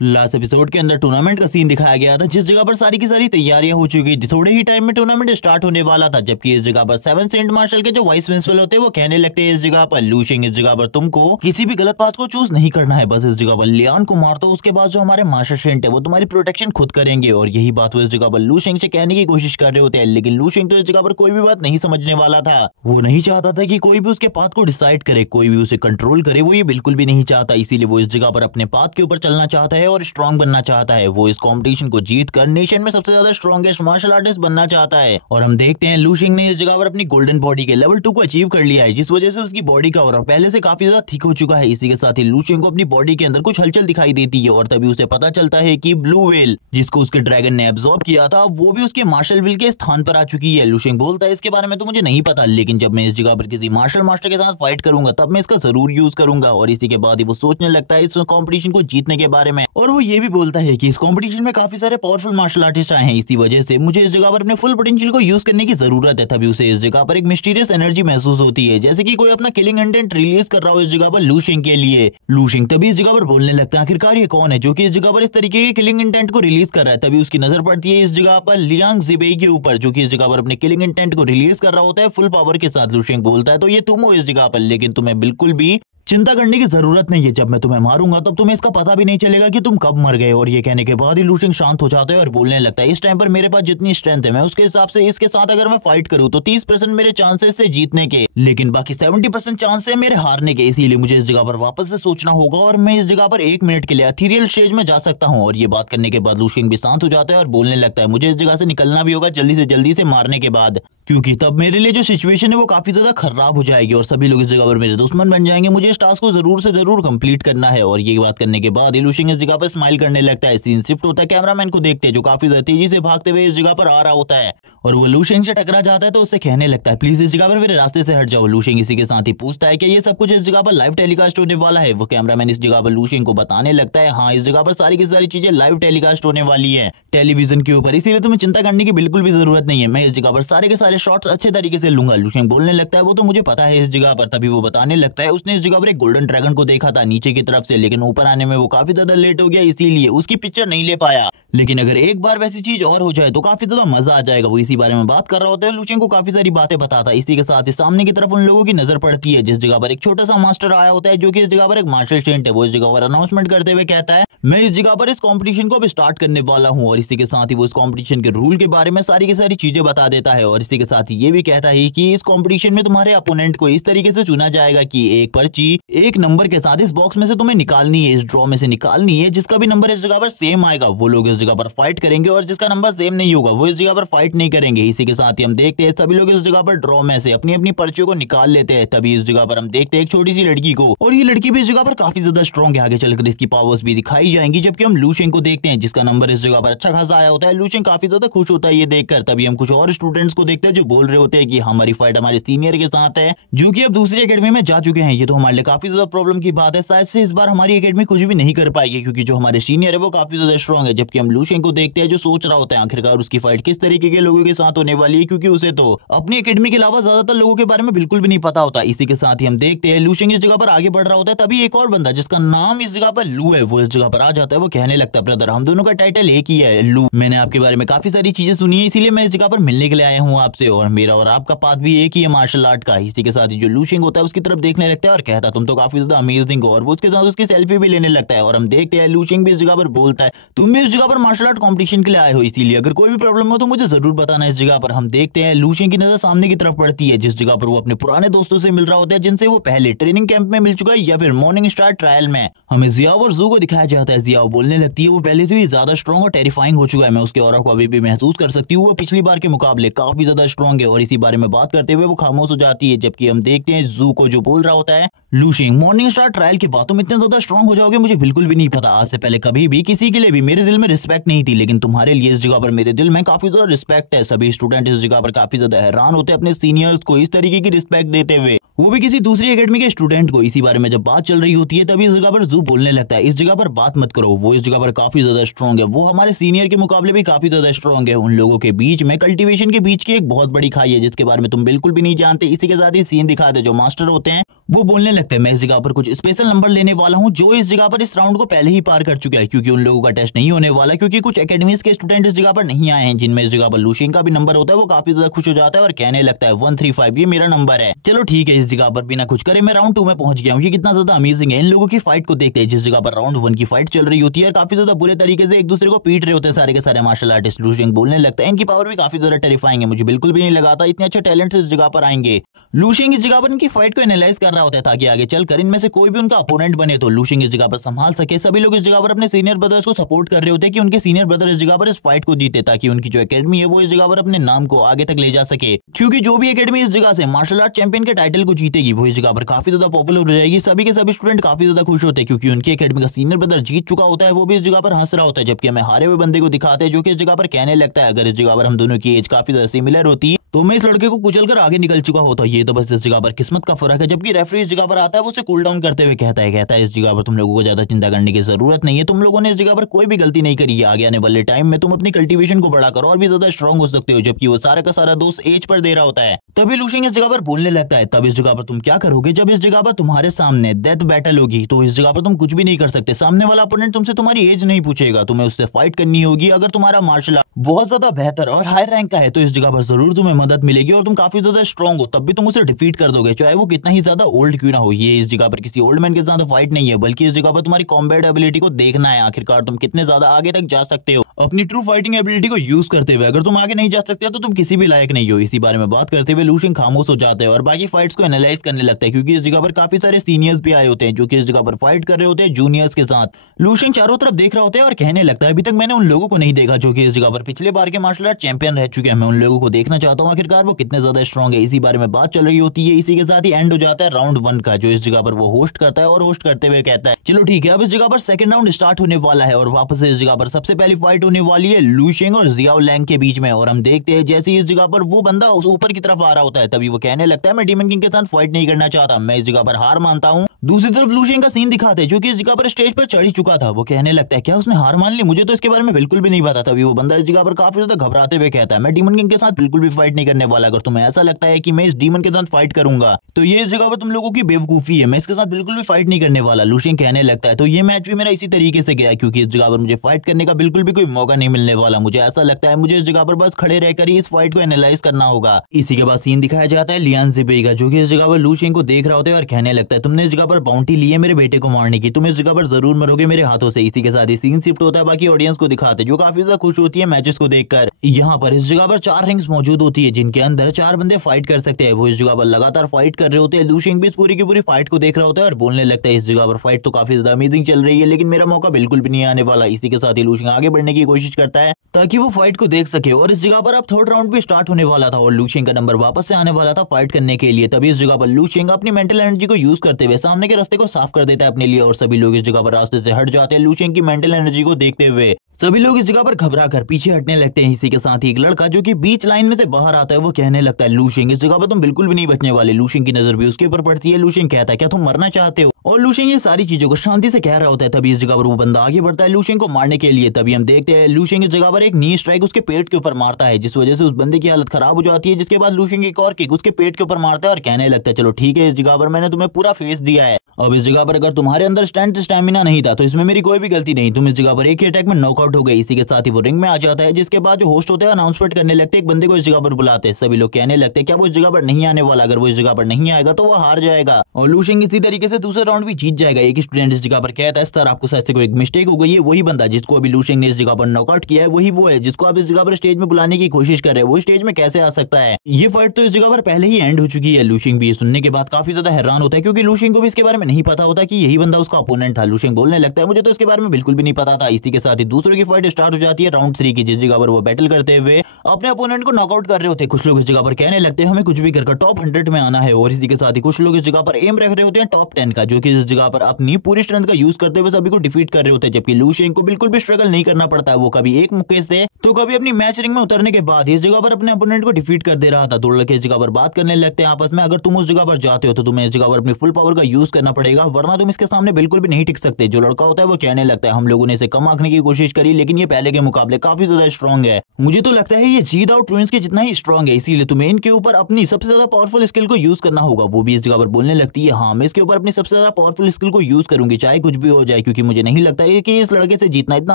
Last episode के अंदर tournament का सीन दिखाया गया था, जिस जगह पर सारी की सारी तैयारियां हो चुकी थी। थोड़े ही टाइम में टूर्नामेंट स्टार्ट होने वाला था, जबकि इस जगह पर 7 सेंट मार्शल के जो वाइस प्रिंसिपल होते हैं वो कहने लगते हैं इस जगह पर लू शिंग, इस जगह पर तुमको किसी भी गलत बात को चूज नहीं करना है, बस इस जगह पर लियान को मार दो, उसके बाद जो हमारे मास्टर सेंट है वो तुम्हारी प्रोटेक्शन खुद करेंगे। और यही बात वो इस जगह पर लू शिंग से कहने की कोशिश कर रहे होते हैं, लेकिन लू शिंग तो इस जगह पर कोई भी बात नहीं समझने वाला था। वो नहीं चाहता था कि कोई भी उसके पाथ को डिसाइड करे, कोई भी उसे कंट्रोल करे, वो ये बिल्कुल भी नहीं चाहता। इसीलिए वो इस जगह पर अपने पाथ के ऊपर चलना चाहता है और स्ट्रॉन्ग बनना चाहता है। वो इस कंपटीशन को जीत कर नेशन में सबसे ज्यादा स्ट्रॉन्गेस्ट मार्शल आर्टिस्ट बनना चाहता है। और हम देखते हैं लू शिंग ने इस जगह पर अपनी गोल्डन बॉडी के लेवल 2 को अचीव कर लिया है, जिस वजह से उसकी बॉडी का ऑरा पहले से काफी ज्यादा थिक हो चुका है। इसी के साथ ही लू शिंग को अपनी बॉडी के अंदर कुछ हलचल दिखाई देती है और तभी उसे पता चलता है कि ब्लू व्हेल जिसको उसके ड्रैगन ने एब्जॉर्ब किया था वो भी उसके मार्शल व्हील के स्थान पर आ चुकी है। लू शिंग बोलता है इसके बारे में तो मुझे नहीं पता, लेकिन जब मैं इस जगह पर किसी मार्शल मास्टर के साथ फाइट करूंगा तब मैं इसका जरूर यूज करूंगा। और इसी के बाद ही वो सोचने लगता है इस कंपटीशन को जीतने के बारे में। और वो ये भी बोलता है कि इस कंपटीशन में काफी सारे पावरफुल मार्शल आर्टिस्ट आए हैं, इसी वजह से मुझे इस जगह पर अपने फुल पोटेंशियल को यूज करने की जरूरत है। तभी उसे इस जगह पर एक मिस्टीरियस एनर्जी महसूस होती है, जैसे कि कोई अपना किलिंग इंटेंट रिलीज कर रहा हो इस जगह पर लू शिंग के लिए। लू शिंग तभी इस जगह पर बोलने लगता है आखिरकार ये कौन है जो कि इस जगह पर इस तरीके के किलिंग इंटेंट को रिलीज कर रहा है। तभी उसकी नजर पड़ती है इस जगह पर लियांग जिबेई के ऊपर, जो कि इस जगह पर अपने किलिंग इंटेंट को रिलीज कर रहा होता है फुल पावर के साथ। लू शिंग बोलता है तो ये तुम हो इस जगह पर, लेकिन तुम्हें बिल्कुल भी चिंता करने की जरूरत नहीं है, जब मैं तुम्हें मारूंगा तब तुम्हें इसका पता भी नहीं चलेगा कि तुम कब मर गए। और ये कहने के बाद ही लू शिंग शांत हो जाता है और बोलने लगता है इस टाइम पर मेरे पास जितनी स्ट्रेंथ है मैं उसके हिसाब से इसके साथ अगर मैं फाइट करूं तो 30% मेरे चांसेस से जीतने के, लेकिन बाकी 70% चांस है मेरे हारने के। इसीलिए मुझे इस जगह पर वापस से सोचना होगा और मैं इस जगह पर 1 मिनट के लिए एथीरियल स्टेज में जा सकता हूँ। और ये बात करने के बाद लू शिंग भी शांत हो जाता है और बोलने लगता है मुझे इस जगह से निकलना भी होगा जल्दी से मारने के बाद, क्योंकि तब मेरे लिए जो सिचुएशन है वो काफी ज्यादा खराब हो जाएगी और सभी लोग इस जगह पर मेरे दुश्मन बन जाएंगे। मुझे इस टास्क को जरूर कंप्लीट करना है। और ये बात करने के बाद लू शिंग इस जगह पर स्माइल करने लगता है। सीन शिफ्ट होता है, कैमरामैन को देखते हैं जो काफी तेजी से भागते हुए इस जगह पर आ रहा होता है और वो लू शिंग से टकरा जाता है तो उससे कहने लगता है प्लीज इस जगह पर मेरे रास्ते से हट जाओ। लू शिंग इसी के साथ ही पूछता है कि ये सब कुछ इस जगह पर लाइव टेलीकास्ट होने वाला है। वो कैमरामैन इस जगह पर लू शिंग को बताने लगता है हाँ इस जगह पर सारी की सारी चीजें लाइव टेलीकास्ट होने वाली है टेलीविजन के ऊपर, इसीलिए तुम्हें चिंता करने की बिल्कुल भी जरूरत नहीं है। मैं इस जगह पर सारे के सारे शॉट्स अच्छे तरीके से लूंगा। लू शिंग बोलने लगता है वो तो मुझे पता है इस जगह पर। तभी वो बताने लगता है उसने इस जगह पर एक गोल्डन ड्रैगन को देखा था नीचे की तरफ से, लेकिन ऊपर आने में वो काफी ज्यादा लेट हो गया, इसीलिए उसकी पिक्चर नहीं ले पाया। लेकिन अगर एक बार वैसी चीज और हो जाए तो काफी ज्यादा मजा आ जाएगा। वो इसी बारे में बात कर रहा होता है, लू शिंग को काफी सारी बातें बताता है। इसी के साथ ही सामने की तरफ उन लोगों की नजर पड़ती है जिस जगह पर एक छोटा सा मास्टर आया होता है जो कि इस जगह पर एक मार्शल सेंट है। वो इस जगह पर अनाउंसमेंट करते हुए कहता है मैं इस जगह पर इस कंपटीशन को अब स्टार्ट करने वाला हूं। और इसी के साथ ही वो इस कंपटीशन के रूल के बारे में सारी की सारी चीजें बता देता है। और इसी के साथ ही ये भी कहता है कि इस कंपटीशन में तुम्हारे अपोनेंट को इस तरीके से चुना जाएगा कि एक पर्ची एक नंबर के साथ इस बॉक्स में से तुम्हें निकालनी है, इस ड्रॉ में से निकालनी है। जिसका भी नंबर इस जगह पर सेम आएगा वो लोग इस जगह पर फाइट करेंगे और जिसका नंबर सेम नहीं होगा वो इस जगह पर फाइट नहीं करेंगे। इसी के साथ ही हम देखते हैं सभी लोग इस जगह पर ड्रॉ में से अपनी अपनी पर्चियों को निकाल लेते हैं। तभी इस जगह पर हम देखते हैं एक छोटी सी लड़की को, और ये लड़की भी इस जगह पर काफी ज्यादा स्ट्रॉन्ग है। आगे चलकर इसकी पावर्स भी दिखाई जाएंगी। जबकि हम लू शिंग को देखते हैं जिसका नंबर इस जगह पर अच्छा खासा आया होता है। लू शिंग काफी ज्यादा खुश होता है ये देखकर। तभी हम कुछ और स्टूडेंट्स को देखते हैं जो बोल रहे होते हैं कि हमारी फाइट हमारे सीनियर के साथ है जो कि अब दूसरी एकेडमी में जा चुके हैं। ये तो हमारे लिए काफी ज्यादा प्रॉब्लम की बात है, शायद से इस बार हमारी एकेडमी कुछ भी नहीं कर पाएगी क्योंकि जो हमारे सीनियर है वो काफी ज्यादा स्ट्रॉन्ग है। जबकि हम लू शिंग को देखते हैं जो सोच रहा होता है आखिरकार उसकी फाइट किस तरीके के लोगों के साथ होने वाली है, क्योंकि उसे तो अपनी एकेडमी के अलावा ज्यादातर लोगों के बारे में बिल्कुल भी नहीं पता होता। इसी के साथ ही हम देखते हैं लू शिंग इस जगह पर आगे बढ़ रहा होता है। तभी एक और बंदा जिसका नाम इस जगह पर लू है वो इस जगह पर आ जाता है। वो कहने लगता है ब्रदर हम दोनों का टाइटल एक ही है लू, मैंने आपके बारे में काफी सारी चीजें सुनी है इसीलिए मैं इस जगह पर मिलने के लिए आया हूँ आपसे, और मेरा और आपका पाथ भी एक ही है मार्शल आर्ट का। इसी के साथ ही जो लू शिंग होता है उसकी तरफ देखने लगता है और कहता है तुम तो काफी ज्यादा अमेजिंग हो, और वो उसके साथ उसकी सेल्फी भी लेने लगता है। और हम देखते हैं लू शिंग भी इस जगह पर बोलता है तुम भी इस जगह पर मार्शल आर्ट कॉम्पिटिशन के लिए आए हो, इसीलिए अगर कोई भी प्रॉब्लम हो तो मुझे जरूर बताना इस जगह पर। हम देखते हैं लू शिंग की नजर सामने की तरफ पड़ती है जिस जगह पर वो अपने पुराने दोस्तों से मिल रहा होता है जिनसे वो पहले ट्रेनिंग कैंप में मिल चुका है या फिर मॉर्निंग स्टार ट्रायल में। हमें जियाओ और जू को दिखाया जाता है। जियाओ बोलने लगती है वो पहले से भी ज्यादा स्ट्रॉन्ग और टेरिफाइंग हो चुका है, मैं उसके ऑरा को अभी भी महसूस कर सकती हूँ, वो पिछली बार के मुकाबले काफी ज्यादा स्ट्रॉन्ग है। और इसी बारे में बात करते हुए वो खामोश हो जाती है। जबकि हम देखते हैं जू को जो बोल रहा होता है लू शिंग मॉर्निंग स्टार ट्रायल के बाद तुम इतने ज्यादा स्ट्रॉन्ग हो जाओगे मुझे बिल्कुल भी नहीं पता। आज से पहले कभी भी किसी के लिए भी मेरे दिल में रिस्पेक्ट नहीं थी, लेकिन तुम्हारे लिए इस जगह पर मेरे दिल में काफी ज्यादा रिस्पेक्ट है। सभी स्टूडेंट इस जगह पर काफी ज्यादा हैरान होते हैं अपने सीनियर्स को इस तरीके की रिस्पेक्ट देते हुए, वो भी किसी दूसरी एकेडमी के स्टूडेंट को। इसी बारे में जब बात चल रही होती है तभी इस जगह पर जू बोलने लगता है इस जगह पर बात मत करो, वो इस जगह पर काफी ज्यादा स्ट्रॉन्ग है, वो हमारे सीनियर के मुकाबले भी काफी ज्यादा स्ट्रॉन्ग है। उन लोगों के बीच में कल्टीवेशन के बीच की एक बहुत बड़ी खाई है जिसके बारे में तुम बिल्कुल भी नहीं जानते। इसी के साथ ही सीन दिखा दे जो मास्टर होते हैं वो बोलने लगते हैं मैं इस जगह पर कुछ स्पेशल नंबर लेने वाला हूँ जो इस जगह पर इस राउंड को पहले ही पार कर चुका है, क्योंकि उन लोगों का टेस्ट नहीं होने वाला, क्योंकि कुछ एकेडमीज के स्टूडेंट इस जगह पर नहीं आए हैं जिनमें इस जगह पर लूशिंग का भी नंबर होता है। वो काफी ज्यादा खुश हो जाता है और कहने लगता है 135 ये मेरा नंबर है। चलो ठीक है, इस जगह पर बिना कुछ करे मैं राउंड 2 में पहुंच गया हूँ। ये कितना ज्यादा अमेजिंग है। इन लोगों की फाइट को देखते हैं जिस जगह पर राउंड 1 की फाइट चल रही होती है, काफी ज्यादा बुरे तरीके से एक दूसरे को पीट रहे होते हैं सारे के सारे मार्शल आर्टिस्ट। लूशिंग बोलने लगता है इनकी पावर भी काफी ज्यादा टेरिफाइंग है, मुझे बिल्कुल भी नहीं लगा था इतने अच्छे टैलेंट इस जगह पर आएंगे। लूशिंग इस जगह पर इनकी फाइट को एनालाइज कर रहा होता है ताकि आगे चलकर इनमें से कोई भी उनका अपोनेंट बने तो लूशिंग इस जगह पर संभाल सके। सभी लोग इस जगह पर अपने सीनियर ब्रदर्स को सपोर्ट कर रहे होते हैं कि उनके सीनियर ब्रदर इस जगह पर इस फाइट को जीते ताकि उनकी जो एकेडमी है वो इस जगह पर अपने नाम को आगे तक ले जा सके, क्योंकि जो भी एकेडमी इस जगह से मार्शल आर्ट चैंपियन के टाइटल को जीतेगी वो इस जगह पर काफी ज्यादा पॉपुलर हो जाएगी। सभी के सभी स्टूडेंट काफी ज्यादा खुश होते हैं क्योंकि उनकी एकेडमी का सीनियर ब्रदर जीत चुका होता है। वो भी इस जगह पर हंस रहा होता है, जबकि हमें हारे हुए बंदे को दिखाते हैं जो कि इस जगह पर कहने लगता है अगर इस जगह पर हम दोनों की एज काफी ज्यादा सिमिलर होती तो मैं इस लड़के को कुचलकर आगे निकल चुका होता। ये तो बस इस जगह पर किस्मत का फर्क है। जबकि रेफरी इस जगह पर आता है वो उसे कूल डाउन करते हुए कहता है इस जगह पर तुम लोगों को ज्यादा चिंता करने की जरूरत नहीं है, तुम लोगों ने इस जगह पर कोई भी गलती नहीं करी है। आगे आने वाले टाइम में तुम अपनी कल्टीवेशन को बढ़ा करो और भी ज्यादा स्ट्रॉन्ग हो सकते हो। जबकि वो सारा का सारा दोस्त एज पर दे रहा होता है। तभी लूशिंग इस जगह पर बोलने लगता है तब इस जगह पर तुम क्या करोगे जब इस जगह पर तुम्हारे सामने डेथ बैटल होगी तो इस जगह पर तुम कुछ भी नहीं कर सकते। सामने वाला अपोनेंट तुमसे तुम्हारी एज नहीं पूछेगा, तुम्हें उससे फाइट करनी होगी। अगर तुम्हारा मार्शल आर्ट बहुत ज्यादा बेहतर और हाई रैंक का है तो इस जगह पर जरूर तुम्हें मदद मिलेगी और तुम काफी ज्यादा स्ट्रॉन्ग हो तब भी तुम उसे डिफीट कर दोगे, चाहे वो कितना ही ज्यादा ओल्ड क्यों ना हो। ये इस जगह पर किसी ओल्ड मैन के साथ फाइट नहीं है, बल्कि इस जगह पर तुम्हारी कॉम्बैट एबिलिटी को देखना है आखिरकार तुम कितने ज्यादा आगे तक जा सकते हो अपनी ट्रू फाइटिंग एबिलिटी को यूज करते हुए। अगर तुम आगे नहीं जा सकते तो तुम किसी भी लायक नहीं हो। इसी बारे में बात करते हुए लूशिंग खामोश हो जाते हैं और बाकी फाइट्स को एनालाइज करने लगता है, क्योंकि इस जगह पर काफी सारे सीनियर्स भी आए होते हैं जो कि इस जगह पर फाइट कर रहे होते हैं जूनियर्स के साथ। लूशिंग चारों तरफ देख रहा होता है और कहने लगता है अभी तक मैंने उन लोगों को नहीं देखा जो कि इस जगह पर पिछले बार के मार्शल आर्ट चैंपियन रह चुके हैं। मैं उन लोगों को देखना चाहता हूँ आखिरकार वो कितने ज्यादा स्ट्रॉन्ग है। इसी बारे में बात चल रही होती है। इसी के साथ ही एंड हो जाता है राउंड 1 का, जो इस जगह पर वो होस्ट करता है और होस्ट करते हुए कहता है चलो ठीक है अब इस जगह पर सेकंड राउंड स्टार्ट होने वाला है और वापस इस जगह पर सबसे पहली फाइट होने वाली है लूशिंग और जियाओ लैंग के बीच में। और हम देखते हैं जैसे इस जगह पर वो बंदा ऊपर की तरफ आ रहा होता है तभी वो कहने लगता है मैं डीमन किंग के साथ फाइट नहीं करना चाहता, मैं इस जगह पर हार मानता हूँ। दूसरी तरफ लूशिंग का सीन दिखाते हैं जो कि इस जगह पर स्टेज पर चढ़ चुका था। वो कहने लगता है क्या उसने हार मान ली, मुझे तो इसके बारे में बिल्कुल भी नहीं पता। तभी वो बंदा इस जगह पर काफी ज्यादा घबराते हुए कहता है मैं डीमन किंग के साथ बिल्कुल भी फाइट नहीं करने वाला। अगर तुम्हें ऐसा लगता है कि मैं इस डीमन के साथ फाइट करूंगा तो ये इस जगह पर तुम लोगों की बेवकूफी है, मैं इसके साथ बिल्कुल भी फाइट नहीं करने वाला। लूशिंग कहने लगता है तो ये मैच भी मेरा इसी तरीके से गया क्योंकि इस जगह पर मुझे फाइट करने का बिल्कुल भी कोई मौका नहीं मिलने वाला। मुझे ऐसा लगता है मुझे इस जगह पर बस खड़े रहकर ही इस फाइट को एनालाइज करना होगा। इसी के बाद सीन दिखाया जाता है लियान ज़िपेई का, जो कि इस जगह पर लूशिंग को देख रहा होता है और कहने लगता है तुमने इस जगह पर बाउंटी ली है मेरे बेटे को मारने की, तुम इस जगह पर जरूर मरोगे मेरे हाथों से। इसी के साथ ही सीन शिफ्ट होता है बाकी ऑडियंस को दिखाते जो काफी ज्यादा खुश होती है मैचेस को देखकर। यहाँ पर इस जगह पर 4 रिंग्स मौजूद होती है जिनके अंदर 4 बंदे फाइट कर सकते हैं। वो इस जगह पर लगातार फाइट कर रहे होते हैं। लूशिंग भी इस पूरी की पूरी फाइट को देख रहा होता है और बोलने लगता है इस जगह पर फाइट तो काफी ज्यादा अमेजिंग चल रही है लेकिन मेरा मौका बिल्कुल भी नहीं आने वाला। इसी के साथ ही लूशिंग आगे बढ़ने की कोशिश करता है ताकि वो फाइट को देख सके और इस जगह पर अब थर्ड राउंड भी स्टार्ट होने वाला था और लूशिंग का नंबर वापस से आने वाला था फाइट करने के लिए। तभी इस जगह पर लूशिंग अपनी मेंटल एनर्जी को यूज करते हुए सामने के रास्ते को साफ कर देता है अपने लिए और सभी लोग इस जगह पर रास्ते से हट जाते हैं लूशिंग की मेंटल एनर्जी को देखते हुए। सभी लोग इस जगह पर घबरा कर पीछे हटने लगते हैं। इसी के साथ ही एक लड़का जो कि बीच लाइन में से बाहर आता है वो कहने लगता है लूशिंग इस जगह पर तुम बिल्कुल भी नहीं बचने वाले। लूशिंग की नजर भी उसके ऊपर पड़ती है। लूशिंग कहता है क्या तुम मरना चाहते हो, और लूशिंग ये सारी चीजों को शांति से कह रहा होता है। तभी इस जगह पर वो बंदा आगे बढ़ता है लूशिंग को मारने के लिए। तभी हम देखते हैं लूशिंग इस जगह पर एक नी स्ट्राइक उसके पेट के ऊपर मारता है जिस वजह से उस बंदे की हालत खराब हो जाती है। जिसके बाद लूशिंग एक और किक उसके पेट के ऊपर मारता है और कहने लगता है चलो ठीक है इस जगह पर मैंने तुम्हें पूरा फेस दिया है, अब इस जगह पर अगर तुम्हारे अंदर स्टैमिना नहीं था तो इसमें मेरी कोई भी गलती नहीं, तुम इस जगह पर एक ही अटैक में नॉकआउट हो गए। इसी के साथ ही वो रिंग में आ जाता है जिसके बाद जो होस्ट होते हैं अनाउंसमेंट करने लगते हैं एक बंदे को इस जगह पर बुलाते हैं। सभी लोग कहने लगते हैं क्या वो इस जगह पर नहीं आने वाला, अगर वो इस जगह पर नहीं आएगा तो वो हार जाएगा और लूशिंग इसी तरीके से दूसरे राउंड भी जीत जाएगा। एक स्टूडेंट इस जगह पर कहता है सर आपको शायद से कोई मिस्टेक हो गई है, वही बंदा जिसको अभी लूशिंग ने इस जगह पर नॉकआउट किया है वही वो है जिसको आप इस जगह पर स्टेज में बुलाने की कोशिश कर रहे हैं, वो स्टेज में कैसे आ सकता है। ये फाइट तो इस जगह पर पहले ही एंड हो चुकी है। लूशिंग भी सुनने के बाद काफी ज्यादा हैरान होता है क्योंकि लूशिंग को भी इसके बारे में नहीं पता होता कि यही बंदा उसका अपोनेंट था। लूशिंग बोलने लगता है मुझे तो इसके बारे में बिल्कुल भी नहीं पता था। इसी के साथ ही दूसरों की फाइट स्टार्ट हो जाती है राउंड 3 की, जिस जगह पर वो बैटल करते हुए अपने अपोनेंट को नॉकआउट कर रहे होते हैं। कुछ लोग इस जगह पर कहने लगते हैं हमें कुछ भी कर टॉप 100 में आना है और इसी के साथ ही कुछ लोग इस जगह पर एम रख रहे होते हैं टॉप 10 का, जो कि इस जगह पर अपनी पूरी स्ट्रेंथ का यूज करते हुए सभी को डिफीट कर रहे होते हैं। जबकि लूशिंग को बिल्कुल भी स्ट्रगल नहीं करना पड़ता है, वो कभी एक मुक्के से तो कभी अपनी मैच रिंग में उतरने के बाद इस जगह पर अपने अपोनेंट को डिफीट कर दे रहा था। दो लड़के इस जगह पर बात करने लगते हैं आपस में, अगर तुम उस जगह पर जाते हो तो तुम्हें इस जगह पर अपनी फुल पावर का यूज करना पड़ेगा, वरना तुम इसके सामने बिल्कुल भी नहीं टिक सकते। जो लड़का होता है वो कहने लगता है हम लोगों ने इसे कम आंकने की कोशिश करी, लेकिन ये पहले के मुकाबले काफी ज्यादा स्ट्रॉन्ग है। मुझे तो लगता है ये जीदाओ ट्विंस के जितना ही स्ट्रॉन्ग है, इसीलिए तुम्हें इनके ऊपर अपनी सबसे ज्यादा पावरफुल स्किल को यूज करना होगा। वो भी इस जगह पर बोलने लगती है हाँ मैं इसके ऊपर अपनी सबसे ज्यादा पावरफुल स्किल को यूज करूंगी, चाहे कुछ भी हो जाए, क्योंकि मुझे नहीं लगता है कि इस लड़के से जीतना इतना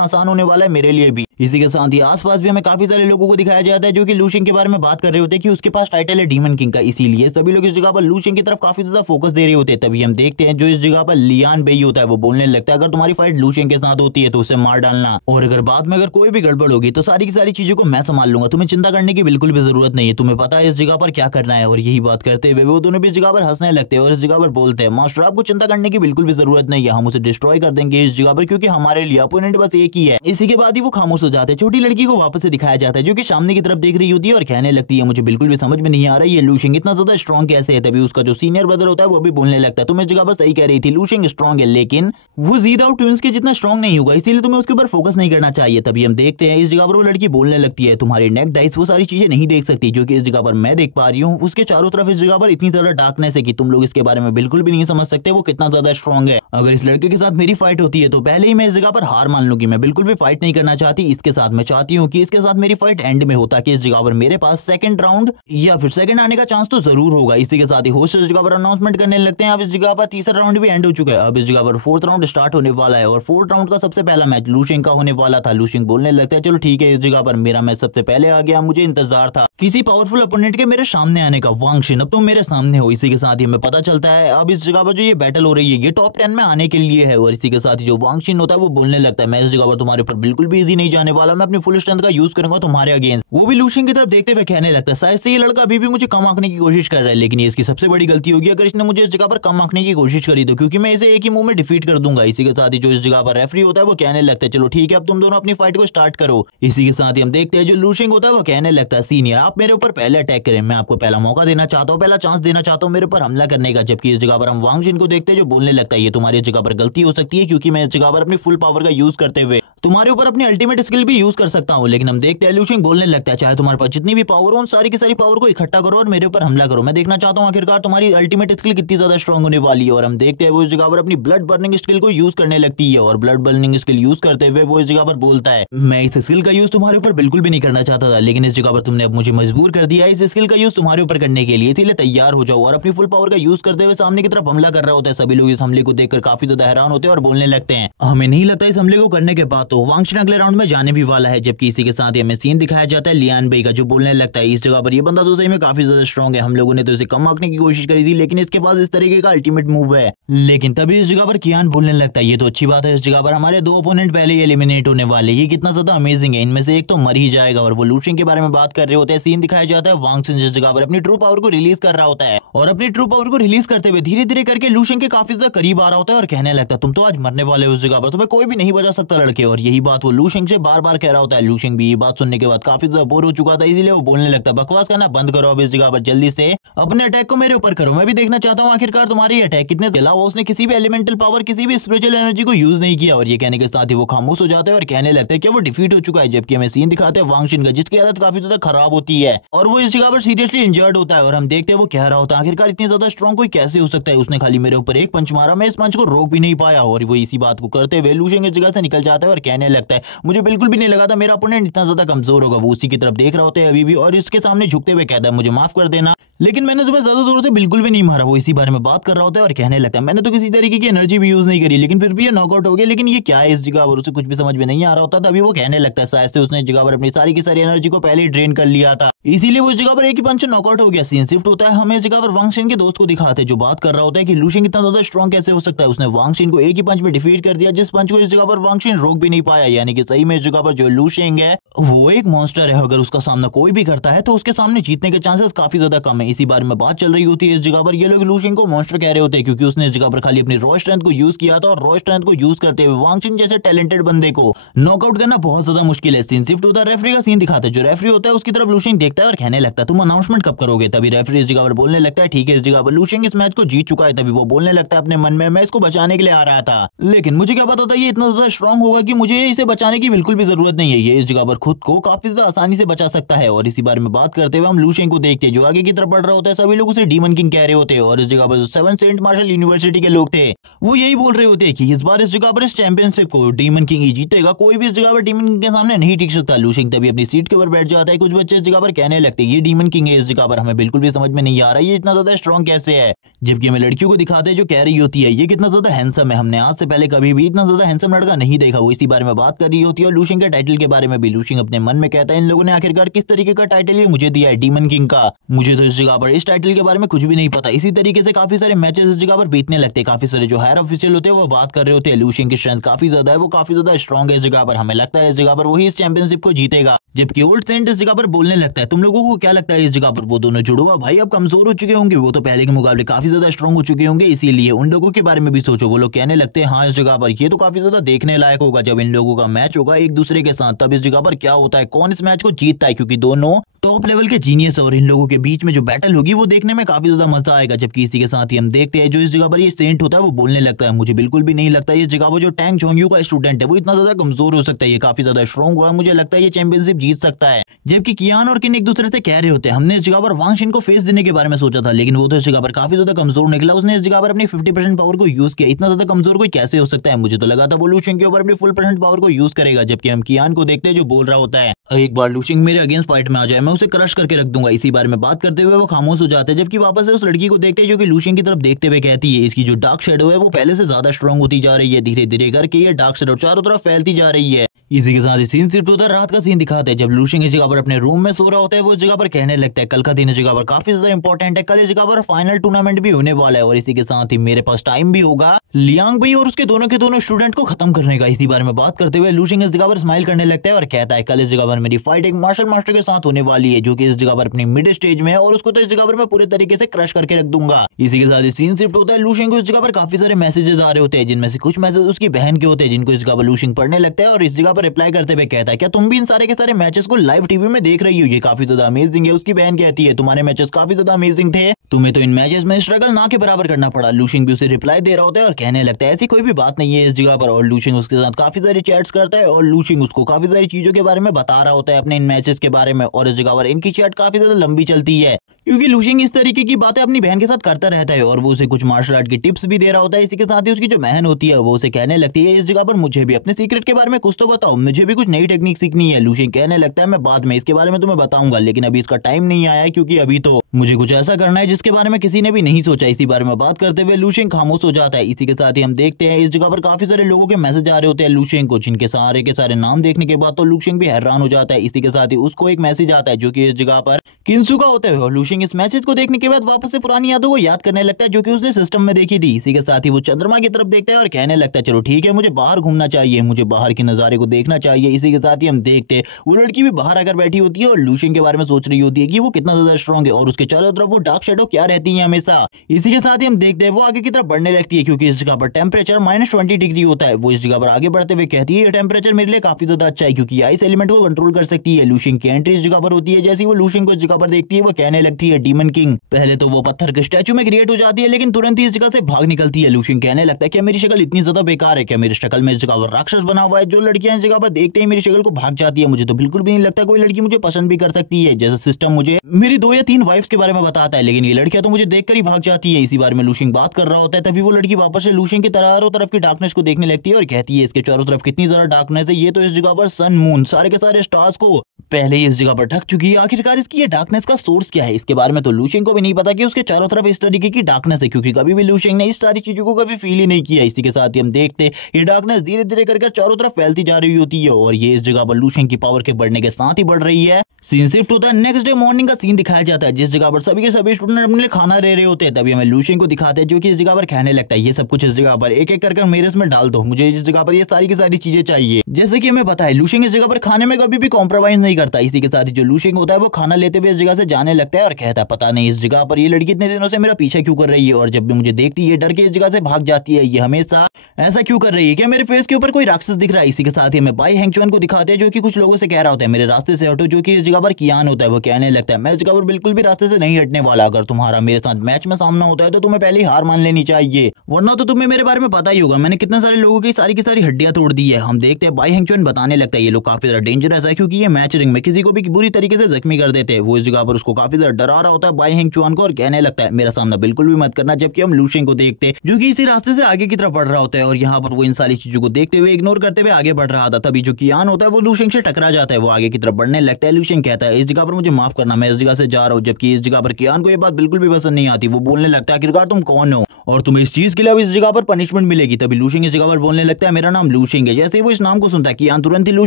आसान होने वाला है मेरे लिए भी। इसी के साथ ही आसपास भी हमें काफी सारे लोगों को दिखाया जाता है जो कि लू शिंग के बारे में बात कर रहे होते हैं कि उसके पास टाइटल है डीमन किंग का, इसीलिए सभी लोग इस जगह पर लू शिंग की तरफ काफी ज्यादा फोकस दे रहे होते हैं। तभी हम देखते हैं जो इस जगह पर लियान बेई होता है वो बोलने लगता है अगर तुम्हारी फाइट लू शिंग के साथ होती है तो उसे मार डालना, और अगर बाद में अगर कोई भी गड़बड़ होगी तो सारी की सारी चीजों को मैं संभाल लूंगा, तुम्हें चिंता करने की बिल्कुल भी जरूरत नहीं है, तुम्हें पता है इस जगह पर क्या करना है। और यही बात करते हुए वो दोनों भी इस जगह पर हंसने लगते हैं और इस जगह पर बोलते हैं मास्टर आपको चिंता करने की बिल्कुल भी जरूरत नहीं है, हम उसे डिस्ट्रॉय कर देंगे इस जगह पर, क्योंकि हमारे लिए अपोनेंट बस एक ही है। इसी के बाद ही वो खामोश हो जाते हैं। छोटी लड़की को वापस से दिखाया जाता है जो कि सामने की तरफ देख रही होती है और कहने लगती है मुझे बिल्कुल भी समझ में नहीं आ रहा ये लू शिंग इतना ज्यादा स्ट्रॉन्ग कैसे है। तभी उसका जो सीनियर ब्रदर होता है वो भी बोलने लगता है तुम इस जगह पर सही कह रही थी, लू शिंग स्ट्रॉन्ग है लेकिन वो जीदाओ ट्विंस के जितना स्ट्रॉन्ग नहीं होगा, इसीलिए तुम्हें उसके ऊपर फोकस नहीं करना चाहिए। तभी हम देखते हैं इस जगह पर वो लड़की बोलने लगती है तुम्हारी नेक डाइस वो सारी चीजें नहीं देख सकती जो कि इस जगह पर मैं देख पा रही हूँ। उसके चारों तरफ इस जगह पर इतनी ज्यादा डार्कनेस है कि तुम लोग इसके बारे में बिल्कुल भी नहीं समझ सकते वो कितना ज्यादा स्ट्रॉन्ग है। अगर इस लड़के के साथ मेरी फाइट होती है तो पहले ही मैं इस जगह पर हार मान लूंगी, मैं बिल्कुल भी फाइट नहीं करना चाहती इसके साथ। मैं चाहती हूँ कि इसके साथ मेरी फाइट एंड में होता कि इस जगह पर मेरे पास सेकंड राउंड या फिर सेकंड आने का चांस तो जरूर होगा। इसी के साथ ही होस्ट इस जगह पर अनाउंसमेंट करने लगते हैं अब इस जगह पर तीसरा राउंड भी एंड हो चुका है, अब इस जगह पर फोर्थ राउंड स्टार्ट होने वाला है और फोर्थ राउंड का सबसे पहला मैच लू शिंग का होने वाला था। लू शिंग बोलने लगता है चलो ठीक है इस जगह पर मेरा मैच सबसे पहले आ गया, मुझे इंतजार था किसी पावरफुल ओपोनेंट के मेरे सामने आने का। वांग शिन अब तुम मेरे सामने हो। इसी के साथ ही हमें पता चलता है अब इस जगह पर जो ये बैटल हो रही है ये टॉप 10 में आने के लिए है। और इसी के साथ ही जो वांग शिन होता है वो बोलने लगता है मैं इस जगह पर तुम्हारे ऊपर बिल्कुल भी इजी नहीं जाने वाला, मैं अपनी फुल स्ट्रेंथ का यूज करूंगा तुम्हारे अगेंस्ट। वो भी लू शिंग की तरफ देखते हुए कहने लगता है शायद से ये लड़का अभी भी मुझे कम आंकने की कोशिश कर रहा है, लेकिन ये इसकी सबसे बड़ी गलती होगी अगर इसने मुझे इस जगह पर कम आंकने की कोशिश करी तो, क्योंकि मैं इसे एक ही मुंह में डिफीट कर दूंगा। इसी के साथ ही जो इस जगह पर रेफरी होता है वो कहने लगता है चलो ठीक है अब तुम दोनों अपनी फाइट को स्टार्ट करो। इसी के साथ ही हम देखते हैं जो लू शिंग होता है वो कहने लगता है सीनियर आप मेरे ऊपर पहले अटैक करें, मैं आपको पहला मौका देना चाहता हूँ, पहला चांस देना चाहता हूँ मेरे ऊपर हमला करने का। जबकि इस जगह पर हम वांग शिन को देखते हैं जो बोलने लगता है ये तुम्हारी जगह पर गलती हो सकती है क्योंकि मैं इस जगह पर अपनी फुल पावर का यूज करते हुए तुम्हारे ऊपर अपनी अल्टीमेट स्किल भी यूज कर सकता हूँ। लेकिन हम देखते हैं लू शिंग बोलने लगता है चाहे तुम्हारे पास जितनी भी पावर हो उन सारी की सारी पावर को इकट्ठा करो और मेरे ऊपर हमला करो, मैं देखना चाहता हूँ आखिरकार तुम्हारी अल्टीमेट स्किल कितनी ज्यादा स्ट्रॉन्ग होने वाली है। और हम देखते हैं वो इस जगह पर अपनी ब्लड बर्निंग स्किल को यूज करने लगती है और ब्लड बर्निंग स्किल यूज करते हुए वो इस जगह पर बोलता है मैं इस स्किल का यूज तुम्हारे ऊपर बिल्कुल भी नहीं करना चाहता था, लेकिन इस जगह पर तुमने अब मुझे मजबूर कर दिया इस स्किल का यूज तुम्हारे ऊपर करने के लिए, इसीलिए तैयार हो जाओ। और अपनी फुल पावर का यूज करते हुए सामने की तरफ हमला कर रहा होता है। सभी लोग इस हमले को देखकर काफी ज्यादा हैरान होते हैं और बोलने लगते हैं हमें नहीं लगता इस हमले को करने के बाद तो वांग शिन अगले राउंड में जाने भी वाला है। जबकि इसी के साथ ही हमें सीन दिखाया जाता है लियान बेई का जो बोलने लगता है इस जगह पर ये बंदा तो सही में काफी ज्यादा स्ट्रॉन्ग है, हम लोगों ने तो इसे कम आंकने की कोशिश करी थी लेकिन इसके पास इस तरीके का अल्टीमेट मूव है। लेकिन तभी इस जगह पर कियान बोलने लगता है ये तो अच्छी बात है, इस जगह पर हमारे दो ओपोनेंट पहले ही एलिमिनेट होने वाले, ये कितना ज्यादा अमेजिंग है, इनमें से एक तो मर ही जाएगा। और वो लू शिंग के बारे में बात कर रहे होते हैं, सीन दिखाया जाता है वांग शिन जिस जगह पर अपनी ट्रू पावर को रिलीज कर रहा होता है और अपनी ट्रू पावर को रिलीज करते हुए धीरे धीरे करके लू शिंग के काफी ज्यादा करीब आ रहा होता है और कहने लगता है तुम तो आज मरने वाले हो उस जगह पर, तुम्हें कोई भी नहीं बचा सकता लड़के। और यही बात वो लू शिंग से बार बार कह रहा होता है। लू शिंग भी ये बात सुनने के बाद काफी ज्यादा बोर हो चुका था, इसीलिए वो बोलने लगता है बकवास करना बंद करो, अब इस जगह पर जल्दी से अपने अटैक को मेरे ऊपर करो, मैं भी देखना चाहता हूँ आखिरकार तुम्हारी अटैक कितने अलावा उसने किसी भी एलिमेंटल पावर किसी भी स्पिरिचुअल एनर्जी को यूज नहीं किया। और ये कहने के साथ ही वो खामोश हो जाता है और कहने लगता है कि वो डिफीट हो चुका है। जबकि हमें सीन दिखाते हैं वांग शिन का जिसकी हालत काफी ज्यादा खराब होती है और वो इस जगह पर सीरियसली इंजर्ड होता है। और हम देखते हैं वो कह रहा होता है आखिरकार इतनी ज्यादा स्ट्रॉन्ग कोई कैसे हो सकता है, उसने खाली मेरे ऊपर एक पंच मारा, मैं इस पंच को रोक भी नहीं पाया। और वो इसी बात को करते हुए लू शिंग इस जगह से निकल जाता है और कहने लगता है मुझे बिल्कुल भी नहीं लगा था मेरा अपोनेंट इतना ज्यादा कमजोर होगा। वो उसी की तरफ देख रहा होता है अभी भी और इसके सामने झुकते हुए कहता है मुझे माफ कर देना लेकिन मैंने तुम्हें ज्यादा जोरों से बिल्कुल भी नहीं मारा। वो इसी बारे में बात कर रहा होता है और कहने लगता है मैंने तो किसी तरीके की एनर्जी भी यूज नहीं करी लेकिन फिर भी ये नॉकआउट हो गया, लेकिन ये क्या है इस जगह पर उसे कुछ भी समझ में नहीं आ रहा होता था। अभी वो कहने लगता है शायद से उसने इस जगह पर अपनी सारी की सारी एनर्जी को पहले ही ड्रेन कर लिया था, इसीलिए वो इस जगह पर एक ही पंच नॉकआउट हो गया। सीन शिफ्ट होता है, हमें इस जगह पर वांग शिन के दोस्त को दिखाते हैं जो बात कर रहा होता है कि लू शिंग इतना ज्यादा स्ट्रॉन्ग कैसे हो सकता है, उसने वांग शिन को एक ही पंच में डिफीट कर दिया जिस पंच को इस जगह पर वांग शिन रोक भी नहीं पाया। यानी कि सही में इस जगह पर जो लू शिंग है वो एक मॉन्स्टर है, अगर उसका सामना कोई भी करता है तो उसके सामने जीतने के चांसेस काफी ज्यादा कम है। इसी बारे में बात चल रही होती है इस जगह पर, ये लोग लू शिंग को मॉन्स्टर कह रहे होते हैं क्योंकि उसने इस जगह पर खाली अपनी रॉ स्ट्रेंथ को यूज किया था और रॉ स्ट्रेंथ को यूज करते हुए वांग शिन जैसे टैलेंटेड बंदे को नॉकआउट करना बहुत ज्यादा मुश्किल है। सीन शिफ्ट होता है, रेफरी का सीन दिखाते हैं, जो रेफरी होता है उसकी तरफ लू शिंग देखता है और कहने लगता है तुम अनाउंसमेंट कब करोगे। तभी रेफरी इस जगह पर बोलने लगता है ठीक है इस जगह पर लू शिंग इस मैच को जीत चुका है। तभी वो बोलने लगता है अपने मन में मैं इसको बचाने के लिए आ रहा था, लेकिन मुझे क्या पता था ये इतना ज्यादा स्ट्रॉन्ग होगा कि मुझे इसे बचाने की बिल्कुल भी जरूरत नहीं है, ये इस जगह पर खुद को काफी ज्यादा आसानी से बचा सकता है। और इसी बारे में बात करते हुए हम लूशेंग को देखते हैं जो आगे की तरफ बढ़ रहा होता है। सभी लोग उसे डीमन किंग कह रहे होते हैं और इस जगह पर जो 7 सेंट मार्शल यूनिवर्सिटी के लोग थे वो यही बोल रहे होते हैं कि इस बार इस जगह पर इस चैंपियनशिप को डीमन किंग ही जीतेगा, कोई भी इस जगह पर डीमन किंग के सामने नहीं टिक सकता। लूशेंग तभी अपनी सीट के ऊपर बैठ जाता है। कुछ बच्चे इस जगह पर कहने लगते हैं ये डीमन किंग है इस जगह पर, हमें बिल्कुल भी समझ में नहीं आ रहा है ये इतना ज्यादा स्ट्रॉन्ग कैसे है। जबकि हमें लड़कियों को दिखाते हैं जो कह रही होती है ये कितना ज्यादा हैंडसम है, हमने आज से पहले कभी भी इतना ज्यादा हैंडसम लड़का नहीं देखा। वो इसी बारे में बात कर रही होती है और लूशेंग के टाइटल के बारे में भी। लूशेंग अपने मन में कहता है इन लोगों ने आखिरकार किस तरीके का टाइटल ये मुझे दिया है डीमन किंग का, मुझे तो इस जगह पर इस टाइटल के बारे में कुछ भी नहीं पता। इसी तरीके से काफी सारे मैचेस इस जगह पर बीतने लगते हैं। काफी सारे जो हायर ऑफिशियल होते हैं वो बात कर रहे होते हैं लूशेंग की स्ट्रेंथ काफी ज्यादा है, वो काफी ज्यादा स्ट्रॉन्ग है इस जगह पर, हमें लगता है इस जगह पर वही इस चैंपियनशिप को जीतेगा। जबकि ओल्ड सेंट इस जगह पर बोलने लगता है तुम लोगों को क्या लगता है इस जगह पर वो दोनों जुड़वा भाई अब कमजोर हो चुके होंगे, वो तो पहले के मुकाबले काफी ज्यादा स्ट्रॉन्ग हो चुके होंगे, इसीलिए उन लोगों के बारे में भी सोचो। वो लोग कहने लगते हैं हाँ इस जगह पर ये तो काफी ज्यादा देखने लायक होगा जब इन लोगों का मैच होगा एक दूसरे के साथ, तब इस जगह पर क्या होता है कौन इस मैच को जीतता है, क्योंकि दोनों टॉप लेवल के जीनियस और इन लोगों के बीच में जो बैटल होगी वो देखने में काफी ज्यादा मजा आएगा। जबकि इसी के साथ ही हम देखते हैं जो इस जगह पर ये सेंट होता है वो बोलने लगता है मुझे बिल्कुल भी नहीं लगता इस जगह पर जो टैंग जोंगयू का स्टूडेंट है वो इतना ज्यादा कमजोर हो सकता है, ये काफी ज्यादा स्ट्रॉन्ग हुआ, मुझे लगता है ये चैंपियनशिप जीत सकता है। जबकि कियान और किन एक दूसरे से कह रहे होते हैं हमने इस जगह पर वांग शिन को फेस देने के बारे में सोचा था लेकिन वो तो इस जगह पर काफी ज्यादा कमजोर निकला, उसने इस जगह पर अपनी 50% पावर को यूज किया, इतना ज्यादा कमजोर कोई कैसे हो सकता है, मुझे तो लगा था वो लूशेंग के ऊपर अपनी फुल % पावर को यूज करेगा। जबकि हम कियान को देखते हैं जो बोल रहा होता है एक बार लूशेंग मेरे अगेंस्ट फाइट में आ जाए मैं उसे क्रश करके रख दूंगा। इसी बारे में बात करते हुए वो खामोश हो जाते हैं। जबकि वापस से उस लड़की को देखते हैं जो कि लूशेंग की तरफ देखते हुए कहती है इसकी जो डार्क शेडो है वो पहले से ज्यादा स्ट्रॉन्ग होती जा रही है, धीरे धीरे करके ये डार्क शेडो चारों तरफ फैलती जा रही है। इसी के साथ सीन शिफ्ट होता है, रात का सीन दिखाते हैं जब लूशेंग इस जगह पर अपने रूम में सो रहा होता है, वो इस जगह पर कहने लगता है कल का दिन इस जगह पर काफी ज्यादा इंपॉर्टेंट है, कल इस जगह पर फाइनल टूर्नामेंट भी होने वाला है और इसी के साथ ही मेरे पास टाइम भी होगा लियांग भाई और उसके दोनों के दोनों स्टूडेंट को खत्म करने का। इसी बारे में बात करते हुए लूशेंग इस जगह पर स्माइल करने लगता है और कहता है कल इस जगह पर मेरी फाइट एक मार्शल मास्टर के साथ होने वाली है जो कि इस जगह पर अपनी मिड स्टेज में है और उसको तो इस जगह पर मैं पूरे तरीके से क्रश करके रख दूंगा। इसी के साथ ही सीन शिफ्ट होता है, लूशेंग को इस जगह पर काफी सारे मैसेजेस आ रहे होते हैं जिनमें से कुछ मैसेज उसकी बहन के होते हैं जिनको इस जगह पर लूशेंग पढ़ने लगता है और इस जगह पर रिप्लाई करते हुए कहता है क्या तुम भी इन सारे के सारे मैचेस को लाइव टीवी में देख रही हो, ये काफी ज्यादा अमेजिंग है। उसकी बहन कहती है तुम्हारे मैचेस काफी ज्यादा अमेजिंग थे, तुम्हें तो इन मैचेस में स्ट्रगल ना के बराबर करना पड़ा। लूशेंग भी उसे रिप्लाई दे रहा होता है और कहने लगता है ऐसी कोई भी बात नहीं है इस जगह पर, और लूशेंग उसके साथ काफी सारी चैट्स करता है और लूशेंग उसको काफी सारी चीजों के बारे में बता रहा होता है अपने इन मैचेस के बारे में। और इस जगह पर इनकी चैट काफी ज्यादा लंबी चलती है क्योंकि लूशेंग इस तरीके की बातें अपनी बहन के साथ करता रहता है और वो उसे कुछ मार्शल आर्ट की टिप्स भी दे रहा होता है। इसी के साथ ही उसकी जो बहन होती है वो उसे कहने लगती है इस जगह पर मुझे भी अपने सीक्रेट के बारे में कुछ तो बताओ, मुझे भी कुछ नई टेक्निक सीखनी है। लूशेंग कहने लगता है मैं बाद में इसके बारे में तुम्हें बताऊंगा लेकिन अभी इसका टाइम नहीं आया है क्योंकि अभी तो मुझे कुछ ऐसा करना है जिसके बारे में किसी ने भी नहीं सोचा। इसी बारे में बात करते हुए लूशेंग खामोश हो जाता है। इसी के साथ ही हम देखते हैं इस जगह पर काफी सारे लोगों के मैसेज आ रहे होते हैं लूशेंग को, जिनके सारे के सारे नाम देखने के बाद तो लूशेंग भी हैरान हो जाता है। इसी के साथ ही उसको एक मैसेज आता है जो कि इस जगह पर किंसू का होता है और लूशेंग इस मैसेज को देखने के बाद वापस से पुरानी यादों को याद करने लगता है जो कि उसने सिस्टम में देखी थी। इसी के साथ ही वो चंद्रमा की तरफ देखता है और कहने लगता है चलो ठीक है मुझे बाहर घूमना चाहिए, मुझे बाहर के नजारे को देखना चाहिए। इसी के साथ ही हम देखते हैं वो लड़की भी बाहर आकर बैठी होती है और लूशेंग के बारे में सोच रही होती है कि वो कितना ज्यादा स्ट्रॉन्ग है और उसके चारों तरफ वो डार्क शेडो क्या रहती है हमेशा। इसी के साथ ही हम देखते हैं वो आगे की तरफ बढ़ने लगती है क्योंकि इस जगह पर टेम्परेचर -20 डिग्री होता है। वो इस जगह पर आगे बढ़ते हुए कहती है टेम्परेचर मेरे लिए काफी ज्यादा अच्छा है क्योंकि आइस एलिमेंट को कंट्रोल कर सकती है। लूशेंग की एंट्री इस जगह पर होती है, जैसे वो लूशेंग को इस जगह पर देखती है वो कहने लगती है डीमन किंग। पहले तो वो पत्थर के स्टैचू में क्रिएट हो जाती है लेकिन तुरंत ही इस जगह से भाग निकलती है। लूशेंग कहने लगता है क्या मेरी शक्ल इतनी ज्यादा बेकार है, क्या मेरी शक्ल में इस जगह पर राक्षस बना हुआ है। जो लड़कियां इस जगह पर देखते ही मेरी शक्ल को भाग जाती है, मुझे तो बिल्कुल भी नहीं लगता कोई लड़की मुझे पसंद भी कर सकती है। जैसे सिस्टम मुझे मेरी 2 या 3 वाइफ्स के बारे में बताता है लेकिन ये लड़कियां तो मुझे देखकर ही भाग जाती है। इसी बारे में लूशेंग बात कर रहा होता है तभी वो लड़की वापस से लूशेंग की चारों तरफ की डार्कनेस को देखने लगती है और कहती है इसके चारों तरफ कितनी ज्यादा डार्कनेस है, ये तो इस जगह पर सन मून सारे के सारे स्टार्स को पहले ही इस जगह पर ढक चुकी है। आखिरकार इसकी ये डार्कनेस का सोर्स क्या है, इसके बारे में तो लूशेंग को भी नहीं पता कि उसके चारों तरफ इस तरीके की डार्कनेस है क्योंकि कभी भी लूशेंग ने इस सारी चीजों को कभी फील ही नहीं किया। इसी के साथ ही हम देखते ये डार्कनेस धीरे धीरे करके चारों तरफ फैलती जा रही होती है और ये इस जगह पर लूशेंग की पावर के बढ़ने के साथ ही बढ़ रही है। सीन शिफ्ट होता है, नेक्स्ट डे मॉर्निंग का सीन दिखाया जाता है जिस जगह पर सभी के सभी स्टूडेंट अपने लिए खाना ले रहे होते हैं। तभी हमें लूशेंग को दिखाते हैं जो कि इस जगह पर कहने लगता है ये सब कुछ इस जगह पर एक एक करके मेरे इसमें डाल दो, मुझे इस जगह पर ये सारी की सारी चीजें चाहिए। जैसे कि हमें पता है लूशेंग इस जगह पर खाने में कभी भी कॉम्प्रोमाइज नहीं करता। इसी के साथ ही जो लूशेंग होता है वो खाना लेते हुए इस जगह से जाने लगता है और कहता है पता नहीं इस जगह पर ये लड़की इतने दिनों से मेरा पीछा क्यों कर रही है, और जब भी मुझे देखती है डर के इस जगह से भाग जाती है। ये हमेशा ऐसा क्यों कर रही है? क्या मेरे फेस के ऊपर कोई राक्षस दिख रहा है? इसी के साथ ही हमें बाई हेंगचुआन को दिखाते हैं जो कि कुछ लोगों से कह रहा होता है मेरे रास्ते से हटो, जो कि इस जगह पर कियान होता है। वो कहने लगता है मैं इस जगह पर बिल्कुल भी रास्ते से नहीं हटने वाला। अगर तुम्हारा मेरे साथ मैच में सामना होता है तो तुम्हें पहले ही हार मान लेनी चाहिए, वरना तो तुम्हें मेरे बारे में पता ही होगा मैंने कितने सारे लोगों की सारी हड्डियां तोड़ दी है। हम देखते हैं बाई हेंगचुआन बताने लगता है ये लोग काफी ज्यादा डेंजरस है क्योंकि ये मैच रिंग में किसी को भी बुरी तरीके से जख्मी कर देते हैं। वो इस जगह पर उसको काफी ज्यादा डरा रहा होता है बाई हेंगचुआन को, और कहने लगता है मेरा सामना बिल्कुल भी मत करना। जबकि हम लू शेंग को देखते हैं जो कि इसी रास्ते से आगे की तरफ बढ़ रहा होता है, और यहाँ पर वो इन सारी चीजों को देखते हुए इग्नोर करते हुए आगे बढ़ रहा था। तभी जो कियान होता है वो लू शेंग से टकरा जाता है, वो आगे की तरफ बढ़ने लगता है। लू शेंग कहता है इस जगह पर मुझे माफ करना, मैं इस जगह से जा रहा हूँ। जबकि इस जगह पर कियान को ये बात बिल्कुल भी पसंद नहीं आती। वो बोलने लगता है आखिरकार तुम कौन हो और तुम्हें इस चीज के लिए अब इस जगह पर पनिशमेंट मिलेगी। तभी लू शेंग इस जगह पर बोलने लगता है मेरा नाम लू शेंग है। जैसे ही वो इस नाम को सुनता है कियान तुरंत ही लू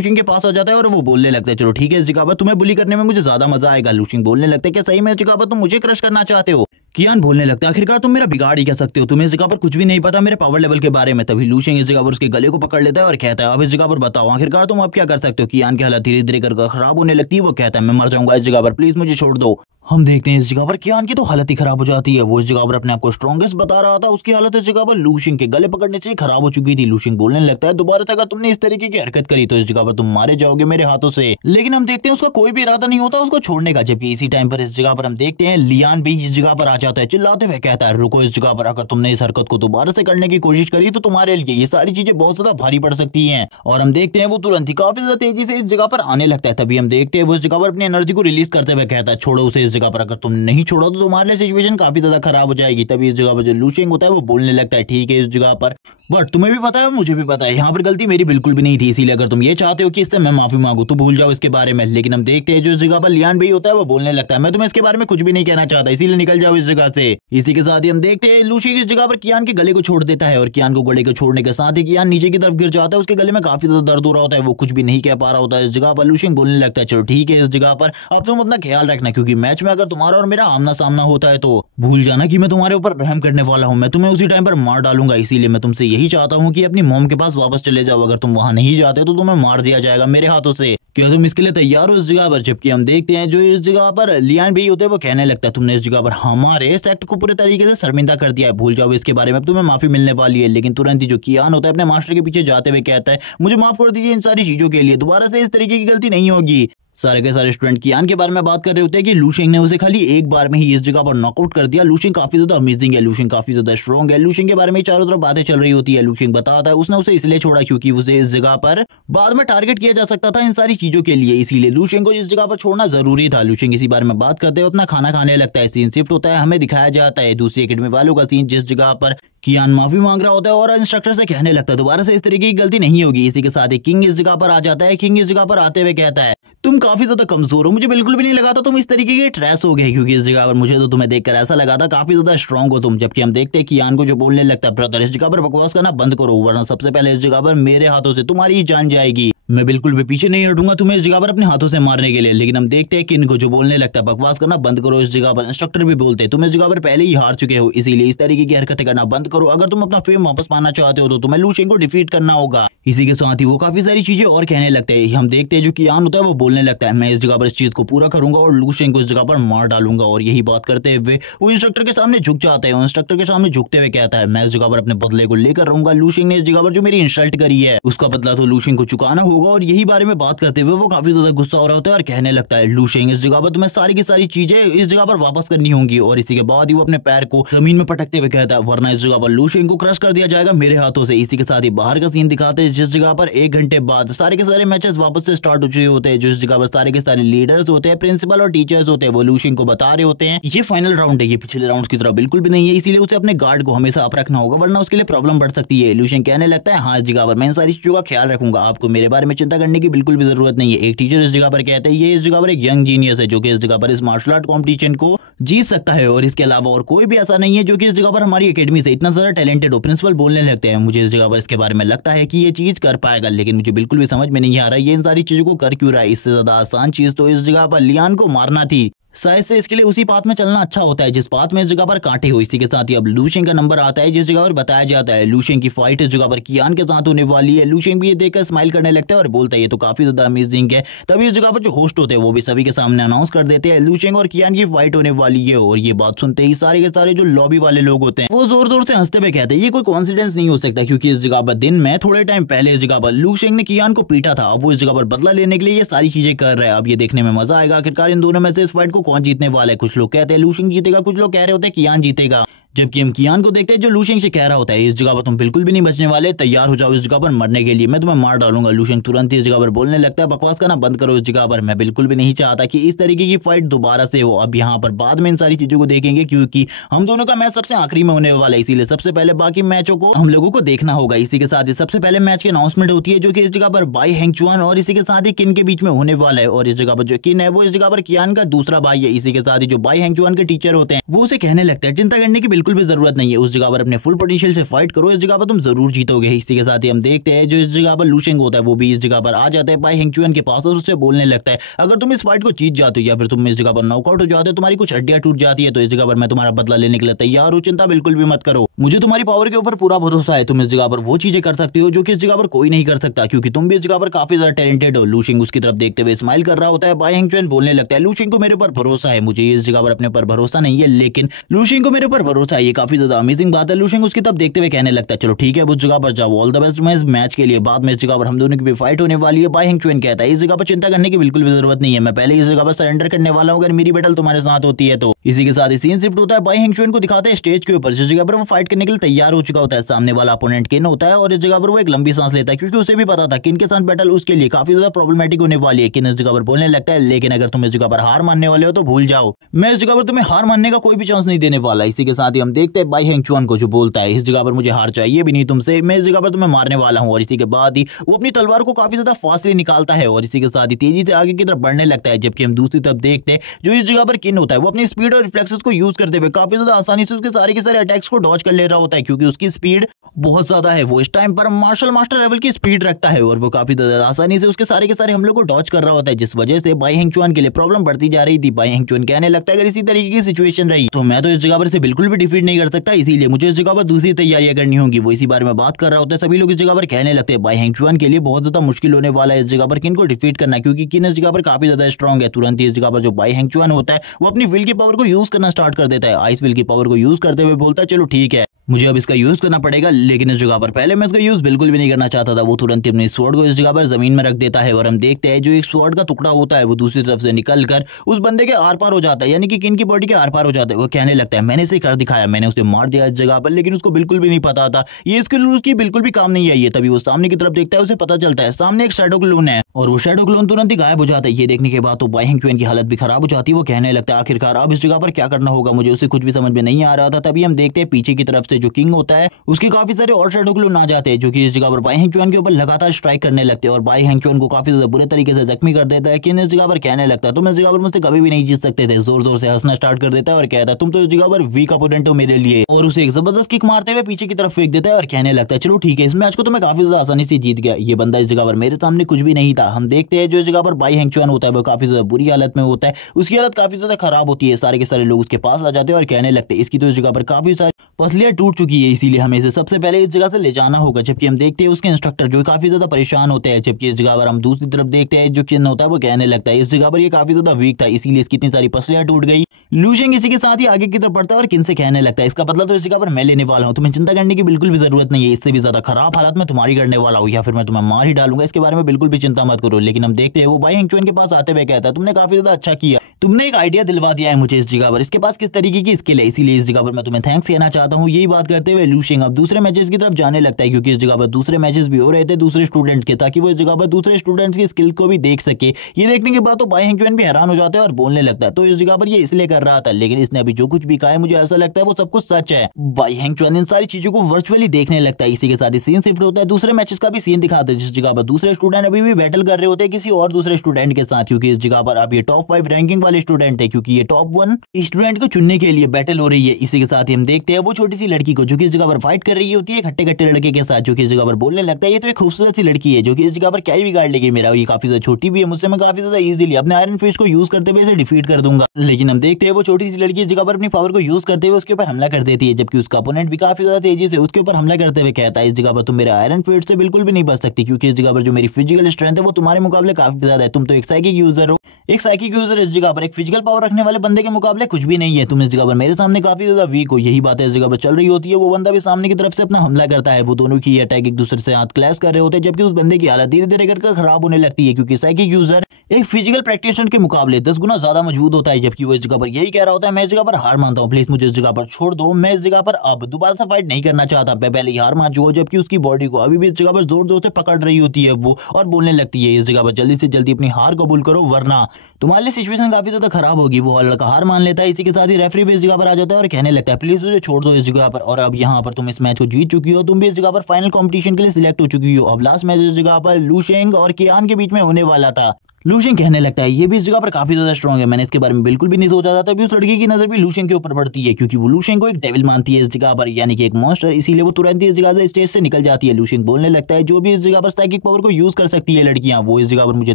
शेंग के पास आ जाता है और वो बोलने लगता है चलो ठीक है इस जगह पर तुम्हें बुली करने में मुझे ज्यादा मजा आएगा। लू शेंग बोलने लगता है क्या सही में इस जगह पर तुम मुझे क्रश करना चाहते हो? कियान बोलने लगता है आखिरकार तुम मेरा बिगाड़ ही क्या सकते हो, तुम्हें इस जगह पर कुछ भी नहीं पता मेरे पावर लेवल के बारे में। तभी लू शेंग इस जगह पर उसके गले को पकड़ लेता है और कहता है अब इस जगह पर बताओ आखिरकार तुम अब क्या कर सकते हो। कियान की हालत धीरे धीरे कर खराब होने लगती है। वो कहता है मैं मर जाऊंगा इस जगह पर, प्लीज मुझे छोड़ दो। हम देखते हैं इस जगह पर कियान की तो हालत ही खराब हो जाती है। वो इस जगह पर अपने आप को स्ट्रॉन्गेस्ट बता रहा था, उसकी हालत इस जगह पर लू शेंग के गले पकड़ने से ही खराब हो चुकी थी। लू शेंग बोलने लगता है दोबारा से अगर तुमने इस तरीके की हरकत करी तो इस जगह पर तुम मारे जाओगे मेरे हाथों से। लेकिन हम देखते हैं उसका कोई भी इरादा नहीं होता उसको छोड़ने का। जबकि इसी टाइम पर इस जगह पर हम देखते हैं लियान भी इस जगह पर आ जाता है चिल्लाते हुए कहता है रुको इस जगह पर, अगर तुमने इस हरकत को दोबारा से करने की कोशिश करी तो तुम्हारे लिए ये सारी चीजें बहुत ज्यादा भारी पड़ सकती हैं। और हम देखते हैं वो तुरंत ही काफी ज्यादा तेजी से इस जगह पर आने लगता है। तभी हम देखते हैं वो इस जगह पर अपनी एनर्जी को रिलीज करते हुए कहता है छोड़ो उसे इस जगह पर, अगर तुम नहीं छोड़ा तो तुम्हारे लिए सिचुएशन काफी ज्यादा खराब हो जाएगी। तभी इस जगह पर जो लू शेंग होता है वो बोलने लगता है ठीक है इस जगह पर, बट तुम्हें भी पता है मुझे भी पता है यहाँ पर गलती मेरी बिल्कुल भी नहीं थी, इसीलिए अगर तुम ये चाहते हो कि इससे मैं माफी मांगू तो भूल जाओ इसके बारे में। लेकिन हम देखते हैं जो इस जगह पर लियान भाई होता है वो बोलने लगता है मैं तुम्हें इसके बारे में कुछ भी नहीं कहना चाहता, इसीलिए निकल जाओ इस जगह से। इसी के साथ ही हम देखते हैं लू शेंग इस जगह पर कियान के गले को छोड़ देता है, और कियान को गले को छोड़ने के साथ ही कियान नीचे की तरफ गिर जाता है। उसके गले में काफी ज्यादा दर्द हो रहा होता है, वो कुछ भी नहीं कह पा रहा होता है। इस जगह पर लू शेंग बोलने लगता है चलो ठीक है इस जगह पर अब तुम अपना ख्याल रखना, क्योंकि मैच में अगर तुम्हारा और मेरा आमना सामना होता है तो भूल जाना कि मैं तुम्हारे ऊपर रहम करने वाला हूँ, मैं तुम्हें उसी टाइम पर मार डालूंगा। इसीलिए मैं तुमसे यही चाहता हूँ कि अपनी मॉम के पास वापस चले जाओ, अगर तुम वहां नहीं जाते तो तुम्हें मार दिया जाएगा मेरे हाथों से। क्या तुम इसके लिए तैयार हो इस जगह पर? जबकि हम देखते हैं जो इस जगह पर लियान भी होते हैं वो कहने लगता है तुमने इस जगह पर हमारे सेक्ट को पूरे तरीके से शर्मिंदा कर दिया है, भूल जाओ इसके बारे में, अब तुम्हें माफी मिलने वाली है। लेकिन तुरंत ही जो कियान होता है अपने मास्टर के पीछे जाते हुए कहता है मुझे माफ कर दीजिए इन सारी चीजों के लिए, दोबारा से इस तरीके की गलती नहीं होगी। सारे के सारे स्टूडेंट कियान के बारे में बात कर रहे होते हैं कि लू शेंग ने उसे खाली एक बार में ही इस जगह पर नॉकआउट कर दिया। लू शेंग काफी ज्यादा अमेजिंग है, लू शेंग काफी ज्यादा स्ट्रॉन्ग है। लू शेंग के बारे में चारों तरफ बातें चल रही होती है। लू शेंग बताता है उसने उसे इसलिए छोड़ा क्योंकि उसे इस जगह पर बाद में टारगेट किया जा सकता था इन सारी चीजों के लिए, इसीलिए लू शेंग को इस जगह पर छोड़ना जरूरी था। लू शेंग इसी बारे में बात करते हुए अपना खाना खाने लगता है। सीन शिफ्ट होता है, हमें दिखाया जाता है दूसरी एकेडमी वालों का सीन, जिस जगह पर कियान माफी मांग रहा होता है और इंस्ट्रक्टर से कहने लगता है दोबारा से इस तरीके की गलती नहीं होगी। इसी के साथ ही किंग इस जगह पर आ जाता है। किंग इस जगह पर आते हुए कहता है तुम काफी ज्यादा कमजोर हो, मुझे बिल्कुल भी नहीं लगा था तुम इस तरीके के ट्रैश हो गए, क्योंकि इस जगह पर मुझे तो तुम्हें देखकर ऐसा लगा था काफी ज्यादा स्ट्रॉन्ग हो तुम। जबकि हम देखते हैं कियान को जो बोलने लगता है ब्रदर इस जगह पर बकवास करना बंद करो, वरना सबसे पहले इस जगह पर मेरे हाथों से तुम्हारी ही जान जाएगी। मैं बिल्कुल भी पीछे नहीं हटूंगा तुम्हें इस जगह पर अपने हाथों से मारने के लिए। लेकिन हम देखते हैं कि इनको जो बोलने लगता है बकवास करना बंद करो इस जगह पर। इंस्ट्रक्टर भी बोलते हैं तुम इस जगह पर पहले ही हार चुके हो, इसीलिए इस तरीके की हरकतें करना बंद करो। अगर तुम अपना फेम वापस पाना चाहते हो तो तुम्हें लू शेंग को डिफीट करना होगा। इसी के साथ ही वो काफी सारी चीजें और कहने लगते हैं। हम देखते हैं जो कियान होता है वो बोलने लगता है मैं इस जगह पर इस चीज को पूरा करूंगा और लू शेंग को इस जगह पर मार डालूंगा। और यही बात करते हुए वो इंस्ट्रक्टर के सामने झुक जाता है। इंस्ट्रक्टर के सामने झुकते हुए कहता है मैं इस जगह पर अपने बदले को लेकर रहूंगा। लू शेंग ने इस जगह पर जो मेरी इंसल्ट करी है उसका बदला तो लू शेंग को चुकाना होगा। और यही बारे में बात करते हुए वो काफी ज्यादा गुस्सा हो रहा होता है और कहने लगता है लू शेंग इस जगह पर तुम्हें सारी की सारी चीजें इस जगह पर वापस करनी होंगी। और इसी के बाद ही वो अपने पैर को जमीन में पटकते हुए कहता है वरना इस जगह पर लू शेंग को क्रश कर दिया जाएगा मेरे हाथों से। इसी के साथ ही बाहर का सीन दिखाते हैं जिस जगह पर 1 घंटे बाद सारे के सारे मैचेस वापस से स्टार्ट हो चुके होते हैं। जिस जगह पर सारे के सारे लीडर्स होते हैं, प्रिंसिपल और टीचर्स होते हैं, वो लू शेंग को बता रहे होते हैं ये फाइनल राउंड है, ये पिछले राउंड की तरह बिल्कुल भी नहीं है, इसीलिए उसे अपने गार्ड को हमेशा अप रखना होगा वरना उसके लिए प्रॉब्लम बढ़ सकती है। लू शेंग कहने लगता है हाँ इस जगह पर मैं इन सारी चीजों का ख्याल रखूंगा, आपको मेरे बारे में चिंता करने की बिल्कुल भी जरूरत नहीं है। एक टीचर इस जगह पर कहते हैं ये इस जगह पर एक यंग जीनियस है जो कि इस जगह पर इस मार्शल आर्ट कॉम्पिटिशन को जीत सकता है। और इसके अलावा और कोई भी ऐसा नहीं है जो कि इस जगह पर हमारी एकेडमी से इतना ज्यादा टैलेंटेड हो। प्रिंसिपल बोलने लगते हैं, मुझे इस जगह पर इसके बारे में लगता है कि ये चीज कर पाएगा, लेकिन मुझे बिल्कुल भी समझ में नहीं आ रहा है ये इन सारी चीजों को कर क्यों रहा है। इससे ज्यादा आसान चीज तो इस जगह पर लियान को मारना थी। शायद से इसके लिए उसी पाथ में चलना अच्छा होता है जिस पाथ में इस जगह पर कांटे हो। इसी के साथ ही अब लूशिंग का नंबर आता है जिस जगह पर बताया जाता है लूशिंग की फाइट इस जगह पर कियान के साथ होने वाली है। लूशिंग भी ये देखकर स्माइल करने लगता है और बोलता है ये तो काफी ज्यादा अमेजिंग है। तभी इस जगह पर जो होस्ट होते हैं वो भी सभी के सामने अनाउंस कर देते हैं लूशिंग और कियान की फाइट होने वाली है। और ये बात सुनते ही सारे के सारे जो लॉबी वाले लोग होते हैं वो जोर जोर से हंसते हुए कहते हैं ये कोई कॉन्सिडेंस नहीं हो सकता, क्योंकि इस जगह पर दिन में थोड़े टाइम पहले इस जगह पर लूशिंग ने कियान को पीटा था। अब वो इस जगह पर बदला लेने के लिए ये सारी चीजें कर रहा है। अब ये देखने में मजा आएगा आखिरकार इन दोनों में से इस फाइट को कौन जीतने वाला है। कुछ लोग कहते हैं लूशिंग जीतेगा, कुछ लोग कह रहे होते हैं कियान जीतेगा, जबकि हम कियान को देखते हैं जो लूशिंग से कह रहा होता है इस जगह पर तुम बिल्कुल भी नहीं बचने वाले, तैयार हो जाओ इस जगह पर मरने के लिए, मैं तुम्हें मार डालूंगा। लूशिंग तुरंत ही इस जगह पर बोलने लगता है बकवास करना बंद करो इस जगह पर, मैं बिल्कुल भी नहीं चाहता कि इस तरीके की फाइट दोबारा से हो। अब यहाँ पर बाद में इन सारी चीजों को देखेंगे क्योंकि हम दोनों का मैच सबसे आखिरी में होने वाला है, इसीलिए सबसे पहले बाकी मैचों को हम लोगों को देखना होगा। इसी के साथ ही सबसे पहले मैच की अनाउंसमेंट होती है जो कि इस जगह पर बाई हेंगचुआन और इसी के साथ ही किन के बीच में होने वाला है। और इस जगह पर जो किन है वो इस जगह पर कियान का दूसरा भाई है। इसी के साथ ही जो बाई हेंगचुआन के टीचर होते हैं वो उसे कहने लगते हैं चिंता करने की बिल्कुल भी जरूरत नहीं है, उस जगह पर अपने फुल पोटेंशियल से फाइट करो, इस जगह पर तुम जरूर जीतोगे। इसी के साथ ही हम देखते हैं जो इस जगह पर लूशिंग होता है वो भी इस जगह पर आ जाता है बाई हेंगचुआन के पास और उससे बोलने लगता है अगर तुम इस फाइट को जीत जाते हो या फिर तुम इस जगह पर नॉकआउट हो जाते हो, तुम्हारी कुछ हड्डियां टूट जाती है, तो इस जगह पर मैं तुम्हारा बदला लेने के लिए तैयार हूं, चिंता बिल्कुल भी मत करो, मुझे तुम्हारी पावर के ऊपर पूरा भरोसा है, तुम इस जगह पर वो चीजें कर सकती हो जो कि इस जगह पर कोई नहीं कर सकता, क्योंकि तुम भी इस जगह पर काफी ज्यादा टैलेंटेड हो। लूशिंग उसकी तरफ देखते हुए स्माइल कर रहा होता है। बाई हेंगचुआन बोलने लगता है लूशिंग को मेरे ऊपर भरोसा है, मुझे इस जगह पर अपने ऊपर भरोसा नहीं है, लेकिन लूशिंग को मेरे ऊपर भरोसा है, ये काफी ज्यादा अमेजिंग बात है। लूशिंग उसकी तरफ देखते हुए कहने लगता है चलो ठीक है उस जगह पर जाओ, ऑल द बेस्ट मैं इस मैच के लिए, बाद में इस जगह पर हम दोनों की भी फाइट होने वाली है। बाई हेंगचुआन कहता है इस जगह पर चिंता करने की बिल्कुल भी जरूरत नहीं है, मैं पहले इस जगह पर सरेंडर करने वाला हूं अगर मेरी बैटल तुम्हारे साथ होती है तो। इसी के साथ ही सीन शिफ्ट होता है, बाई हेंगचुआन को दिखाते हैं स्टेज के ऊपर जिस जगह पर वो फाइट करने के लिए तैयार हो चुका होता है। सामने वाला अपोनेंट किन होता है और इस जगह पर वो एक लंबी सांस लेता है क्योंकि उसे भी पता था किन के साथ बैटल उसके लिए काफी ज्यादा प्रॉब्लमेटिक होने वाली है। किन इस जगह पर बोलने लगता है लेकिन अगर तुम इस जगह पर हार मानने वाले हो तो भूल जाओ, मैं इस जगह पर तुम्हें हार मानने का कोई भी चांस नहीं देने वाला। इसी के साथ ही हम देखते हैं बाई हेंगचुआन को जो बोलता है इस जगह पर मुझे हार चाहिए भी नहीं तुमसे, मैं इस जगह पर तुम्हें मारने वाला हूं। और इसी के बाद ही वो अपनी तलवार को काफी ज्यादा फास्टली निकालता है और इसी के साथ ही तेजी से आगे की तरफ बढ़ने लगता है। जबकि हम दूसरी तरफ देखते हैं जो इस जगह पर किन होता है वो अपनी स्पीड और रिफ्लेक्सेस को यूज करते हुए काफी ज्यादा आसानी से उसके सारे के सारे अटैक्स को डॉज कर ले रहा होता है, क्योंकि उसकी स्पीड बहुत ज्यादा है, वो इस टाइम पर मार्शल मास्टर लेवल की स्पीड रखता है और वो काफी ज्यादा आसानी से उसके सारे के सारे हमलों को डॉज कर रहा होता है, जिस वजह से बाई हेंगचुआन के लिए प्रॉब्लम बढ़ती जा रही थी। बाई हेंगचुआन कहने लगता है अगर इसी तरीके की सिचुएशन रही तो मैं तो इस जगह पर से बिल्कुल भी डिफीट नहीं कर सकता, इसीलिए मुझे इस जगह पर दूसरी तैयारियां करनी होंगी। वो इसी बारे में बात कर रहा होता है, सभी लोग इस जगह पर कहने लगते हैं बाई हेंगचुआन के लिए बहुत ज्यादा मुश्किल होने वाला है इस जगह पर किन को डिफीट करना, क्योंकि किन इस जगह पर काफी ज्यादा स्ट्रॉन्ग है। तुरंत ही इस जगह पर जो बाई हेंगचुआन होता है वो अपनी विल की पावर को यूज करना स्टार्ट कर देता है, आइस विल की पावर को यूज करते हुए बोलता है चलो ठीक है मुझे अब इसका यूज करना पड़ेगा, लेकिन इस जगह पर पहले मैं इसका यूज बिल्कुल भी नहीं करना चाहता था। वो तुरंत ही अपने स्वॉर्ड को इस जगह पर जमीन में रख देता है और हम देखते हैं जो एक स्वॉर्ड का टुकड़ा होता है वो दूसरी तरफ से निकलकर उस बंदे के आर पार हो जाता है, यानी कि किन की बॉडी के आर पार हो जाता है। वो कहने लगता है मैंने इसे कर दिखाया, मैंने उसे मार दिया इस जगह पर, लेकिन उसको बिल्कुल भी नहीं पता था ये स्किल उसकी बिल्कुल भी काम नहीं आई है। तभी वो सामने की तरफ देखता है, उसे पता चलता है सामने एक शैडो क्लोन है और वो शैडो क्लोन तुरंत ही गायब हो जाता है। ये देखने के बाद तो बाई हेंगचुआन की हालत भी खराब हो जाती है। वो कहने लगता है आखिरकार अब इस जगह पर क्या करना होगा, मुझे उसे कुछ भी समझ में नहीं आ रहा था। तभी हम देखते हैं पीछे की तरफ से जो किंग होता है उसके काफी सारे और शैडो क्लोन आ जाते हैं जो कि इस जगह पर बाई हेंगचुआन के ऊपर लगातार स्ट्राइक करने लगते हैं और बाई हेंगचुआन को काफी ज्यादा बुरे तरीके से जख्मी कर देता है। किन इस जगह पर कहने लगता है तुम इस जगह पर मुझसे कभी भी नहीं जीत सकते थे, जोर जोर से हंसना स्टार्ट कर देता है और कहता है तुम तो इस जगह पर वीक अपोनेंट हो मेरे लिए, और उसे एक जबरदस्त किक मारते हुए पीछे की तरफ फेंक देता है और कहने लगता है चलो ठीक है इस मैच को तो मैं काफी ज्यादा आसानी से जीत गया, ये बंदा इस जगह पर मेरे सामने कुछ भी नहीं था। हम देखते हैं जो इस जगह पर बाई हेंगचुआन होता है वो काफी ज्यादा बुरी हालत में होता है, उसकी हालत काफी ज्यादा खराब होती है। सारे के सारे लोग उसके पास आ जाते हैं और कहने लगते हैं इसकी तो इस जगह पर काफी सारी पसलियां टूट चुकी है, इसीलिए हमें इसे सबसे पहले इस जगह से ले जाना होगा। जबकि हम देखते हैं उसके इंस्ट्रक्टर जो काफी ज्यादा परेशान होते हैं। जबकि इस जगह पर हम दूसरी तरफ देखते हैं जो किन होता है वो कहने लगता है इस जगह पर ये काफी ज्यादा वीक था, इसीलिए इसकी इतनी सारी पसलियां टूट गई। लूशिंग इसी के साथ ही आगे की तरफ बढ़ता है और किन से कहने लगता है इसका बदला तो इस जगह पर मैं लेने वाला हूं, तुम्हें चिंता करने की बिल्कुल भी जरूरत नहीं है, इससे भी ज्यादा खराब हालत में तुम्हारी करने वाला हूं या फिर मैं तुम्हें मार ही डालूंगा, इसके बारे में बिल्कुल भी चिंता मत करो। लेकिन हम देखते हैं वो बाई हेंगचुआन के पास आते हुए कहता है तुमने काफी ज्यादा अच्छा किया, तुमने एक आइडिया दिलवा दिया है मुझे इस जगह पर, इसके पास किस तरीके की स्किल है, इसीलिए इस जगह पर मैं तुम्हें थैंक्स कहना चाहता हूँ। यही बात करते हुए लूशिंग अब दूसरे मैचेस की तरफ जाने लगता है, क्योंकि इस जगह पर दूसरे मैचेस भी हो रहे थे दूसरे स्टूडेंट के, ताकि वो इस जगह पर दूसरे स्टूडेंट्स की स्किल को भी देख सके। ये देखने के बाद तो बाई हेंगचुआन भी हैरान हो जाता है और बोलने लगता है तो इस जगह पर ये इसलिए कर कर रहा था, लेकिन इसने अभी जो कुछ भी कहा है मुझे ऐसा लगता है वो सब कुछ सच है। भाई हैंग चुआन इन सारी चीजों को वर्चुअली देखने लगता है। इसी के साथ ही सीन शिफ्ट होता है, दूसरे मैचेस का भी सीन दिखाते हैं जिस जगह पर दूसरे स्टूडेंट अभी भी बैटल कर रहे होते हैं किसी और दूसरे स्टूडेंट के साथ, क्योंकि इस जगह पर अब ये टॉप 5 रैंकिंग वाले स्टूडेंट है, क्योंकि ये टॉप 1 स्टूडेंट को चुनने के लिए बैटल हो रही है। इसी के साथ ही हम देखते हैं वो छोटी सी लड़की को जो कि इस जगह पर फाइट कर रही होती है खट्टे खट्टे लड़के के साथ, जो कि इस जगह पर बोलने लगता है ये तो एक खूबसूरत सी लड़की है जो कि इस जगह पर क्या ही बिगाड़ लेगी मेरा, ये काफी ज्यादा छोटी भी है मुझसे, मैं काफी ज्यादा इजीली अपने आयरन फिस्ट को यूज करते हुए इसे डिफीट कर दूंगा। लेकिन हम देखते हैं वो छोटी सी लड़की इस जगह पर अपनी पावर को यूज करते हुए उसके ऊपर हमला कर देती है, जबकि उसका अपोनेंट भी काफी ज्यादा तेजी से उसके ऊपर हमला करते हुए कहता है इस जगह पर तुम मेरे आयरन फिस्ट से बिल्कुल भी नहीं बच सकती, क्योंकि इस जगह पर जो मेरी फिजिकल स्ट्रेंथ है वो तुम्हारे मुकाबले काफी ज्यादा है, तुम तो एक साइकिक यूजर हो। एक साइकिक यूजर इस जगह पर एक फिजिकल पावर रखने वाले बंदे के मुकाबले कुछ भी नहीं है, तुम इस जगह पर मेरे सामने काफी ज्यादा वीक हो। यही बात इस जगह पर चल रही होती है, वो बंदा भी सामने की तरफ से अपना हमला करता है, वो दोनों की अटैक एक दूसरे से हाथ क्लैश कर रहे होते हैं, जबकि उस बंदे की हालत धीरे धीरे करके खराब होने लगती है, क्योंकि साइकिक यूजर एक फिजिकल प्रैक्टिशनर के मुकाबले 10 गुना ज्यादा मजबूत होता है, जबकि वो इस जगह पर यही कह रहा होता है मैं इस जगह पर हार मानता हूँ, प्लीज मुझे इस जगह पर छोड़ दो, मैं इस जगह पर अब दोबारा से फाइट नहीं करना चाहता, मैं पहले हार मान चुका हूं। जबकि उसकी बॉडी को अभी भी इस जगह पर जोर जोर से पकड़ रही होती है वो, और बोलने लगती है इस जगह पर जल्दी से जल्दी अपनी हार कबूल करो वरना तुम्हारे लिए सिचुएशन काफी ज्यादा खराब होगी। वो लड़का हार मान लेता है। इसी के साथ ही रेफरी भी इस जगह पर आ जाता है और कहने लगता है प्लीज मुझे छोड़ दो इस जगह पर, और अब यहाँ पर तुम इस मैच को जीत चुकी हो, तुम भी इस जगह पर फाइनल कॉम्पिटिशन के लिए सिलेक्ट हो चुकी हो। अब लास्ट मैच इस जगह पर लू शेंग और कियान के बीच में होने वाला था। लू शेंग कहने लगता है ये भी इस जगह पर काफी ज्यादा स्ट्रॉन्ग है, मैंने इसके बारे में बिल्कुल भी नहीं सोचा था। तभी उस लड़की की नजर भी लू शेंग के ऊपर पड़ती है, क्योंकि वो लू शेंग को एक डेविल मानती है इस जगह पर, यानी कि एक मॉन्स्टर, इसीलिए वो तुरंत ही इस जगह से स्टेज से निकल जाती है। लू शेंग बोलने लगता है जो भी इस जगह पर साइकिक पावर को यूज कर सकती है लड़कियां, वो इस जगह पर मुझे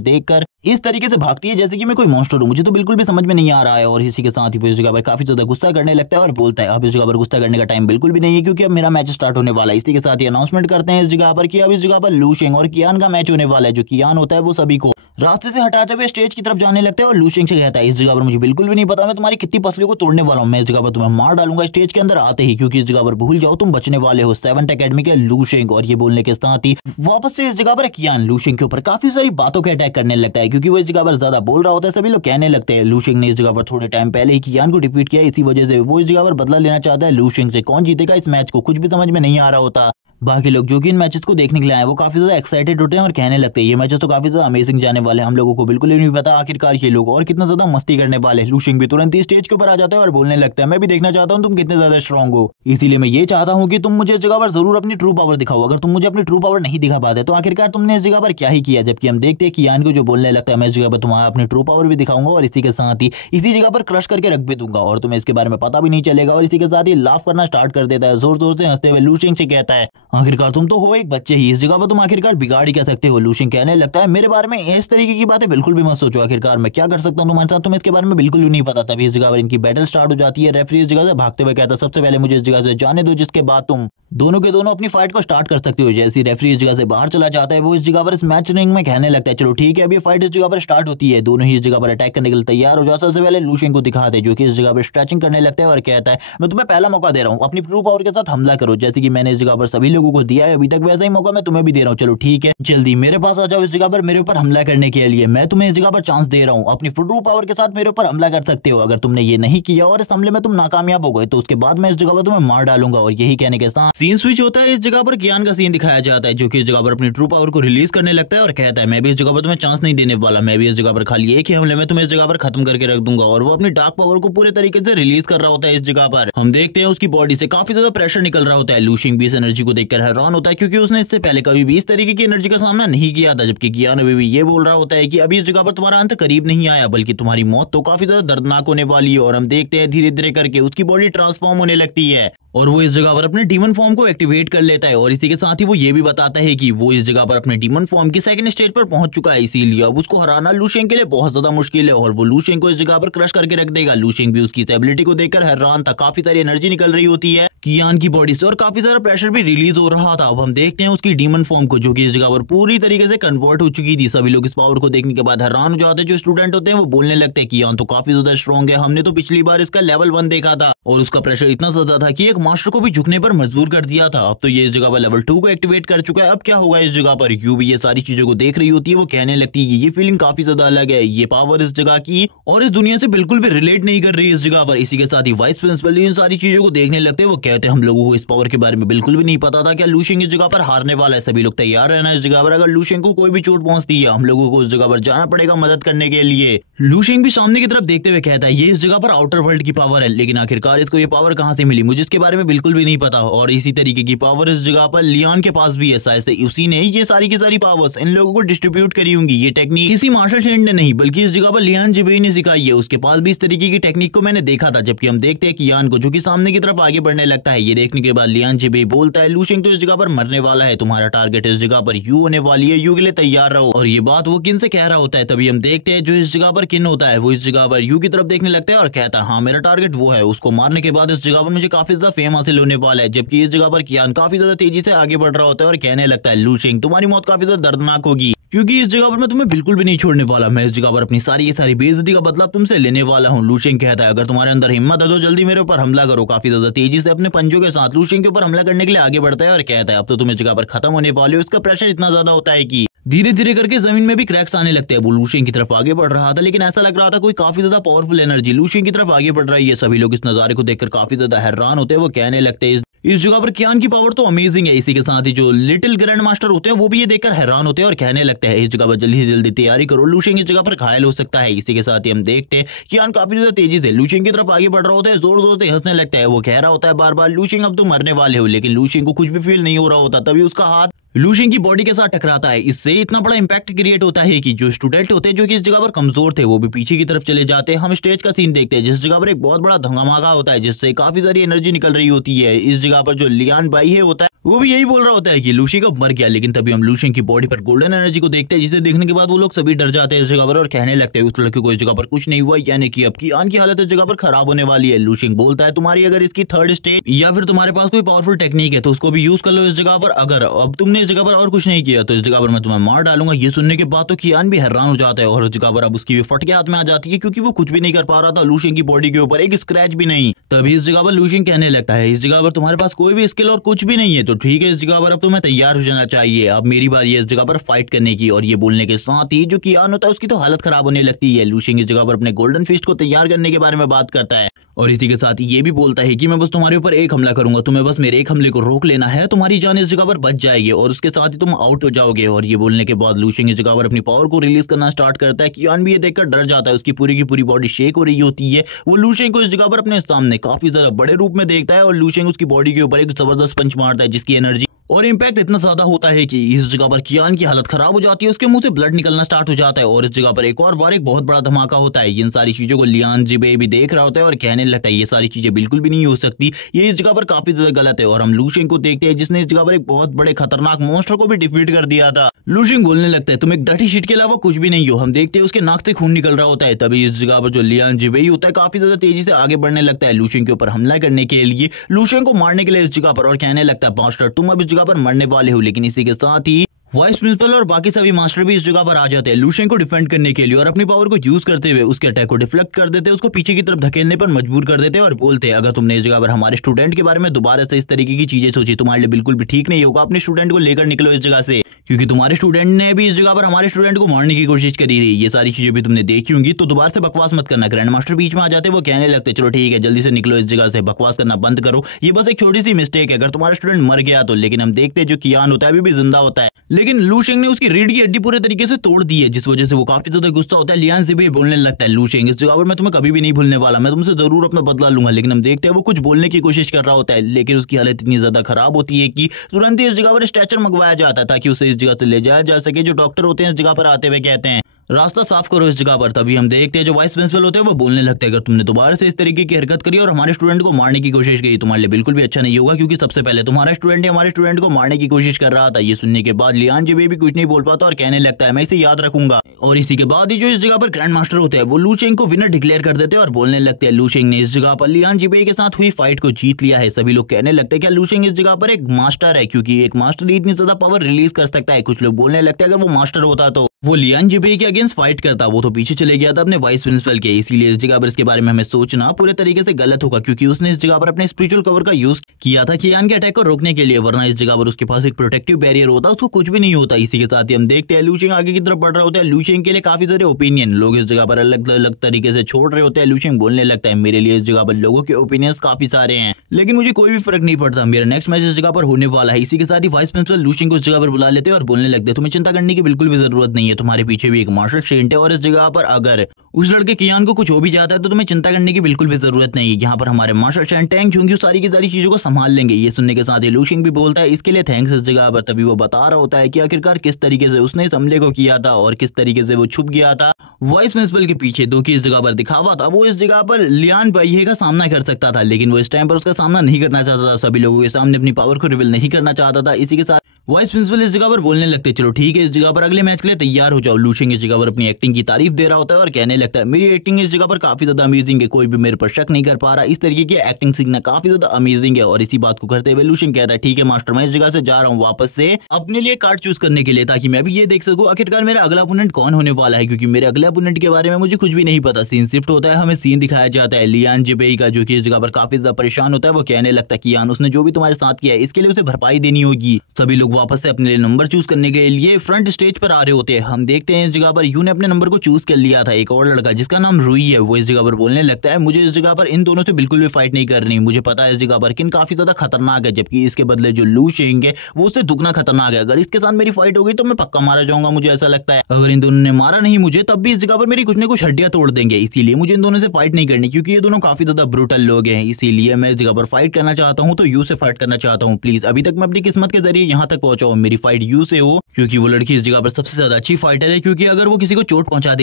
देखकर इस तरीके से भागती है जैसे कि मैं कोई मॉन्स्टर हूं, मुझे तो बिल्कुल भी समझ में नहीं आ रहा है। और इसी के साथ ही वो इस जगह पर काफी ज्यादा गुस्सा करने लगता है और बोलता है अब इस जगह पर गुस्सा करने का टाइम बिल्कुल भी नहीं है, क्योंकि अब मेरा मैच स्टार्ट होने वाला है। इसी के साथ ही अनाउंसमेंट करते हैं इस जगह पर कि अब इस जगह पर लू शेंग और कियान का मैच होने वाला है। जो कियान होता है वो सभी को रास्ते से हटाते हुए स्टेज की तरफ जाने लगता है और लू शेंग से कहता है इस जगह पर मुझे बिल्कुल भी नहीं पता मैं तुम्हारी कितनी पसलियों को तोड़ने वाला हूं, मैं इस जगह पर तुम्हें मार डालूंगा स्टेज के अंदर आते ही, क्योंकि इस जगह पर भूल जाओ तुम बचने वाले हो 7th एकेडमी के लू शेंग। और ये बोलने के साथ ही वापस से इस जगह पर कियान लू शेंग के ऊपर काफी सारी बातों के अटैक करने लगता है, क्योंकि वो इस जगह पर ज्यादा बोल रहा होता है। सभी लोग कहने लगते हैं लू शेंग ने इस जगह पर थोड़े टाइम पहले ही कियान को डिफीट किया, इसी वजह से वो इस जगह पर बदला लेना चाहता है लू शेंग से। कौन जीतेगा इस मैच को कुछ भी समझ में नहीं आ रहा होता। बाकी लोग जो कि इन मैचेस को देखने के लिए आए वो काफी ज्यादा एक्साइटेड होते हैं और कहने लगते हैं ये मैचेस तो काफी ज्यादा अमेजिंग जाने वाले हैं, हम लोगों को बिल्कुल नहीं पता आखिरकार ये लोग और कितना ज्यादा मस्ती करने वाले हैं। लू शेंग भी तुरंत ही स्टेज के ऊपर आ जाता है और बोलने लगता है मैं भी देखना चाहता हूँ तुम कितने ज्यादा स्ट्रॉन्ग हो, इसीलिए मैं ये चाहता हूँ कि तुम मुझे इस जगह पर जरूर अपनी ट्रू पावर दिखाओ, अगर तुम मुझे अपनी ट्रू पावर नहीं दिखा पाते तो आखिरकार तुमने इस जगह पर क्या ही किया। जबकि हम देखते हैं कियान को जो बोलने लगता है मैं इस जगह पर तुम्हारा अपनी ट्रू पावर भी दिखाऊंगा और इसी के साथ ही इसी जगह पर क्रश करके रख भी दूंगा और तुम्हें इसके बारे में पता भी नहीं चलेगा। और इसी के साथ ही लाफ करना स्टार्ट कर देता है जोर जोर से हंसते हुए। लू शेंग से कहता है आखिरकार तुम तो हो एक बच्चे ही, इस जगह पर तुम आखिरकार बिगाड़ ही क्या सकते हो। लू शेंग कहने लगता है मेरे बारे में इस तरीके की बातें बिल्कुल भी मत सोचो, आखिरकार मैं क्या कर सकता हूं तुम्हारे साथ तुम्हें इसके बारे में बिल्कुल भी नहीं पता। तभी इस जगह पर इनकी बैटल स्टार्ट हो जाती है। रेफरी इस जगह से भागते हुए कहता है सबसे पहले मुझे इस जगह से जाने दो, जिसके बाद तुम दोनों के दोनों अपनी फाइट को स्टार्ट कर सकते हो। जैसे रेफरी इस जगह से बाहर चला जाता है वो इस जगह पर इस मैच रिंग में कहने लगता है चलो ठीक है अब ये फाइट इस जगह पर स्टार्ट होती है, दोनों ही इस जगह पर अटैक करने के लिए तैयार हो जाओ। सबसे पहले लू शेंग को दिखाते जो कि इस जगह पर स्ट्रेचिंग करने लगता है और कहता है मैं तुम्हें पहला मौका दे रहा हूं, अपनी ट्रू पावर के साथ हमला करो, जैसे कि मैंने इस जगह पर सभी लोगों को दिया है अभी तक वैसा ही मौका मैं तुम्हें भी दे रहा हूं। चलो ठीक है जल्दी मेरे पास आ जाओ इस जगह पर मेरे ऊपर हमला करने के लिए, मैं तुम्हें इस जगह पर चांस दे रहा हूं, अपनी ट्रू पावर के साथ मेरे ऊपर हमला कर सकते हो। अगर तुमने ये नहीं किया और इस हमले में तुम नाकामयाब हो गए तो उसके बाद मैं इस जगह पर तुम्हें मार डालूंगा। और यही कहने के साथ सीन स्विच होता है। इस जगह पर कियान का सीन दिखाया जाता है जो कि इस जगह पर अपनी ट्रू पावर को रिलीज करने लगता है और कहता है मैं भी इस जगह पर तुम्हें चांस नहीं देने वाला, मैं भी इस जगह पर खाली एक ही हमले में तुम्हें इस जगह पर खत्म करके रख दूंगा। और वो अपनी डार्क पावर को पूरे तरीके से रिलीज कर रहा होता है। इस जगह पर हम देखते हैं उसकी बॉडी से काफी ज्यादा प्रेशर निकल रहा होता है। लू शेंग भी इस एनर्जी को देखकर हैरान होता है क्योंकि उसने इससे पहले कभी भी इस तरीके की एनर्जी का सामना नहीं किया था। जबकि कियान अभी भी ये बोल रहा होता है कि अभी इस जगह पर तुम्हारा अंत करीब नहीं आया बल्कि तुम्हारी मौत तो काफी ज्यादा दर्दनाक होने वाली है। और हम देखते हैं धीरे धीरे करके उसकी बॉडी ट्रांसफॉर्म होने लगती है और वो इस जगह पर अपने डीमन फॉर्म को एक्टिवेट कर लेता है। और इसी के साथ ही वो ये भी बताता है कि वो इस जगह पर अपने डीमन फॉर्म की सेकंड स्टेज पर पहुंच चुका है, इसीलिए अब उसको हराना लू शेंग के लिए बहुत ज्यादा मुश्किल है और वो लू शेंग को इस जगह पर क्रश करके रख देगा। लू शेंग भी उसकी इस एबिलिटी को देखकर हैरान था, काफी सारी एनर्जी निकल रही होती है कियान की बॉडी से और काफी सारा प्रेशर भी रिलीज हो रहा था। अब हम देखते हैं उसकी डीमन फॉर्म को जो कि इस जगह पर पूरी तरीके से कन्वर्ट हो चुकी थी। सभी लोग इस पावर को देखने के बाद हैरान हो जाते हैं। जो स्टूडेंट होते हैं वो बोलने लगते हैं कियान तो काफी ज्यादा स्ट्रॉन्ग है, हमने तो पिछली बार इसका लेवल 1 देखा था और उसका प्रेशर इतना ज्यादा था कि एक मास्टर को भी झुकने पर मजबूर कर दिया था। अब तो ये इस जगह पर लेवल 2 को एक्टिवेट कर चुका है, अब क्या होगा इस जगह पर। यू भी ये सारी चीजों को देख रही होती है, वो कहने लगती है ये फीलिंग काफी ज्यादा अलग है, ये पावर इस जगह की और इस दुनिया से बिल्कुल भी रिलेट नहीं कर रही इस जगह पर। इसी के साथ ही वाइस प्रिंसिपल इन सारी चीजों को देखने लगते हैं, वो कह होते हम लोगों को इस पावर के बारे में बिल्कुल भी नहीं पता था। क्या लूशिंग इस जगह पर हारने वाला है? सभी लोग तैयार रहना इस जगह पर। अगर लूशिंग को कोई भी चोट पहुंचती है हम लोगों को उस जगह पर जाना पड़ेगा मदद करने के लिए। लूशिंग भी सामने की तरफ देखते हुए कहता है ये इस जगह पर आउटर वर्ल्ड की पावर है, लेकिन आखिरकार इसको ये पावर कहां से मिली मुझे इसके बारे में बिल्कुल भी नहीं पता। और इसी तरीके की पावर इस जगह पर लियान के पास भी है, शायद से उसी ने ये सारी की सारी पावर्स इन लोगों को डिस्ट्रीब्यूट करी होंगी। ये टेक्निक किसी मार्शल सेंट ने नहीं बल्कि इस जगह पर लियान जिबेई ने सिखाई है। उसके पास भी इस तरीके की टेक्निक को मैंने देखा था। जबकि हम देखते हैं कि यान को जो कि सामने की तरफ आगे बढ़ने लगता है। ये देखने के बाद लियान जिबेई बोलता है लूशिंग तो इस जगह पर मरने वाला है, तुम्हारा टारगेट इस जगह पर यू होने वाली है, यू के लिए तैयार रहो। और ये बात वो किन से कह रहा होता है। तभी हम देखते हैं जो इस जगह पर किन होता है वो इस जगह पर यू की तरफ देखने लगता है और कहता है हाँ मेरा टारगेट वो है। उसको मारने के बाद इस जगह पर मुझे काफी ज्यादा फेम हासिल होने वाला है। जबकि इस जगह पर कियान काफी ज्यादा तेजी से आगे बढ़ रहा होता है और कहने लगता है लूशिंग तुम्हारी मौत काफी ज्यादा दर्दनाक होगी, क्योंकि इस जगह पर मैं तुम्हें बिल्कुल भी नहीं छोड़ने वाला। मैं इस जगह पर अपनी सारी की सारी बेइज्जती का बदला तुमसे लेने वाला हूँ। लूशिंग कहता है अगर तुम्हारे अंदर हिम्मत है तो जल्दी मेरे ऊपर हमला करो। काफी ज्यादा तेजी से अपने पंजों के साथ लूशिंग के ऊपर हमला करने के लिए आगे बढ़ता है और कहता है अब तो तुम इस जगह पर खत्म होने वाले हो। इसका प्रेशर इतना ज्यादा होता है कि धीरे धीरे करके जमीन में भी क्रैक्स आने लगते हैं। वो लूशिंग की तरफ आगे बढ़ रहा था, लेकिन ऐसा लग रहा था कोई काफी ज्यादा पावरफुल एनर्जी लूशिंग की तरफ आगे बढ़ रही है। सभी लोग इस नजारे को देखकर काफी ज्यादा हैरान होते हैं। वो कहने लगते हैं इस जगह पर कियान की पावर तो अमेजिंग है। इसी के साथ ही जो लिटिल ग्रैंड मास्टर होते हैं वो भी ये देखकर हैरान होते हैं और कहने लगते हैं इस जगह पर जल्दी से जल्दी तैयारी करो, लूशिंग इस जगह पर घायल हो सकता है। इसी के साथ ही हम देखते हैं कियान काफी ज्यादा तेजी से लूशिंग की तरफ आगे बढ़ रहा होता है, जोर जोर से हंसने लगता है। वो कह रहा होता है बार बार लूशिंग अब तुम मरने वाले हो, लेकिन लूशिंग को कुछ भी फील नहीं हो रहा होता। तभी उसका हाथ लूशिंग की बॉडी के साथ टकराता है। इससे इतना बड़ा इंपैक्ट क्रिएट होता है कि जो स्टूडेंट होते हैं जो कि इस जगह पर कमजोर थे वो भी पीछे की तरफ चले जाते हैं। हम स्टेज का सीन देखते हैं जिस जगह पर एक बहुत बड़ा धमाका होता है जिससे काफी सारी एनर्जी निकल रही होती है। इस जगह पर जो लियान भाई है होता है वो भी यही बोल रहा होता है कि लूशिंग अब मर गया। लेकिन तभी हम लूशिंग की बॉडी पर गोल्डन एनर्जी को देखते हैं, जिसे देखने के बाद वो लोग सभी डर जाते हैं इस जगह पर और कहने लगते हैं उस लड़के को इस जगह पर कुछ नहीं हुआ, यानी कि अब कियान की हालत इस जगह पर खराब होने वाली है। लूशिंग बोलता है तुम्हारी अगर इसकी थर्ड स्टेज या फिर तुम्हारे पास कोई पावरफुल टेक्निक है तो उसको भी यूज कर लो इस जगह पर। अगर अब तुमने इस जगह पर और कुछ नहीं किया तो इस जगह पर मैं तुम्हें मार डालूंगा। ये सुनने के बाद तो कियान भी हैरान हो जाता है और इस जगह पर अब उसकी भी फटके हाथ में आ जाती है, क्योंकि वो कुछ भी नहीं कर पा रहा था। लूशिंग की बॉडी के ऊपर एक स्क्रैच भी नहीं। तभी इस जगह पर लूशिंग कहने लगता है इस जगह पर तुम्हारे पास कोई भी स्किल और कुछ भी नहीं है तो ठीक है, इस जगह पर अब तुम्हें तैयार हो जाना चाहिए। अब मेरी बारी है इस जगह पर फाइट करने की। और ये बोलने के साथ ही जो कियान होता है उसकी तो हालत खराब होने लगती है। लूशिंग इस जगह पर अपने गोल्डन फिस्ट को तैयार करने के बारे में बात करता है और इसी के साथ ये भी बोलता है कि मैं बस तुम्हारे ऊपर एक हमला करूंगा, तुम्हें बस मेरे एक हमले को रोक लेना है, तुम्हारी जान इस जगह पर बच जाएगी और उसके साथ ही तुम आउट हो जाओगे। और ये बोलने के बाद लूशिंग इस जगह पर अपनी पावर को रिलीज करना स्टार्ट करता है। कियान भी ये देखकर डर जाता है, उसकी पूरी की पूरी बॉडी शेक हो रही होती है। वो लूशिंग को इस जगह पर अपने सामने काफी ज्यादा बड़े रूप में देखता है और लूशिंग उसकी बॉडी के ऊपर एक जबरदस्त पंच मारता है जिसकी एनर्जी और इम्पैक्ट इतना ज्यादा होता है कि इस जगह पर कियान की हालत खराब हो जाती है, उसके मुंह से ब्लड निकलना स्टार्ट हो जाता है। और इस जगह पर एक और बार एक बहुत बड़ा धमाका होता है। इन सारी चीजों को लियान जिबेई भी देख रहा होता है और कहने लगता है ये सारी चीजें बिल्कुल भी नहीं हो सकती, ये इस जगह पर काफी ज्यादा गलत है। और हम लूशिंग को देखते हैं जिसने इस जगह पर एक बहुत बड़े खतरनाक मॉन्स्टर को भी डिफीट कर दिया था। लूशिंग बोलने लगता है तुम एक डर्टी शीट के अलावा कुछ भी नहीं हो। हम देखते हैं उसके नाक से खून निकल रहा होता है। तभी इस जगह पर जो लियान जिबेई होता है काफी ज्यादा तेजी से आगे बढ़ने लगता है लूशिंग के ऊपर हमला करने के लिए, लूशिंग को मारने के लिए इस जगह पर, और कहने लगता है मास्टर तुम अब इस जगह पर मरने वाले हो। लेकिन इसी के साथ ही वाइस प्रिंसिपल और बाकी सभी मास्टर भी इस जगह पर आ जाते हैं लूशिंग को डिफेंड करने के लिए और अपनी पावर को यूज करते हुए उसके अटैक को डिफ्लेक्ट कर देते हैं, उसको पीछे की तरफ धकेलने पर मजबूर कर देते हैं और बोलते हैं अगर तुमने इस जगह पर हमारे स्टूडेंट के बारे में दोबारा से इस तरीके की चीजें सोची तुम्हारे लिए बिल्कुल भी ठीक नहीं होगा। अपने स्टूडेंट को लेकर निकलो इस जगह से, क्योंकि तुम्हारे स्टूडेंट ने भी इस जगह पर हमारे स्टूडेंट को मारने की कोशिश करी थी। ये सारी चीजें भी तुमने देखी होंगी, तो दोबारा से बकवास मत करना। ग्रैंड मास्टर बीच में आ जाते हैं, वो कहने लगते चलो ठीक है जल्दी से निकलो इस जगह से, बकवास करना बंद करो, ये बस एक छोटी सी मिस्टेक है, अगर तुम्हारा स्टूडेंट मर गया तो। लेकिन हम देखते हैं जो कियान होता है अभी भी जिंदा होता है, लेकिन लूशिंग ने उसकी रीढ़ की हड्डी पूरे तरीके से तोड़ दी है, जिस वजह से वो काफी ज्यादा गुस्सा होता है। लियान से भी बोलने लगता है लूशिंग इस जगह पर मैं तुम्हें कभी भी नहीं भूलने वाला, मैं तुमसे जरूर अपना बदला लूंगा। लेकिन हम देखते हैं वो कुछ बोलने की कोशिश कर रहा होता है, लेकिन उसकी हालत इतनी ज्यादा खराब होती है कि तुरंत ही इस जगह पर स्ट्रेचर मंगवाया जाता है ताकि उसे इस जगह से ले जाया जा सके। जो डॉक्टर होते हैं इस जगह पर आते हुए कहते हैं रास्ता साफ करो इस जगह पर। तभी हम देखते हैं जो वाइस प्रिंसिपल होते हैं वो बोलने लगते हैं अगर तुमने दोबारा से इस तरीके की हरकत करी और हमारे स्टूडेंट को मारने की कोशिश की तुम्हारे लिए बिल्कुल भी अच्छा नहीं होगा, क्योंकि सबसे पहले तुम्हारा स्टूडेंट ही हमारे स्टूडेंट को मारने की कोशिश कर रहा था। ये सुनने के बाद लियान जिबेई भी कुछ नहीं बोल पाता और कहने लगता है मैं इसे याद रखूंगा। और इसी के बाद ही जो इस जगह पर ग्रैंड मास्टर होते हैं वो लूशिंग को विनर डिक्लेयर कर देते हैं और बोलने लगते हैं लूशिंग ने इस जगह पर लियान जिबेई के साथ हुई फाइट को जीत लिया है। सभी लोग कहने लगते हैं क्या लूशिंग इस जगह पर एक मास्टर है, क्योंकि एक मास्टर इतनी ज्यादा पावर रिलीज कर सकता है। कुछ लोग बोलने लगते हैं अगर वो मास्टर होता तो वो लियान जिबेई के अगेंस्ट फाइट करता, वो तो पीछे चले गया था अपने वाइस प्रिंसिपल के। इसीलिए इस जगह पर इसके बारे में हमें सोचना पूरे तरीके से गलत होगा, क्योंकि उसने इस जगह पर अपने स्पिरिचुअल कवर का यूज किया था कियान के अटैक को रोकने के लिए, वरना इस जगह पर उसके पास एक प्रोटेक्टिव बैरियर होता, उसको कुछ भी नहीं होता। इसी के साथ ही हम देखते हैं लू शेंग आगे की तरफ बढ़ रहा होता है। लू शेंग के लिए काफी सारे ओपिनियन लोग इस जगह पर अलग अलग तरीके से छोड़ रहे होते हैं। लू शेंग बोलने लगता है, मेरे लिए इस जगह पर लोगों के ओपिनियंस काफी सारे हैं, लेकिन मुझे कोई भी फर्क नहीं पड़ता, मेरा नेक्स्ट मैच इस जगह पर होने वाला है। इसी के साथ ही वाइस प्रिंसिपल लू शेंग को इस जगह पर बुला लेते हैं और बोलने लगते हैं, तुम्हें चिंता करने की बिल्कुल भी जरूरत नहीं है, तुम्हारे पीछे भी एक मार्शल सेंट है, और इस जगह पर अगर उस लड़के कियान को कुछ हो भी जाता है तो तुम्हें चिंता करने की बिल्कुल भी जरूरत नहीं है, यहाँ पर हमारे मार्शल सेंट टैंग झुंग्यू सारी की सारी चीजों को संभाल लेंगे। ये सुनने के साथ ही लू शेंग भी बोलता है इसके लिए थैंक्स इस जगह पर। तभी वो बता रहा होता है कि आखिरकार किस तरीके से उसने इस हमले को किया था और किस तरीके से वो छुप गया था वाइस प्रिंसिपल के पीछे। दो की इस जगह पर दिखावा था, वो इस जगह पर लियान बाइये का सामना कर सकता था, लेकिन वो इस टाइम पर उसका सामना नहीं करना चाहता था, सभी लोगों के सामने अपनी पावर को रिवील नहीं करना चाहता था। इसी के साथ वाइस प्रिंसिपल इस जगह पर बोलने लगते, चलो ठीक है, इस जगह पर अगले मैच के लिए तैयार हो जाओ। लू शेंग इस जगह पर अपनी एक्टिंग की तारीफ दे रहा होता है और कहने लगता है, मेरी एक्टिंग इस जगह पर काफी ज्यादा अमेजिंग है, कोई भी मेरे पर शक नहीं कर पा रहा, इस तरीके की एक्टिंग सीखना काफी ज्यादा अमेजिंग है। और इसी बात को करते हुए लू शेंग कहता है, ठीक है मास्टर, मैं इस जगह से जा रहा हूँ वापस से अपने लिए कार्ड चूज करने के लिए, ताकि मैं भी ये देख सकूं आखिरकार मेरा अगला अपोनेंट कौन होने वाला है, क्योंकि मेरे अगले अपोनेंट के बारे में मुझे कुछ भी नहीं पता। सीन शिफ्ट होता है, हमें सीन दिखाया जाता है लियान जिबेई का, जो कि इस जगह पर काफी ज्यादा परेशान होता है। वो कहने लगता है, कियान उसने जो भी तुम्हारे साथ किया है इसके लिए उसे भरपाई देनी होगी। सभी लोग वापस से अपने लिए नंबर चूज करने के लिए फ्रंट स्टेज पर आ रहे होते हैं। हम देखते हैं इस जगह पर यू ने अपने नंबर को चूज कर लिया था। एक और लड़का जिसका नाम रुई है, वो इस जगह पर बोलने लगता है, मुझे इस जगह पर इन दोनों से बिल्कुल भी फाइट नहीं करनी, मुझे पता है इस जगह पर किन काफी ज्यादा खतरनाक है, जबकि इसके बदले जो लू शेंग है वो उससे दुगना खतरनाक है। अगर इसके साथ मेरी फाइट होगी तो मैं पक्का मारा जाऊंगा, मुझे ऐसा लगता है। अगर इन दोनों ने मारा नहीं मुझे, तब भी इस जगह पर मेरी कुछ न कुछ हड्डियां तोड़ देंगे, इसीलिए मुझे इन दोनों से फाइट नहीं करनी, क्योंकि ये दोनों काफी ज्यादा ब्रूटल लोग हैं। इसीलिए मैं इस जगह पर फाइट करना चाहता हूँ, तो यू से फाइट करना चाहता हूँ। प्लीज, अभी तक मैं अपनी किस्मत के जरिए यहाँ तक पहुंचा हूँ, मेरी फाइट यू से हो, क्योंकि वो लड़की इस जगह पर सबसे ज्यादा अच्छी फाइटर है। क्योंकि अगर वो किसी को चोट पहुंचा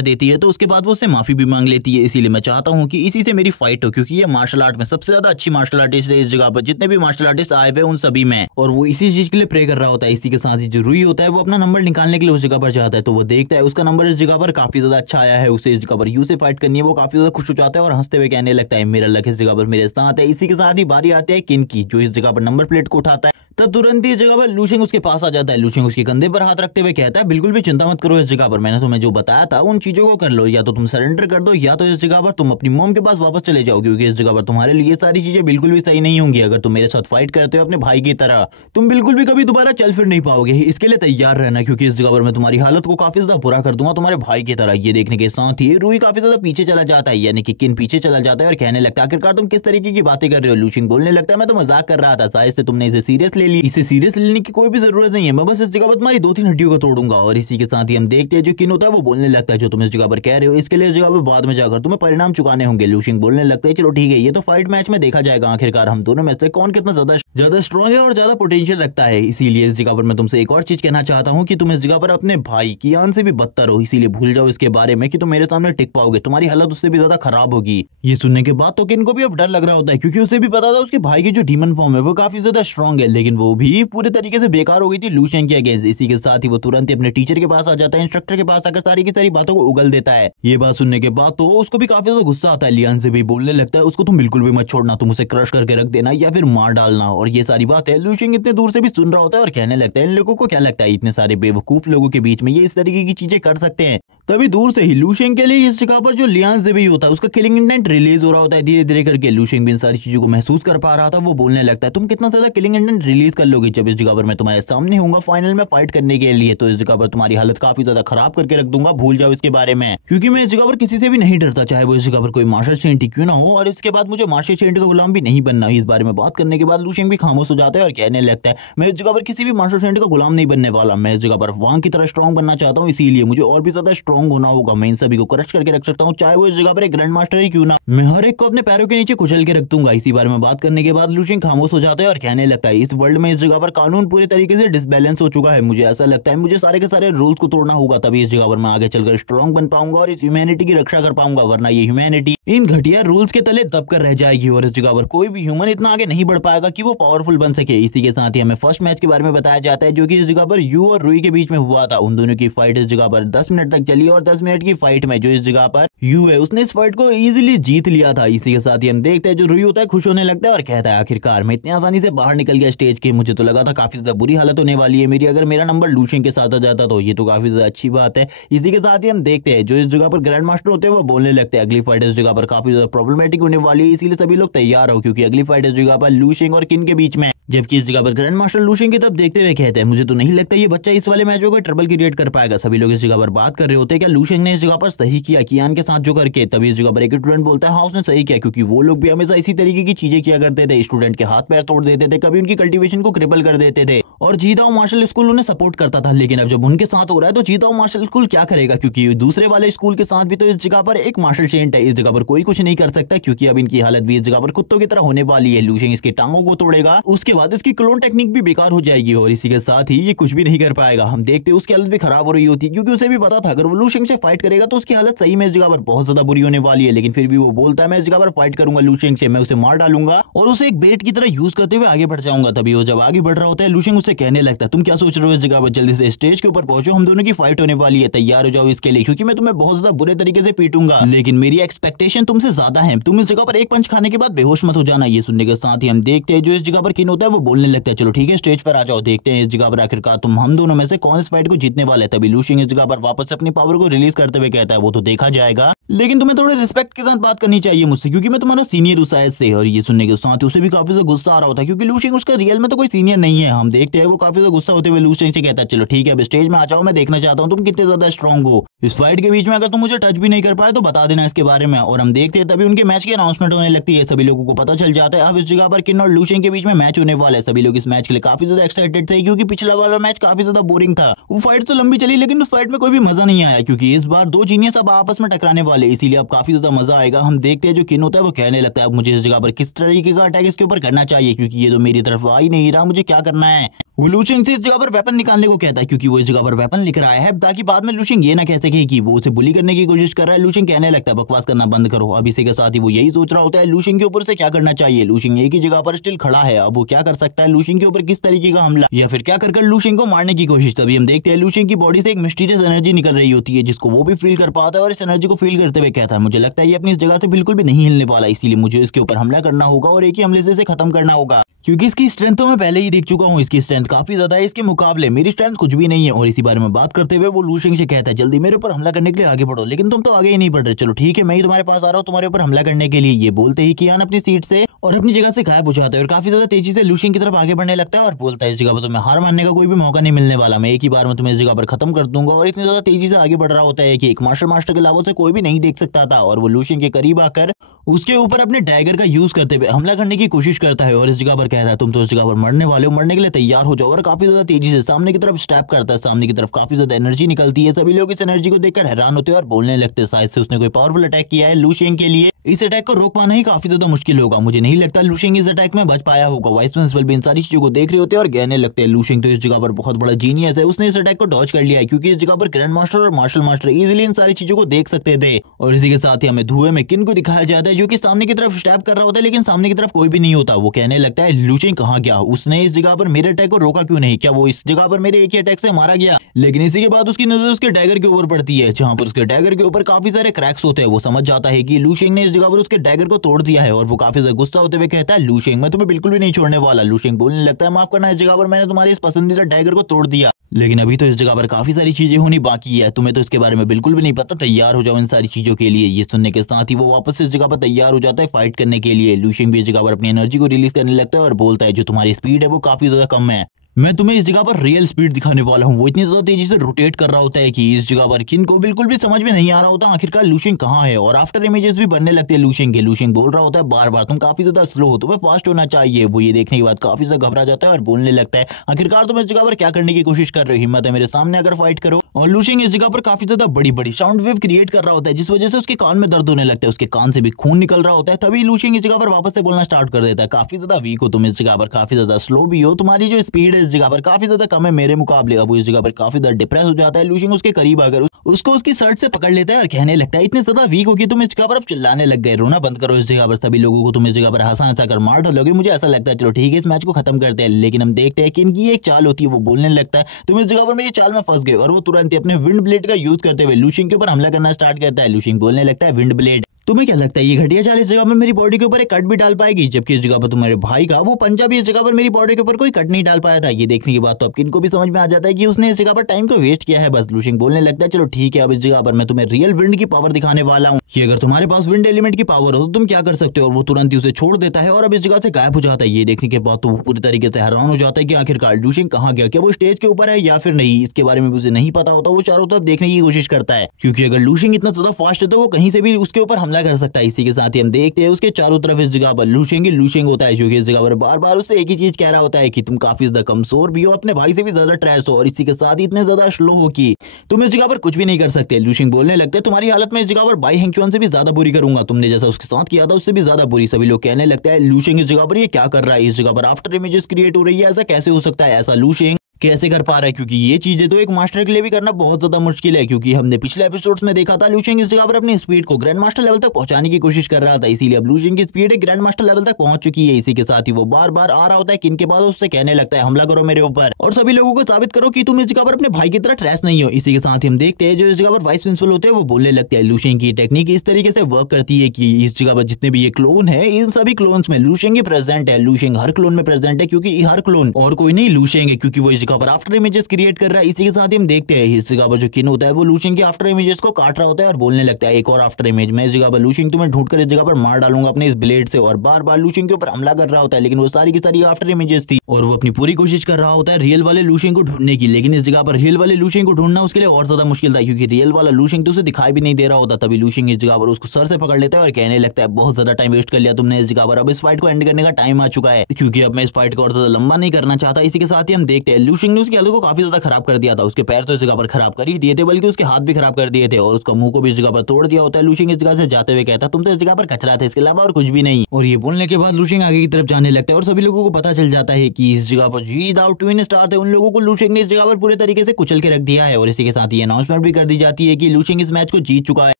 देती है, तो उसके बाद वो उससे माफी भी मांग लेती है। इसीलिए मैं चाहता हूँ कि इसी से मेरी फाइट हो, क्योंकि ये मार्शल आर्ट में सबसे ज्यादा अच्छी मार्शल आर्टिस्ट है इस जगह पर, जितने भी मार्शल आर्टिस्ट आए हुए उन सभी में, और वो इसी चीज के लिए प्रे कर रहा होता है। इसी के साथ ही जो रुई होता है वो अपना नंबर निकालने के लिए उस जगह पर जाता है, तो वो देखता है उसका नंबर इस जगह पर काफी ज्यादा अच्छा आया है, उसे इस जगह पर यू से फाइट करनी है। वो काफी ज्यादा खुश हो जाता है और हंसते हुए कहने लगता है, मेरा लक इस जगह पर मेरे साथ है। इसी के साथ ही बारी आती है किन की, जो इस जगह पर नंबर प्लेट को उठाता है। तब तुरंत ही इस जगह पर लू शेंग उसके पास आ जाता है। लू शेंग उसके कंधे पर हाथ रखते हुए कहता है, बिल्कुल भी चिंता मत करो, इस जगह पर मैंने तुम्हें जो बताया था उन चीजों को कर लो, या तो तुम सरेंडर कर दो, या तो इस जगह पर तुम अपनी मॉम के पास वापस चले जाओ, क्योंकि इस जगह पर तुम्हारे लिए सारी चीजें बिल्कुल भी सही नहीं होंगी। अगर तुम मेरे साथ फाइट करते हो अपने भाई की तरह, तुम बिल्कुल भी कभी दोबारा चल फिर नहीं पाओगे। इसके लिए तैयार रहना, क्योंकि इस जगह पर मैं तुम्हारी हालत को काफी ज्यादा बुरा कर दूंगा तुम्हारे भाई की तरह। ये देखने के साथ ही रूई काफी ज्यादा पीछे चला जाता है, यानी कि किन पीछे चला जाता है और कहने लगता है, आखिरकार तुम किस तरीके की बातें कर रहे हो। लू शेंग बोलने लगता है, मैं तो मजाक कर रहा था, शायद से तुमने इसे सीरियस ले ली। इसे सीरियस लेने की कोई भी जरूरत नहीं है, मैं बस इस जगह पर तुम्हारी 2-3 हड्डियों को तोड़ूंगा। और इसी के साथ ही हम देखते हैं जो किन होता है वो बोलने लगता है, जो तुम इस जगह पर कह रहे हो इसके लिए इस जगह पर बाद में जाकर तुम्हें परिणाम चुकाने होंगे। लू शेंग बोलने लगता है, चलो ठीक है, ये तो फाइट मैच में देखा जाएगा, आखिरकार हम दोनों में से कौन कितना ज्यादा स्ट्रॉन्ग है और ज्यादा पोटेंशियल रखता है। इसीलिए इस जगह पर मैं तुमसे एक और चीज कहना चाहता हूँ कि तुम इस जगह पर अपने भाई कियान से भी बदतर हो, इसीलिए भूल जाओ इसके बारे में कि तुम मेरे सामने टिक पाओगे, तुम्हारी हालत उससे भी ज्यादा खराब होगी। ये सुनने के बाद तो किन को भी अब डर लग रहा होता है, क्योंकि उसे भी पता था उसके भाई की जो डीमन फॉर्म है वो काफी ज्यादा स्ट्रॉन्ग है, लेकिन वो भी पूरे तरीके से बेकार हो गई थी लू शेंग के अगेंस्ट। इसी के साथ ही वो तुरंत ही अपने टीचर के पास आ जाता है, इंस्ट्रक्टर के पास आकर सारी की सारी बातों को उगल देता है। ये बात सुनने के बाद तो उसको भी काफी ज्यादा गुस्सा आता है। लियान से भी बोलने लगता है, उसको तुम बिल्कुल भी मत छोड़ना, तुम उसे क्रश करके रख देना या फिर मार डालना। और ये सारी बात है लू शेंग इतने दूर से भी सुन रहा होता है और कहने लगता है, इन लोगों को क्या लगता है इतने सारे बेवकूफ लोगों के बीच में ये इस तरीके की चीजें कर सकते हैं। तभी दूर से ही लू शेंग के लिए इस जगह पर जो लियान से भी होता है उसका किलिंग इंटेंट रिलीज हो रहा होता है धीरे धीरे करके। लू शेंग भी इन सारी चीजों को महसूस कर पा रहा था। वो बोलने लगता है, तुम कितना ज्यादा किलिंग इंटेंट रिलीज कर लोगे, जब इस जगह पर मैं तुम्हारे सामने हूँ फाइनल में फाइट करने के लिए, तो इस जगह पर तुम्हारी हालत काफी ज्यादा खराब करके रख दूंगा, भूल जाओ इसके बारे में। क्योंकि मैं इस जगह पर किसी से भी नहीं डरता, चाहे वो इस जगह पर कोई मार्शल सेंट क्यों ना हो, और इसके बाद मुझे मार्शल सेंट का गुलाम भी नहीं बनना। इस बारे में बात करने के बाद लू शेंग भी खामोश हो जाता है और कहने लगता है, मैं इस जगह पर किसी भी मार्शल सेंट का गुलाम नहीं बनने वाला, मैं इस जगह पर वांग की तरह स्ट्रॉन्ग बनना चाहता हूँ, इसीलिए मुझे और भी ज्यादा स्ट्रॉन्ग होना होगा। मैं इन सभी को क्रश करके रख सकता हूँ, चाहे वो इस जगह पर एक ग्रैंड मास्टर ही क्यों ना, मैं हर एक को अपने पैरों के नीचे कुचल के रख दूंगा। इसी बारे में बात करने के बाद लू शेंग खामोश हो जाता है और कहने लगता है, इस वर्ल्ड में इस जगह पर कानून पूरी तरीके से डिसबैलेंस हो चुका है, मुझे ऐसा लगता है मुझे सारे के सारे रूल्स को तोड़ना होगा, तभी इस जगह पर मैं आगे चलकर स्ट्रॉन्ग बन पाऊंगा और इस ह्यूमैनिटी की रक्षा कर पाऊंगा, वरना ये ह्यूमैनिटी इन घटिया रूल्स के तले दब कर रह जाएगी और इस जगह पर कोई भी ह्यूमन इतना आगे नहीं बढ़ पाएगा कि वो पावरफुल बन सके। इसी के साथ ही हमें फर्स्ट मैच के बारे में बताया जाता है, जो कि इस जगह पर यू और रुई के बीच में हुआ था। उन दोनों की फाइट इस जगह पर 10 मिनट तक चली है और 10 मिनट की फाइट में जो इस जगह पर यू है उसने इस फाइट को इजीली जीत लिया था। इसी के साथ ही हम देखते हैं जो रुई होता है खुश होने लगता है और कहता है आखिरकार मैं इतनी आसानी से बाहर निकल गया स्टेज के, मुझे तो लगा था काफी ज्यादा बुरी हालत होने वाली है मेरी, अगर मेरा नंबर लूशिंग के साथ आ जाता तो ये तो काफी ज्यादा अच्छी बात है। इसी के साथ ही हम देखते हैं जो इस जगह पर ग्रैंड मास्टर होते हैं वो बोलने लगते हैं अगली फाइट इस जगह पर काफी ज्यादा प्रॉब्लमेटिक होने वाली है, इसीलिए सभी लोग तैयार हो क्योंकि अगली फाइट इस जगह पर लूशिंग और किन के बीच में। जबकि इस जगह पर ग्रैंड मास्टर लूशिंग की तरफ देखते हुए कहते हैं मुझे तो नहीं लगता ये बच्चा इस वाले मैच में कोई ट्रबल क्रिएट कर पाएगा। सभी लोग इस जगह पर बात कर रहे होते हैं क्या लूशिंग ने इस जगह पर सही किया कियान के साथ जो करके। तभी इस जगह पर एक स्टूडेंट बोलता है हाँ उसने सही किया, क्योंकि वो लोग भी हमेशा इसी तरीके की चीजें किया करते थे, स्टूडेंट के हाथ पैर तोड़ देते थे, कभी उनकी कल्टीवेशन को क्रिपल कर देते थे और जीताओ मार्शल स्कूल उन्हें सपोर्ट करता था। लेकिन अब जब उनके साथ हो रहा है तो जीताओ मार्शल स्कूल क्या करेगा, क्योंकि दूसरे वाले स्कूल के साथ भी तो इस जगह पर एक मार्शल चेंट है, इस जगह पर कोई कुछ नहीं कर सकता क्योंकि अब इनकी हालत भी इस जगह पर कुत्तों की तरह होने वाली है। लूशिंग इसकी टांगों को तोड़ेगा, उसके बाद इसकी क्लोन टेक्निक भी बेकार हो जाएगी और इसी के साथ ही ये कुछ भी नहीं कर पाएगा। हम देखते हैं उसकी हालत भी खराब हो रही होती है क्योंकि उसे भी पता था अगर वो लूशिंग से फाइट करेगा तो उसकी हालत सही में इस जगह पर बहुत ज्यादा बुरी होने वाली है। लेकिन फिर भी वो बोलता है मैं इस जगह पर फाइट करूंगा लूशिंग से, मैं उसे मार डालूंगा और उसे एक बेट की तरह यूज करते हुए आगे बढ़ जाऊंगा। तभी वो जब आगे बढ़ रहा होता है लूशिंग उससे कहने लगता है तुम क्या सोच रहे हो इस जगह पर, जल्दी से स्टेज के ऊपर पहुंचो, हम दोनों की फाइट होने वाली है, तैयार हो जाओ इसके लिए क्योंकि मैं तुम्हें बहुत ज्यादा बुरे तरीके से पीटूंगा। लेकिन मेरी एक्सपेक्टेशन तुमसे ज्यादा है, तुम इस जगह पर एक पंच खाने के बाद बेहोश मत हो जाना। ये सुनने के साथ ही हम देखते हैं जो इस जगह पर किन होता है वो बोलने लगता है चलो ठीक है स्टेज पर आ जाओ, देखते हैं इस जगह पर आखिरकार तुम हम दोनों में से कौन इस फाइट को जीतने वाले है। तभी लूशिंग इस जगह पर वापस अपनी पावर को रिलीज करते हुए कहता है वो तो देखा जाएगा, लेकिन तुम्हें थोड़े रिस्पेक्ट के साथ बात करनी चाहिए मुझसे क्योंकि मैं तुम्हारा सीनियर हूं शायद से। और ये सुनने के साथ उसे भी काफी ज्यादा गुस्सा आ रहा होता है क्योंकि लूशिंग उसका रियल में तो कोई सीनियर नहीं है। हम देखते हैं वो काफी ज्यादा गुस्सा होते हुए लूशिंग से कहता है चलो ठीक है अब स्टेज में आ जाओ, मैं देखना चाहता हूँ तुम कितने ज्यादा स्ट्रॉन्ग हो। इस फाइट के बीच में अगर तुम मुझे टच भी नहीं कर पाए तो बता देना इसके बारे में। और हम देखते हैं तभी उनके मैच की अनाउंसमेंट होने लगती है, सभी लोगों को पता चल जाता है अब इस जगह पर किन और लूशिंग के बीच में मैच होने वाला है। सभी लोग इस मैच के लिए काफी ज्यादा एक्साइटेड थे क्योंकि पिछला वाला मैच काफी ज्यादा बोरिंग था, वो फाइट तो लंबी चली लेकिन उस फाइट में कोई भी मजा नहीं आया क्योंकि इस बार दो जीनियस अब आपस में टकराने वाले, इसीलिए अब काफी ज्यादा मजा आएगा। हम देखते हैं जो किन होता है वो कहने लगता है अब मुझे इस जगह पर किस तरीके का अटैक इसके ऊपर करना चाहिए क्योंकि ये तो मेरी तरफ आ ही नहीं रहा, मुझे क्या करना है। वो लूशिंग से इस जगह पर वेपन निकालने को कहता है क्योंकि वो इस जगह पर वेपन लेकर आया है ताकि बाद में लूशिंग ये ना कह सके कि वो उसे बुली करने की कोशिश कर रहा है। लूशिंग कहने लगता है बकवास करना बंद करो। अब इसी के साथ ही वो यही सोच रहा होता है लूशिंग के ऊपर से क्या करना चाहिए। लूशिंग एक ही जगह पर स्टिल खड़ा है, अब वो क्या कर सकता है, लूशिंग के ऊपर किस तरीके का हमला या फिर क्या कर लूशिंग को मारने की कोशिश। तभी हम देखते हैं लूशिंग की बॉडी से एक मिस्टीरियस एनर्जी निकल रही होती है जिसको वो भी फील कर पाता है और इस एनर्जी को फील करते हुए कहता है मुझे लगता है ये अपनी इस जगह से बिल्कुल भी नहीं हिलने वाला, इसीलिए मुझे इसके ऊपर हमला करना होगा और एक ही हमले से इसे खत्म करना होगा क्योंकि इसकी स्ट्रेंथ तो मैं पहले ही देख चुका हूँ, इसकी स्ट्रेंथ काफी ज्यादा है, इसके मुकाबले मेरी स्ट्रेंथ कुछ भी नहीं है। और इसी बारे में बात करते हुए वो लूशिंग से कहता है जल्दी मेरे ऊपर हमला करने के लिए आगे बढ़ो, लेकिन तुम तो आगे ही नहीं बढ़ रहे, चलो ठीक है मैं ही तुम्हारे पास आ रहा हूँ तुम्हारे ऊपर हमला करने के लिए। ये बोलते ही कियान अपनी सीट से और अपनी जगह से गायब हो जाता है और काफी ज्यादा तेजी से लूशिंग की तरफ आगे बढ़ने लगता है और बोलता है इस जगह पर तुम्हें हार मानने का कोई भी मौका नहीं मिलने वाला, मैं एक ही बार में तुम्हें इस जगह पर खत्म कर दूंगा। और इतनी ज्यादा तेजी से आगे बढ़ रहा होता है कि एक मार्शल मास्टर के अलावा से कोई भी नहीं देख सकता था और वो लूशिंग के करीब आकर उसके ऊपर अपने डैगर का यूज करते हुए हमला करने की कोशिश करता है और इस जगह पर कहता है तुम तो इस जगह पर मरने वाले हो, मरने के लिए तैयार हो जाओ। और काफी ज्यादा तेजी से सामने की तरफ स्टेप करता है, सामने की तरफ काफी ज्यादा एनर्जी निकलती है, सभी लोग इस एनर्जी को देखकर हैरान होते हैं और बोलने लगते हैं शायद से उसने कोई पावरफुल अटैक किया है लूशिंग के लिए, इस अटैक को रोक पाना ही काफी ज्यादा मुश्किल होगा, मुझे नहीं लगता लूशिंग इस अटैक में बच पाया होगा। वाइस प्रिंसिपल भी इन सारी चीजों को देख रहे होते हैं और कहने लगते हैं लूशिंग तो इस जगह पर बहुत बड़ा जीनियस है, उसने इस अटैक को डॉज कर लिया है क्योंकि इस जगह पर ग्रैंड मास्टर और मार्शल मास्टर इजीली इन सारी चीजों को देख सकते थे। और इसी के साथ ही हमें धुएं में किन को दिखाया जाता है जो कि सामने की तरफ स्टैप कर रहा होता है लेकिन सामने की तरफ कोई भी नहीं होता। वो कहने लगता है लूशिंग कहाँ गया, उसने इस जगह पर मेरे अटैक को रोका क्यों नहीं, क्या वो इस जगह पर मेरे एक ही अटैक से मारा गया। लेकिन इसी के बाद उसकी नजर उसके डैगर के ऊपर पड़ती है जहां पर उसके डैगर के ऊपर काफी सारे क्रैक्स होते हैं। वो समझ जाता है कि लूशिंग ने इस जगह पर उसके डैगर को तोड़ दिया है और वो काफी ज्यादा गुस्सा होते हुए कहता है लूशिंग मैं तुम्हें बिल्कुल भी नहीं छोड़ने वाला। लूशिंग बोलने लगता है माफ करना इस जगह पर मैंने तुम्हारी इस पसंदीदा डैगर को तोड़ दिया, लेकिन अभी तो इस जगह पर काफी सारी चीजें होनी बाकी है, तुम्हें तो इसके बारे में बिल्कुल भी नहीं पता, तैयार हो जाओ इन सारी चीजों के लिए। ये सुनने के साथ ही वो वापस इस जगह पर तैयार हो जाता है फाइट करने के लिए। लूशिंग भी इस जगह पर अपनी एनर्जी को रिलीज करने लगता है और बोलता है जो तुम्हारी स्पीड है वो काफी ज्यादा कम है, मैं तुम्हें इस जगह पर रियल स्पीड दिखाने वाला हूँ। वो इतनी ज्यादा तेजी से रोटेट कर रहा होता है कि इस जगह पर किन को बिल्कुल भी समझ में नहीं आ रहा होता आखिरकार लूशिंग कहाँ है। और आफ्टर इमेजेस भी बनने लगते हैं लूशिंग के। लूशिंग बोल रहा होता है बार बार तुम काफी ज्यादा स्लो हो, तुम्हें फास्ट होना चाहिए। वो ये देखने के बाद काफी ज्यादा घबरा जाता है और बोलने लगता है आखिरकार तुम इस जगह पर क्या करने की कोशिश कर रहे हो, हिम्मत है मेरे सामने अगर फाइट करो। और लूशिंग इस जगह पर काफी ज्यादा बड़ी बड़ी साउंड वेव क्रिएट कर रहा होता है जिस वजह से उसके कान में दर्द होने लगता है, उसके कान से भी खून निकल रहा होता है। तभी लूशिंग इस जगह पर वापस से बोलना स्टार्ट कर देता है काफी ज्यादा वीक हो तुम, इस जगह पर काफी ज्यादा स्लो भी हो, तुम्हारी जो स्पीड है इस इस जगह पर काफी ज्यादा कम है मेरे मुकाबले। अब वो इस जगह पर काफी ज्यादा डिप्रेस हो जाता है। लूशिंग उसके करीब आकर उसको उसकी शर्ट से पकड़ लेता है और कहने लगता है इतने ज्यादा वीक हो कि तुम इस जगह पर अब चिल्लाने लग गए, रोना बंद करो। इस जगह पर सभी लोगों को तुम इस जगह पर हंसा कर मार डालोगे। मुझे ऐसा लगता है चलो ठीक है इस मैच को खत्म करते हैं, लेकिन हम देखते हैं कि इनकी एक चाल होती है। वो बोलने लगता है तुम इस जगह पर मेरी चाल में फंस गए, और वो तुरंत अपने विंड ब्लेड का यूज करते हुए लूशिंग के ऊपर हमला करना स्टार्ट करता है। लूशिंग बोलने लगता है विंड ब्लेड, तुम्हें क्या लगता है ये घटिया चाल इस जगह पर मेरी बॉडी के ऊपर एक कट भी डाल पाएगी? जबकि इस जगह पर तुम्हारे भाई का वो पंजा भी इस जगह पर मेरी बॉडी के ऊपर कोई कट नहीं डाल पाया था। ये देखने के बाद तो अब किनको भी समझ में आ जाता है कि उसने इस जगह पर टाइम को वेस्ट किया है। बस लूशिंग बोलने लगता है चलो ठीक है अब इस जगह पर मैं तुम्हें रियल विंड की पावर दिखाने वाला हूँ कि अगर तुम्हारे पास विंड एलिमेंट की पावर हो तो तुम क्या कर सकते हो। और वो तुरंत ही उसे छोड़ देता है और अब इस जगह से गायब हो जाता है। ये देखने के बाद तो वो पूरी तरीके से हैरान हो जाता है कि आखिरकार लूशिंग कहाँ गया, क्या वो स्टेज के ऊपर है या फिर नहीं, इसके बारे में उसे नहीं पता होता। वो चारों तरफ देखने की कोशिश करता है क्योंकि अगर लूशिंग इतना ज्यादा फास्ट है तो वो कहीं से भी उसके ऊपर हमला कर सकता है। इसी के साथ ही हम देखते हैं उसके चारों तरफ इस जगह पर लूशिंग होता है जो कि इस जगह पर बार बार उससे एक ही चीज कह रहा होता है कि तुम काफी ज्यादा कमजोर भी हो, अपने भाई से भी ज्यादा ट्रैश हो, और इसी के साथ ही इतने ज्यादा स्लो हो कि तुम इस जगह पर कुछ भी नहीं कर सकते। लूशिंग बोलने लगते हैं तुम्हारी हालत में इस जगह पर बाई हेंगचुआन से भी ज्यादा बुरी करूंगा, तुमने जैसा उसके साथ किया था उससे भी ज्यादा बुरी। सभी लोग कहने लगता है लूशिंग इस जगह पर ये क्या कर रहा है, इस जगह पर आफ्टर इमेजेस क्रिएट हो रही है, ऐसा कैसे हो सकता है, ऐसा लूशिंग कैसे कर पा रहा है? क्योंकि ये चीजें तो एक मास्टर के लिए भी करना बहुत ज्यादा मुश्किल है, क्योंकि हमने पिछले एपिसोड्स में देखा था लूशिंग इस जगह पर अपनी स्पीड को ग्रैंड मास्टर लेवल तक पहुंचाने की कोशिश कर रहा था। इसीलिए अब लूशिंग की स्पीड एक ग्रैंड मास्टर लेवल तक पहुंच चुकी है। इसी के साथ ही वो बार बार आ रहा होता है किन के बाद उससे कहने लगता है हमला करो मेरे ऊपर और सभी लोगों को साबित करो कि तुम इस जगह पर अपने भाई की तरह ट्रैश नहीं हो। इसी के साथ ही हम देखते हैं जो इस जगह पर वाइस प्रिंसिपल होते हैं वो बोलने लगते हैं लूशिंग की टेक्निक इस तरीके से वर्क करती है कि इस जगह पर जितने भी ये क्लोन है इन सभी क्लोन्स में लूशिंग ही प्रेजेंट है। लूशिंग हर क्लोन में प्रेजेंट है क्योंकि हर क्लोन और कोई नहीं लूशिंग है, क्योंकि वो इस जगह पर आफ्टर इमेजेस क्रिएट कर रहा है। इसी के साथ ही हम देखते हैं इस जगह पर जो किन होता है वो लूशिंग के आफ्टर इमेजेस को काट रहा होता है और बोलने लगता है एक और आफ्टर इमेज, मैं इस जगह पर लूशिंग तुम्हें ढूंढकर इस जगह पर मार डालूंगा अपने इस ब्लेड से। और बार बार लूशिंग के ऊपर हमला कर रहा होता है, लेकिन वो सारी की सारी आफ्टर इमेजेस थी और वो अपनी पूरी कोशिश कर रहा होता है रियल वाले लूशिंग को ढूंढने की। लेकिन इस जगह पर रियल वाले लूशिंग को ढूंढना उसके लिए और ज्यादा मुश्किल था, क्योंकि रियल वाला लूशिंग तो उसे दिखाई भी नहीं दे रहा होता। तभी लूशिंग इस जगह पर उसको सर से पकड़ लेता है और कहने लगता है बहुत ज्यादा टाइम वेस्ट कर लिया तुमने इस जगह पर, अब इस फाइट को एंड करने का टाइम आ चुका है, क्योंकि अब मैं इस फाइट को और ज्यादा लंबा नहीं करना चाहता। इसी के साथ ही हम देखते हैं लूशिंग ने उसकी हालत को काफी ज्यादा खराब कर दिया था। उसके पैर तो इस जगह पर खराब कर ही दिए थे, बल्कि उसके हाथ भी खराब कर दिए थे और उसका मुंह को भी इस जगह पर तोड़ दिया होता है। लूशिंग इस जगह से जाते हुए कहता तुम तो इस जगह पर कचरा थे, इसके अलावा और कुछ भी नहीं। और ये बोलने के बाद लूशिंग आगे की तरफ जाने लगता है और सभी लोगों को पता चल जाता है कि इस जगह पर जी दाउ ट्विन स्टार थे, उन लोगों को लूशिंग ने इस जगह पर पूरे तरीके से कुचल के रख दिया है। और इसी के साथ ही अनाउंसमेंट भी कर दी जाती है कि लूशिंग इस मैच को जीत चुका है।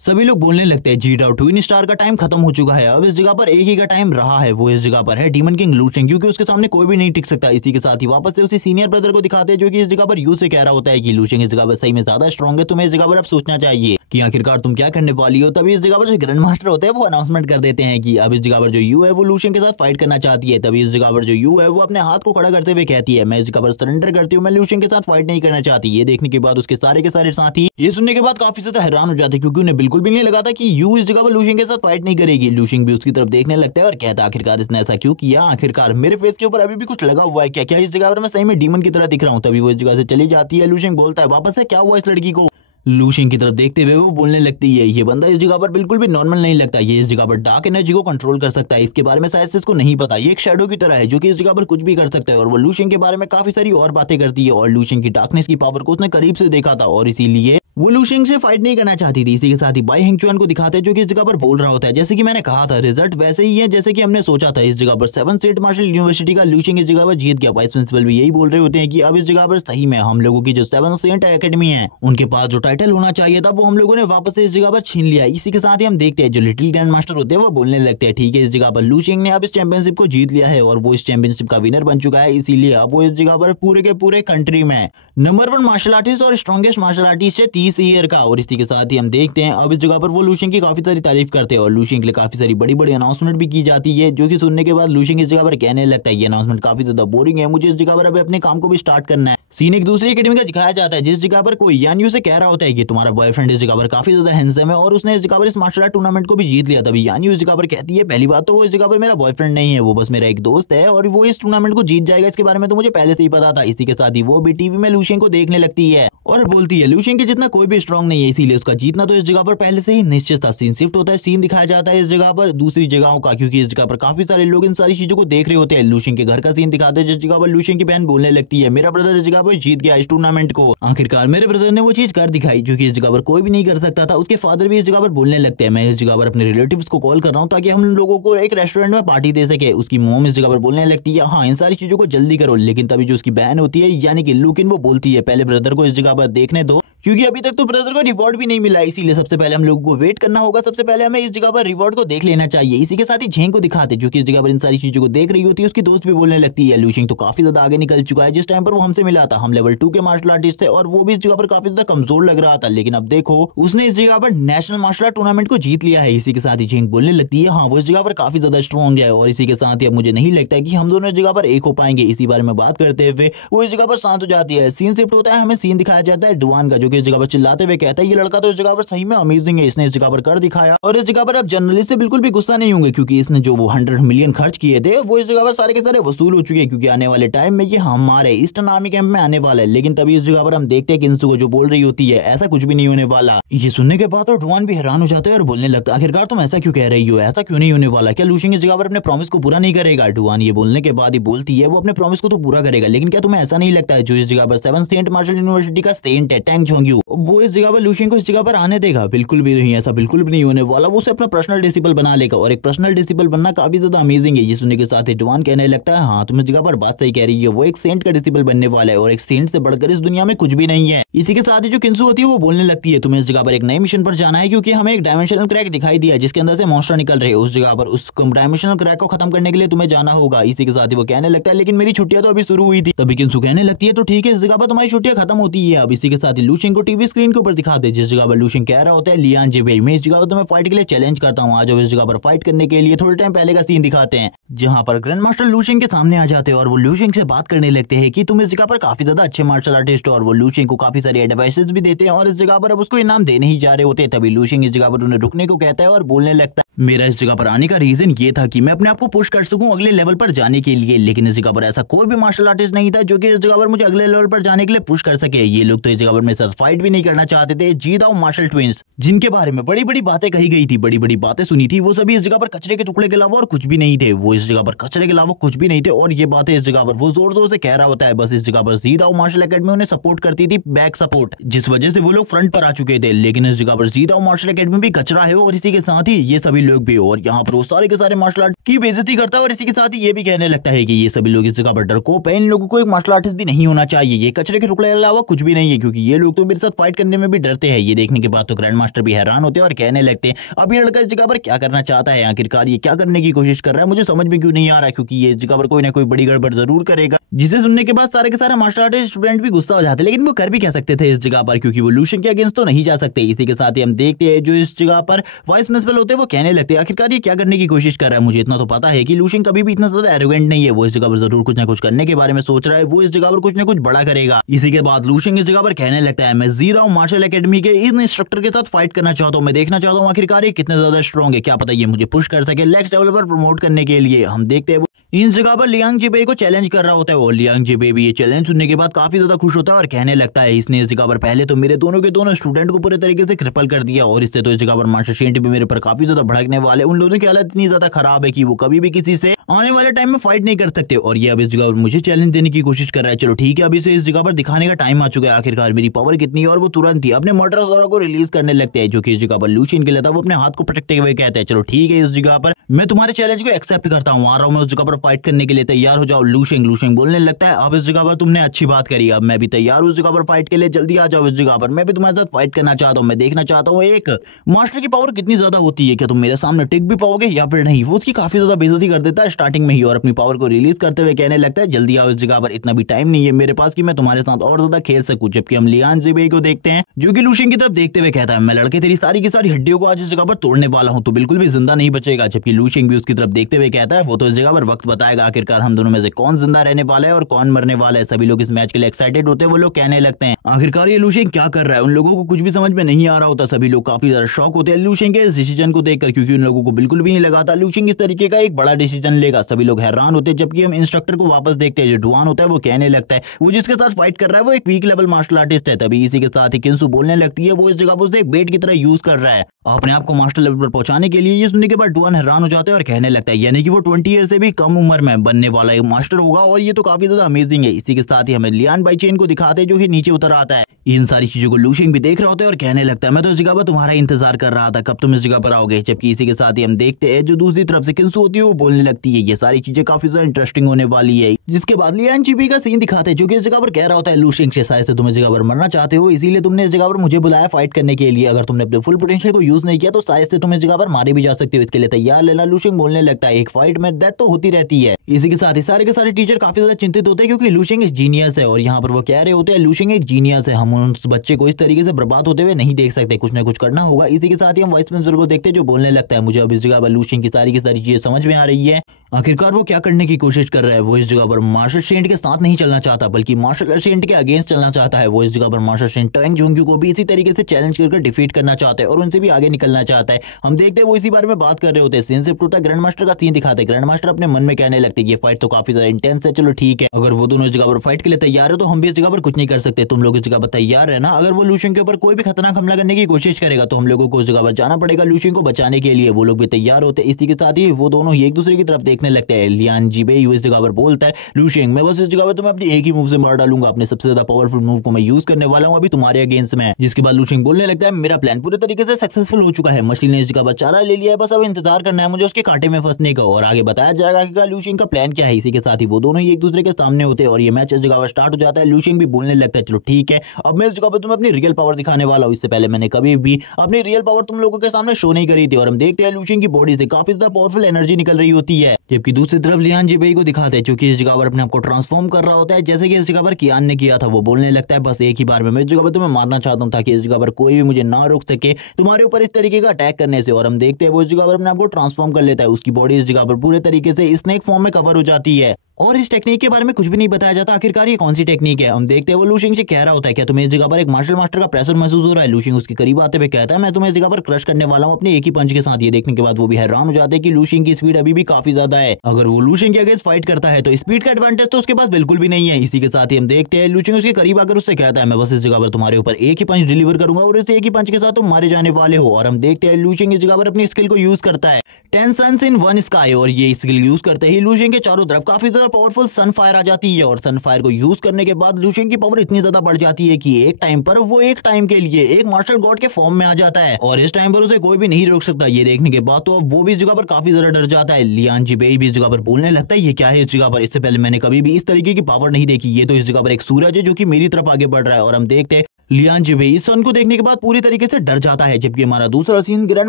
सभी लोग बोलने लगते हैं जी डाउ ट्विन स्टार का टाइम खत्म हो चुका है, अब इस जगह पर एक ही का टाइम रहा है, वो इस जगह पर है डीमन किंग लूशिंग, क्योंकि उसके सामने कोई भी नहीं टिक सकता। इसी के साथ ही वापस से उसी सीनियर ब्रदर को दिखाते हैं जो कि इस जगह पर यू से कह रहा होता है कि लूशिंग इस जगह पर सही में ज्यादा स्ट्रॉन्ग है, तुम्हें इस जगह पर अब सोचना चाहिए कि आखिरकार तुम क्या करने वाली हो। तभी इस जगह पर जो ग्रैंड मास्टर होते हैं वो अनाउंसमेंट कर देते हैं कि अब इस जगह पर जो यू है वो लूशिंग के साथ फाइट करना चाहती है। तभी इस जगह पर जो यू है वो अपने हाथ को खड़ा करते हुए कहती है मैं इस जगह पर सरेंडर करती हूँ, मैं लूशिंग के साथ फाइट नहीं करना चाहती। ये देखने के बाद उसके सारे साथी ये सुनने के बाद काफी ज्यादा हैरान हो जाते, क्योंकि उन्हें बिल्कुल भी नहीं लगा था कि यू इस जगह पर लूशिंग के साथ फाइट नहीं करेगी। लूशिंग भी उसकी तरफ देखने लगता है और कहता है आखिरकार इसने ऐसा क्यों किया, आखिरकार मेरे फेस के ऊपर अभी भी कुछ लगा हुआ है क्या, क्या इस जगह पर मैं सही में डीमन की तरह दिख रहा हूँ। तभी वो इस जगह से चली जाती है। लूशिंग बोलता है वापस से क्या हुआ इस लड़की को। लूशिंग की तरफ देखते हुए वो बोलने लगती है ये बंदा इस जगह पर बिल्कुल भी नॉर्मल नहीं लगता, ये इस जगह पर डार्क एनर्जी को कंट्रोल कर सकता है, इसके बारे में शायद से इसको नहीं पता, ये एक शैडो की तरह है जो कि इस जगह पर कुछ भी कर सकता है। और वो लूशिंग के बारे में काफी सारी और बातें करती है और लूशिंग की डार्कनेस की पावर को उसने करीब से देखा था और इसीलिए वो लूशिंग से फाइट नहीं करना चाहती थी। इसी के साथ ही बाई हेंगचुआन को दिखाते हैं जो कि इस जगह पर बोल रहा होता है जैसे कि मैंने कहा था रिजल्ट वैसे ही है जैसे कि हमने सोचा था। इस जगह पर 7 स्टेट मार्शल यूनिवर्सिटी का लूशिंग इस जगह पर जीत गया। वाइस प्रिंसिपल भी यही बोल रहे होते हैं कि अब इस जगह पर सही में हम लोगों की जो 7 सेंट एकेडमी है उनके पास जो टाइटल होना चाहिए था वो हम लोगों ने वापस से इस जगह पर छीन लिया। इसी के साथ ही हम देखते हैं जो लिटिल ग्रैंड मास्टर होते हैं वो बोलने लगते हैं ठीक है इस जगह पर लूशिंग ने अब इस चैंपियनशिप को जीत लिया है और वो इस चैंपियनशिप का विनर बन चुका है, इसीलिए अब वो इस जगह पर पूरे के पूरे कंट्री में नंबर 1 मार्शल आर्टिस्ट और स्ट्रॉन्गेस्ट मार्शल आर्टिस्ट है 30 ईयर का। और इसी के साथ ही हम देखते हैं अब इस जगह पर वो लूशिंग की काफी सारी तारीफ करते हैं और लूशिंग के लिए काफी सारी बड़ी बड़ी अनाउंसमेंट भी की जाती है, जो कि सुनने के बाद लूशिंग इस जगह पर कहने लगता है ये अनाउंसमेंट काफी ज्यादा बोरिंग है, मुझे इस जगह पर अभी अपने काम को भी स्टार्ट करना है। सीन एक दूसरी एकेडमी का दिखाया जाता है जिस जगह पर कोई यान यू से कह रहा होता है कि तुम्हारा बॉयफ्रेंड इस जगह पर काफी ज्यादा हैंडसम है और उसने इस जगह पर इस मार्शल आर्ट टूर्नामेंट को भी जीत लिया। तभी यान यू इस जगह पर कहती है पहली बात तो वो इस जगह पर मेरा बॉयफ्रेंड नहीं है, वो बस मेरा एक दोस्त है और वो इस टूर्नामेंट को जीत जाएगा इसके बारे में तो मुझे पहले से ही पता था। इसी के साथ ही वो भी टीवी में लूशिंग को देखने लगती है और बोलती है लूशिंग के जितना कोई भी स्ट्रॉन्ग नहीं है, इसीलिए उसका जीतना तो इस जगह पर पहले से ही निश्चित था। सीन शिफ्ट होता है, सीन दिखाया जाता है इस जगह पर दूसरी जगहों का, क्योंकि इस जगह पर काफी सारे लोग इन सारी चीजों को देख रहे होते हैं। लूशिंग के घर का सीन दिखाते हैं जिस जगह पर लूशिंग की बहन बोलने लगती है मेरा ब्रदर इस जगह पर जीत गया इस टूर्नामेंट को। आखिरकार मेरे ब्रदर ने वो चीज कर दिखाई जो कि इस जगह पर कोई भी नहीं कर सकता था। उसके फादर भी इस जगह पर बोलने लगते हैं मैं इस जगह पर अपने रिलेटिव्स को कॉल कर रहा हूँ ताकि हम लोगों को एक रेस्टोरेंट में पार्टी दे सके। उसकी मॉम इस जगह पर बोलने लगती है हाँ इन सारी चीजों को जल्दी करो, लेकिन तभी जो उसकी बहन होती है यानी कि लुकिन वो बोलती है पहले ब्रदर को इस जगह पर देखने दो, क्योंकि अभी तक तो ब्रदर को रिवॉर्ड भी नहीं मिला, इसीलिए सबसे पहले हम लोगों को वेट करना होगा। सबसे पहले हमें इस जगह पर रिवॉर्ड को देख लेना चाहिए। इसी के साथ ही झेंग को दिखाते जो कि इस जगह पर इन सारी चीजों को देख रही होती है। उसकी दोस्त भी बोलने लगती है लूशिंग तो काफी ज्यादा आगे निकल चुका है, जिस टाइम पर वो हमसे मिला था हम लेवल 2 के मार्शल आर्टिस्ट थे और वो भी इस जगह पर काफी ज्यादा कमजोर लग रहा था, लेकिन अब देखो उसने इस जगह पर नेशनल मार्शल आर्ट टूर्नामेंट को जीत लिया है। इसी के साथ ही झेंग बोलने लगती है हाँ वो इस जगह पर काफी ज्यादा स्ट्रॉन्ग है और इसी के साथ ही अब मुझे नहीं लगता है कि हम दोनों इस जगह पर एक हो पाएंगे। इसी बारे में बात करते हुए वो इस जगह पर शांत हो जाती है। सीन शिफ्ट होता है, हमें सीन दिखाया जाता है डुआन का जो कि इस जगह पर चिल्लाते हुए कहता है ये लड़का तो इस जगह पर सही में अमेजिंग है, इसने इस जगह पर कर दिखाया और इस जगह पर अब जर्नलिस्ट से बिल्कुल भी गुस्सा नहीं होंगे क्योंकि इसने जो वो 100 मिलियन खर्च किए थे वो इस जगह पर सारे के सारे वसूल हो चुके हैं, क्योंकि आने वाले टाइम में ये हमारे ईस्टर्न आर्मी कैंप में आने वाला है। लेकिन तभी इस जगह पर हम देखते हैं कि इंसु को जो बोल रही होती है ऐसा कुछ भी नहीं होने वाला। ये सुनने के बाद तो डुआन भी हैरान हो जाता है और बोलने लगता है आखिरकार तुम ऐसा क्यों कह रही हो, ऐसा क्यों नहीं होने वाला, क्या लूशिंग इस जगह पर अपने प्रॉमिस को पूरा नहीं करेगा। डुआन ये बोलने के बाद ही बोलती है वो अपने प्रॉमिस को तो पूरा करेगा, लेकिन क्या तुम्हें ऐसा नहीं लगता है जो इस जगह पर 7th सेंट मार्शल यूनिवर्सिटी का सेंट है टैंग जोंग्यू वो इस जगह पर लूशिंग को इस जगह पर आने देगा? बिल्कुल भी नहीं, ऐसा बिल्कुल भी नहीं होने वाला। वो उसे अपना पर्सनल डिसिपल बना लेगा और एक पर्सनल डिसिपल बनना काफी ज्यादा अमेजिंग है। ये सुनने के साथ ही डुआन कहने लगता है हाँ तुम इस जगह पर बात सही कह रही है, वो एक सेंट का डिसिपल बनने वाला है और एक सेंट से बढ़कर इस दुनिया में कुछ भी नहीं है। इसी के साथ ही जो किंसु होती है वो बोलने लगती है तुम्हें इस जगह पर एक नए मिशन पर जाना है क्योंकि हमें एक डायमेंशनल क्रैक दिखाई दिया जिसके अंदर से मॉन्स्टर निकल रहे हैं। उस जगह पर उस डायमेंशनल क्रैक को खत्म करने के लिए तुम्हें जाना होगा। इसी के साथ ही वो कहने लगता है लेकिन मेरी छुट्टियां तो अभी शुरू हुई थी। तभी किंसु कहने लगती है तो ठीक है इस जगह पर तुम्हारी छुट्टियां खत्म होती है। अब इसी के साथ ही लूशिंग को टीवी स्क्रीन के ऊपर दिखा दे जिस जगह पर लूशिंग कह रहा होता है लियान जी भाई मैं इस जगह पर तुम्हें फाइट के लिए चैलेंज करता हूँ, आज इस जगह पर फाइट करने के लिए। थोड़े टाइम पहले का सीन दिखाते हैं जहां पर ग्रैंड मास्टर लूशिंग के सामने आ जाते हैं और वो लूशिंग से बात करने लगते हैं कि तुम इस जगह पर काफी ज्यादा अच्छे मार्शल आर्टिस्ट हो और वो लूशिंग को काफी सारी एडवाइसेस भी देते हैं और इस जगह पर अब उसको इनाम देने ही जा रहे होते हैं। तभी लूशिंग इस जगह पर उन्हें रुकने को कहता है और बोलने लगता है मेरा इस जगह पर आने का रीजन ये था कि मैं अपने आप को पुश कर सकूं अगले लेवल पर जाने के लिए, लेकिन इस जगह पर ऐसा कोई भी मार्शल आर्टिस्ट नहीं था जो कि इस जगह पर मुझे अगले लेवल पर जाने के लिए पुश कर सके। ये लोग तो इस जगह पर मेरे साथ फाइट भी नहीं करना चाहते थे। जीदाओ मार्शल ट्विंस जिनके बारे में बड़ी बड़ी बातें कही गई थी, बड़ी बड़ी बातें सुनी थी, वो सभी इस जगह पर कचरे के टुकड़े के अलावा और कुछ भी नहीं थे। वो इस जगह पर कचरे के अलावा कुछ भी नहीं थे और ये बातें इस जगह पर वो जोर जोर से कह रहा होता है। बस इस जगह पर जीदाओ मार्शल एकेडमी उन्हें सपोर्ट करती थी, बैक सपोर्ट, जिस वजह से वो लोग फ्रंट पर आ चुके थे। लेकिन इस जगह पर जीदाओ मार्शल एकेडमी भी कचरा है और इसी के साथ ही ये सभी लोग भी, और यहाँ पर वो सारे के सारे मार्शल आर्ट की बेइज्जती करता है और इसी के साथ ही ये भी कहने लगता है कि ये सभी लोग इस जगह पर डरपोक है, इन लोगों को एक मार्शल आर्टिस्ट भी नहीं होना चाहिए, ये कचरे के टुकड़े के अलावा कुछ भी नहीं है, क्योंकि ये लोग तो मेरे साथ फाइट करने में भी डरते हैं। ये देखने के बाद तो ग्रैंड मास्टर भी हैरान होते हैं और कहने लगते हैं अब ये लड़का इस जगह पर क्या करना चाहता है, आखिरकार ये क्या करने की कोशिश कर रहा है, मुझे समझ में क्यों नहीं आ रहा, क्योंकि ये इस जगह पर कोई ना कोई बड़ी गड़बड़ जरूर करेगा। जिसे सुनने के बाद सारे के सारे मार्शल आर्टिस्ट स्टूडेंट भी गुस्सा हो जाते, लेकिन वो कर भी क्या सकते थे इस जगह पर, क्योंकि वो लूशिंग के अगेंस्ट तो नहीं जा सकते। इसी के साथ ही हम देखते हैं जो इस जगह पर वाइस प्रिंसिपल होते हैं वो कहने लगते हैं आखिरकार ये क्या करने की कोशिश कर रहा है। मुझे इतना तो पता है कि लूशिंग कभी भी इतना ज्यादा एरोगेंट नहीं है, वो इस जगह पर जरूर कुछ ना कुछ करने के बारे में सोच रहा है, वो इस जगह पर कुछ ना कुछ बड़ा करेगा। इसी के बाद लूशिंग इस जगह पर कहने लगता है मैं जीराओ मार्शल एकेडमी के इन इंस्ट्रक्टर के साथ फाइट करना चाहता हूँ, मैं देखना चाहता हूँ आखिरकार ये कितने ज्यादा स्ट्रॉन्ग है, क्या पता ये मुझे पुश कर सके नेक्स्ट लेवल पर प्रमोट करने के लिए। हम देखते हैं इन जगह पर लियांग जिबे को चैलेंज कर रहा होता है और लियांग जिबे भी ये चैलेंज सुनने के बाद काफी ज्यादा खुश होता है और कहने लगता है इसने इस जगह पर पहले तो मेरे दोनों के दोनों स्टूडेंट को पूरे तरीके से क्रिपल कर दिया और इससे तो इस जगह पर मास्टर शेंट भी मेरे पर काफी ज्यादा भड़कने वाले, उन लोगों की हालत इतनी ज्यादा खराब है कि वो कभी भी किसी से आने वाले टाइम में फाइट नहीं कर सकते और ये अब इस जगह पर मुझे चैलेंज देने की कोशिश कर रहा है। चलो ठीक है, अभी से इस जगह पर दिखाने का टाइम आ चुका है आखिरकार मेरी पावर कितनी है, और वो तुरंत ही अपने मर्डरसोरा को रिलीज करने लगते हैं जो कि इस जगह पर लूशियन के लिए था। वो अपने हाथ को पटकते हुए कहते हैं चलो ठीक है इस जगह पर मैं तुम्हारे चैलेंज को एक्सेप्ट करता हूँ, आ रहा हूँ मैं उस जगह पर फाइट करने के लिए, तैयार हो जाओ। लूशिंग बोलने लगता है अब इस जगह पर तुमने अच्छी बात करी, अब मैं भी तैयार हूँ उस जगह पर फाइट के लिए, जल्दी आ जाओ इस जगह पर, मैं भी तुम्हारे साथ फाइट करना चाहता हूँ, मैं देखना चाहता हूँ एक मास्टर की पावर कितनी ज्यादा होती है, क्या तुम मेरे सामने टिक भी पाओगे या फिर नहीं। वो उसकी काफी ज्यादा बेइज्जती कर देता है स्टार्टिंग में ही और अपनी पावर को रिलीज करते हुए कहने लगता है जल्दी आओ इस जगह पर, इतना भी टाइम नहीं है मेरे पास कि मैं तुम्हारे साथ और ज्यादा खेल सकूं। जबकि हम लियान जिबे को देखते हैं जो कि लूशिंग की तरफ देखते हुए कहता है मैं लड़के तेरी सारी की सारी हड्डियों को आज इस जगह पर तोड़ने वाला हूं, तो बिल्कुल भी जिंदा नहीं बचेगा। जबकि लूशिंग भी उसकी तरफ देखते हुए कहता है वो तो इस जगह पर वक्त बताएगा आखिरकार हम दोनों में से कौन जिंदा रहने वाला है और कौन मरने वाला है। सभी लोग इस मैच के लिए एक्साइटेड होते हैं, वो लोग कहने लगते हैं आखिरकार ये लूशिंग क्या कर रहा है, उन लोगों को कुछ भी समझ में नहीं आ रहा होता। सभी लोग काफी ज्यादा शॉक होते हैं लूशिंग के इस डिसीजन को देखकर, क्योंकि उन लोगों को बिल्कुल भी नहीं लगा था लूशिंग इस तरीके का एक बड़ा डिसीजन लेगा। करेगा। सभी लोग हैरान होते हैं, जबकि हम इंस्ट्रक्टर को वापस देखते हैं। जो डुआन होता है वो कहने लगता है वो जिसके साथ फाइट कर रहा है वो एक वीक लेवल मार्शल आर्टिस्ट है। तभी इसी के साथ ही किंसु बोलने लगती है वो इस जगह पर उसे एक बेट की तरह यूज कर रहा है अपने आप को मास्टर लेवल पर पहुंचाने के लिए। ये सुनने के बाद डुआन हैरान हो जाता है और कहने लगता है यानी कि वो 20 ईयर से भी कम उम्र में बनने वाला एक मास्टर होगा, और ये तो काफी ज्यादा अमेजिंग है। इसी के साथ ही हमें लियान बाईचेन को दिखाते हैं जो कि नीचे उतर आता है। इन सारी चीजों को लू शिंग भी देख रहा होता है और कहने लगता है मैं तो इस जगह पर तुम्हारा इंतजार कर रहा था, कब तुम इस जगह पर आओगे। जबकि इसी के साथ ही हम देखते हैं जो दूसरी तरफ से किंसु होती है वो बोलने लगती है ये सारी चीजें काफी ज्यादा इंटरेस्टिंग होने वाली है। जिसके बाद लियान जीबी का सीन दिखाते हैं जो कि इस जगह पर कह रहा होता है लू शिंग से शायद से तुम इस जगह पर मरना चाहते हो, इसीलिए तुमने इस जगह पर मुझे बुलाया फाइट करने के लिए। अगर तुमने अपने फुल पोटेंशियल को यूज नहीं किया तो शायद से तुम इस जगह पर मारे भी जा सकते हो, इसके लिए तैयार लेना। लू शिंग बोलने लगता है एक फाइट में डेथ तो होती रहती है। इसी के साथ ही सारे के सारे टीचर काफी ज्यादा चिंतित होते हैं क्योंकि लू शिंग एक जीनियस है, और यहाँ पर वो कह रहे होते हैं लू शिंग एक जीनियस है, हम उस बच्चे को इस तरीके से बर्बाद होते हुए नहीं देख सकते, कुछ ना कुछ करना होगा। इसी के साथ ही हम वाइस प्रिंसिपल को देखते हैं जो बोलने लगता है मुझे अब इस जगह पर लू शिंग की सारी चीजें समझ में आ रही है। आखिरकार वो क्या करने की कोशिश कर रहा है, वो इस जगह पर मार्शल सेंट के साथ नहीं चलना चाहता बल्कि मार्शल सेंट के अगेंस्ट चलना चाहता है। वो इस जगह पर मार्शल सेंट टैंग जोंग्यू को भी इसी तरीके से चैलेंज करके डिफीट करना चाहता है और उनसे भी आगे निकलना चाहता है। हम देखते हैं वो इसी बारे में बात कर रहे होते हैं। सीन शिफ्ट होता है, ग्रैंड मास्टर का सीन दिखाते हैं। ग्रैंड मास्टर अपने मन में कहने लगते हैं ये फाइट तो काफी ज्यादा इंटेंस है, चलो ठीक है अगर वो दोनों इस जगह पर फाइट के लिए तैयार हो तो हम भी इस जगह पर कुछ नहीं कर सकते, तुम लोग इस जगह पर तैयार रहना। अगर वो लू शिंग के ऊपर कोई भी खतरनाक हमला करने की कोशिश करेगा तो हम लोगों को उस जगह पर जाना पड़ेगा लू शिंग को बचाने के लिए। वो लोग भी तैयार होते हैं। इसी के साथ ही वो दोनों एक दूसरे की तरफ देखने लगते हैं। लियान जीबे इस जगह पर बोलता है लू शिंग मैं बस इस जगह पर तुम्हें अपनी एक ही मूव से मार डालूंगा, अपने सबसे ज्यादा पावरफुल मूव को मैं यूज करने वाला हूं अभी तुम्हारे अगेंस्ट में। जिसके बाद लू शिंग बोलने लगता है मेरा प्लान पूरे तरीके से सक्सेसफुल हो चुका है, मछली ने इस जगह पर चारा ले लिया है, बस अब इंतजार करना है मुझे उसके कांटे में फंसने का, और आगे बताया जाएगा कि लू शिंग का प्लान क्या है। इसी के साथ ही वो दोनों ही एक दूसरे के सामने होते हैं और ये मैच इस जगह पर स्टार्ट हो जाता है। लू शिंग भी बोलने लगता है चलो ठीक है अब मैं इस जगह पर तुम्हें अपनी रियल पावर दिखाने वाला हूं, इससे पहले मैंने कभी भी अपनी रियल पावर तुम लोगों के सामने शो नहीं करी थी। और हम देखते हैं लू शिंग की बॉडी से काफी ज्यादा पावरफुल एनर्जी निकल रही होती है, जबकि दूसरी तरफ लियान जीबे को दिखाते हैं जो कि इस जगह पर अपने आप को ट्रांसफॉर्म कर रहा होता है जैसे कि इस जगह पर कियान ने किया था। वो बोलने लगता है बस एक ही बार में मैं इस जगह पर तुम्हें मारना चाहता हूं ताकि इस जगह पर कोई भी मुझे ना रोक सके तुम्हारे ऊपर इस तरीके का अटैक करने से। और हम देखते हैं वो इस जगह पर अपने आप को ट्रांसफॉर्म कर लेता है, उसकी बॉडी इस जगह पर पूरे तरीके से स्नेक फॉर्म में कवर हो जाती है और इस टेक्निक के बारे में कुछ भी नहीं बताया जाता आखिरकार ये कौन सी टेक्निक है। हम देखते हैं वो लू शिंग से कह रहा होता है क्या तुम्हें इस जगह पर एक मार्शल मास्टर का प्रेशर महसूस हो रहा है। लू शिंग उसके करीब आते हुए कहता है मैं तुम्हें इस जगह पर क्रश करने वाला हूं अपने एक ही पंच के साथ। ये देखने के बाद वो भी हैरान हो जाते हैं कि लू शिंग की स्पीड अभी भी काफी ज्यादा है, अगर वो लू शिंग के अगेंस्ट फाइट करता है तो स्पीड का एडवांटेज तो उसके पास बिल्कुल भी नहीं है। इसी के साथ ही हम देखते हैं लू शिंग उसके करीब आकर उससे कहता है मैं बस इस जगह पर तुम्हारे ऊपर एक ही पंच डिलीवर करूंगा और इस एक ही पंच के साथ तुम मारे जाने वाले हो। और हम देखते हैं लू शिंग इस जगह पर अपनी स्किल को यूज करता है 10 सन्स इन 1 स्काई, और ये स्किल यूज करते ही लू शिंग के चारों तरफ काफी ज्यादा पावरफुल सन फायर आ जाती है। और सन फायर को यूज करने के बाद लू शिंग की पावर इतनी ज्यादा बढ़ जाती है कि एक टाइम पर वो एक टाइम के लिए एक मार्शल गॉड के फॉर्म में आ जाता है और इस टाइम पर उसे कोई भी नहीं रोक सकता। ये देखने के बाद तो वो भी इस जगह पर काफी ज्यादा डर जाता है। लियान जीबे भी इस जगह पर बोलने लगता है ये क्या है इस जगह पर, इससे पहले मैंने कभी भी इस तरीके की पावर नहीं देखी, ये तो इस जगह पर एक सूरज है जो कि मेरी तरफ आगे बढ़ रहा है। और हम देखते हैं लियान जीबे इस सन को देखने के बाद पूरी तरीके से डर जाता है। जबकि हमारा दूसरा सीन ग्रैंड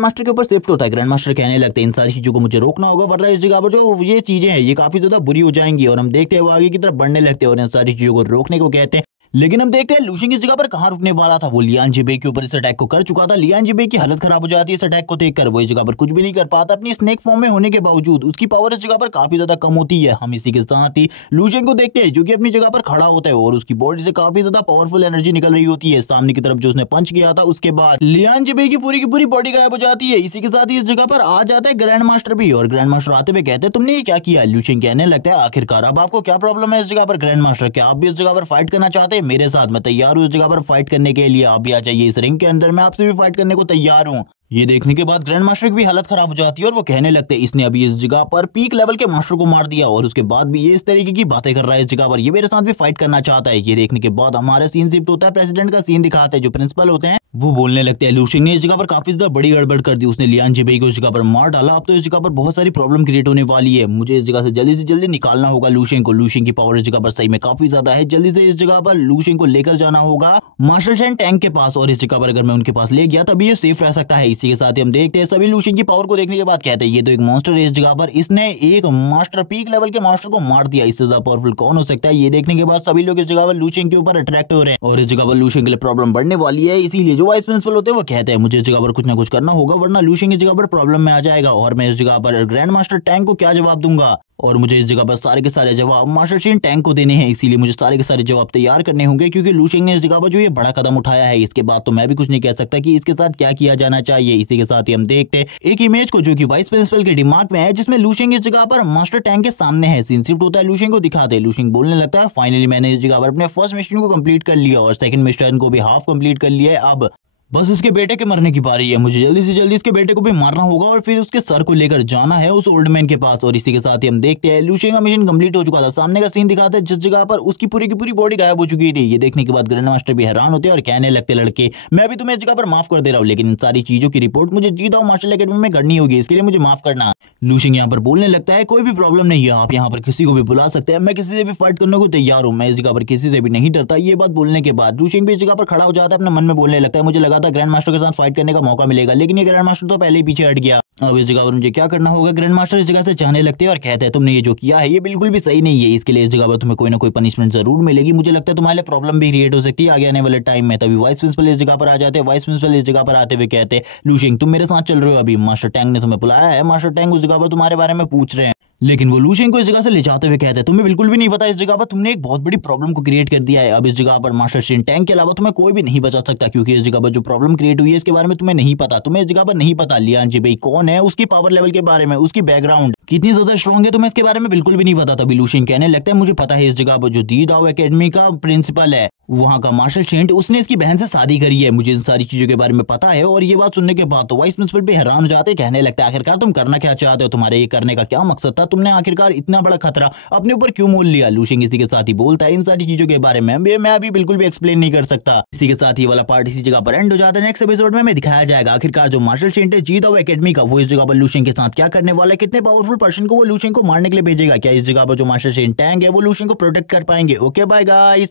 मास्टर के ऊपर शिफ्ट होता है। ग्रैंड मास्टर कहने लगते हैं इन सारी चीजों को मुझे रोकना होगा वरना इस जगह पर जो ये चीजें हैं ये काफी ज्यादा बुरी हो जाएंगी। और हम देखते हैं वो आगे की तरफ बढ़ने लगते हैं और इन सारी चीजों को रोकने को कहते हैं। लेकिन हम देखते हैं लू शिंग इस जगह पर कहां रुकने वाला था, वो लियान जीबे के ऊपर इस अटैक को कर चुका था। लियान जीबे की हालत खराब हो जाती है इस अटैक को देखकर, वो इस जगह पर कुछ भी नहीं कर पाता अपनी स्नेक फॉर्म में होने के बावजूद, उसकी पावर इस जगह पर काफी ज्यादा कम होती है। हम इसी के साथ ही लू शिंग को देखते हैं जो कि अपनी जगह पर खड़ा होता है और उसकी बॉडी से काफी ज्यादा पावरफुल एनर्जी निकल रही होती है। सामने की तरफ जो उसने पंच किया था उसके बाद लियान जीबे की पूरी बॉडी गायब हो जाती है। इसी के साथ ही इस जगह पर आ जाता है ग्रैंड मास्टर भी, और ग्रैंड मास्टर आते हुए कहते हैं तुमने ये क्या किया। लू शिंग कहने लगता है आखिरकार अब आपको क्या प्रॉब्लम है इस जगह पर ग्रैंड मास्टर, क्या आप भी इस जगह पर फाइट करना चाहते हैं मेरे साथ, मैं तैयार हूं इस जगह पर फाइट करने के लिए, आप भी आ जाइए इस रिंग के अंदर, मैं आपसे भी फाइट करने को तैयार हूं। ये देखने के बाद ग्रैंड मास्टर की भी हालत खराब हो जाती है और वो कहने लगते हैं इसने अभी इस जगह पर पीक लेवल के मास्टर को मार दिया और उसके बाद भी ये इस तरीके की बातें कर रहा है इस जगह पर, ये मेरे साथ भी फाइट करना चाहता है। ये देखने के बाद हमारा सीन शिफ्ट होता है, प्रेसिडेंट का सीन दिखाते हैं। जो प्रिंसिपल होते हैं वो बोलने लगते हैं लू शिंग ने इस जगह पर काफी ज्यादा बड़ी गड़बड़ कर दी, उसने लियान जीबे को इस जगह पर मार डाला, अब तो इस जगह पर बहुत सारी प्रॉब्लम क्रिएट होने वाली है, मुझे इस जगह से जल्दी निकालना होगा लू शिंग को। लू शिंग की पावर इस जगह पर सही में काफी ज्यादा है, जल्दी से इस जगह पर लू शिंग को लेकर जाना होगा मार्शल सेंट टैंक के पास, और इस जगह पर अगर मैं उनके पास ले गया तभी ये सेफ रह सकता है। इसी के साथ ही हम देखते हैं सभी लू शिंग की पावर को देखने के बाद कहते हैं ये तो एक मॉन्स्टर है इस जगह पर, इसने एक मास्टर पीक लेवल के मास्टर को मार दिया, इससे ज्यादा पावरफुल कौन हो सकता है। ये देखने के बाद सभी लोग इस जगह पर लू शिंग के ऊपर अट्रैक्ट हो रहे हैं और इस जगह पर लू शिंग के लिए प्रॉब्लम बढ़ने वाली है। इसीलिए जो वाइस प्रिंसिपल होते हैं वो कहते हैं मुझे इस जगह पर कुछ ना कुछ करना होगा वरना लू शिंग इस जगह पर प्रॉब्लम में आ जाएगा और मैं इस जगह पर ग्रैंड मास्टर टैंक को क्या जवाब दूंगा। और मुझे इस जगह पर सारे के सारे जवाब मास्टर शीन टैंक को देने हैं, इसीलिए मुझे सारे के सारे जवाब तैयार करने होंगे, क्योंकि लू शेंग ने इस जगह पर जो ये बड़ा कदम उठाया है, इसके बाद तो मैं भी कुछ नहीं कह सकता कि इसके साथ क्या किया जाना चाहिए। इसी के साथ ही हम देखते हैं एक इमेज को जो कि वाइस प्रिंसिपल के दिमाग में है, जिसमें लू शेंग इस जगह पर मास्टर टैंक के सामने है। सीन शिफ्ट होता है, लू शेंग को दिखाते हैं, लू शेंग बोलने लगता है फाइनली मैंने इस जगह पर अपने फर्स्ट मिशन को कंप्लीट कर लिया और सेकंड मिशन को भी हाफ कंप्लीट कर लिया है। अब बस इसके बेटे के मरने की बारी है, मुझे जल्दी से जल्दी इसके बेटे को भी मारना होगा और फिर उसके सर को लेकर जाना है उस ओल्ड मैन के पास। और इसी के साथ ही हम देखते हैं लू शेंग का मिशन कंप्लीट हो चुका था। सामने का सीन दिखाते हैं जिस जगह पर उसकी पूरी की पूरी बॉडी गायब हो चुकी थी। ये देखने के बाद ग्रैंड मास्टर भी हैरान होते हैं और कहने लगते लड़के मैं भी तुम्हें इस जगह पर माफ कर दे रहा हूँ, लेकिन इन सारी चीजों की रिपोर्ट मुझे जीदाओ मार्शल एकेडमी में करनी होगी, इसके लिए मुझे माफ करना। लू शेंग यहाँ पर बोलने लगता है कोई भी प्रॉब्लम नहीं है, आप यहाँ पर किसी को भी बुला सकते हैं, मैं किसी से भी फाइट करने को तैयार हूँ, मैं इस जगह पर किसी से भी नहीं डरता। ये बात बोलने के बाद लू शेंग भी इस जगह पर खड़ा हो जाता है, अपने मन में बोलने लगता है मुझे लगा था ग्रैंड मास्टर के साथ फाइट करने का मौका मिलेगा, लेकिन ये ग्रैंड मास्टर तो पहले ही पीछे हट गया। अब इस जगह पर मुझे क्या करना होगा। ग्रैंड मास्टर इस जगह से जाने लगते हैं और कहते हैं तुमने ये जो किया है ये बिल्कुल भी सही नहीं है, इसके लिए इस जगह पर तुम्हें कोई ना कोई पनिशमेंट जरूर मिलेगी। मुझे लगता है तुम्हारे लिए प्रॉब्लम भी क्रिएट हो सकती है आगे आने वाले टाइम में। तभी वाइस प्रिंसिपल इस जगह पर आ जाते हैं। वाइस प्रिंसिपल इस जगह पर आते हुए कहते हैं लू शेंग तुम मेरे साथ चल रहे हो, अभी मास्टर टैंक ने तुम्हें बुलाया है, मास्टर टैंक उस जगह पर तुम्हारे बारे में पूछ रहे हैं। लेकिन वो लू शेंग को इस जगह से ले जाते हुए कहते हैं तुम्हें बिल्कुल भी नहीं पता इस जगह पर तुमने एक बहुत बड़ी प्रॉब्लम को क्रिएट कर दिया है। अब इस जगह पर मास्टर शीन टैंक के अलावा तुम्हें कोई भी नहीं बचा सकता, क्योंकि इस जगह पर जो प्रॉब्लम क्रिएट हुई है इसके बारे में तुम्हें नहीं पता। तुम्हें इस जगह पर नहीं पता लियान जी भाई कौन है, उसकी पावर लेवल के बारे में, उसकी बैकग्राउंड कितनी ज्यादा स्ट्रॉन्ग है, तुम्हें इसके बारे में बिल्कुल भी नहीं पता। तभी लू शेंग कहने लगता है मुझे पता है इस जगह पर जो दी दाओ एकेडमी का प्रिंसिपल है वहां का मार्शल शेंट उसने इसकी बहन से शादी करी है, मुझे इन सारी चीजों के बारे में पता है। और ये बात सुनने के बाद तो वाइस प्रिंसिपल भी हैरान हो जाते, कहने लगता है आखिरकार तुम करना क्या चाहते हो, तुम्हारे ये करने का क्या मकसद था, तुमने आखिरकार इतना बड़ा खतरा अपने ऊपर क्यों मोल लिया। लू शेंग इसी के साथ ही बोलता है इन सारी चीजों के बारे में मैं अभी बिल्कुल भी एक्सप्लेन नहीं कर सकता। इसी के साथ ही वाला पार्ट इसी जगह पर एंड हो जाता है। नेक्स्ट एपिसोड में दिखाया जाएगा आखिरकार जो मार्शल शेंट है जी दाओ एकेडमी का वो इस जगह पर लू शेंग के साथ क्या करने वाला है, कितने पावरफुल पर्सन को वो लू शेंग को मारने के लिए भेजेगा, क्या इस जगह पर जो मार्शल शेंट टैंक है वो लू शेंग को प्रोटेक्ट कर पाएंगे। Okay bye guys.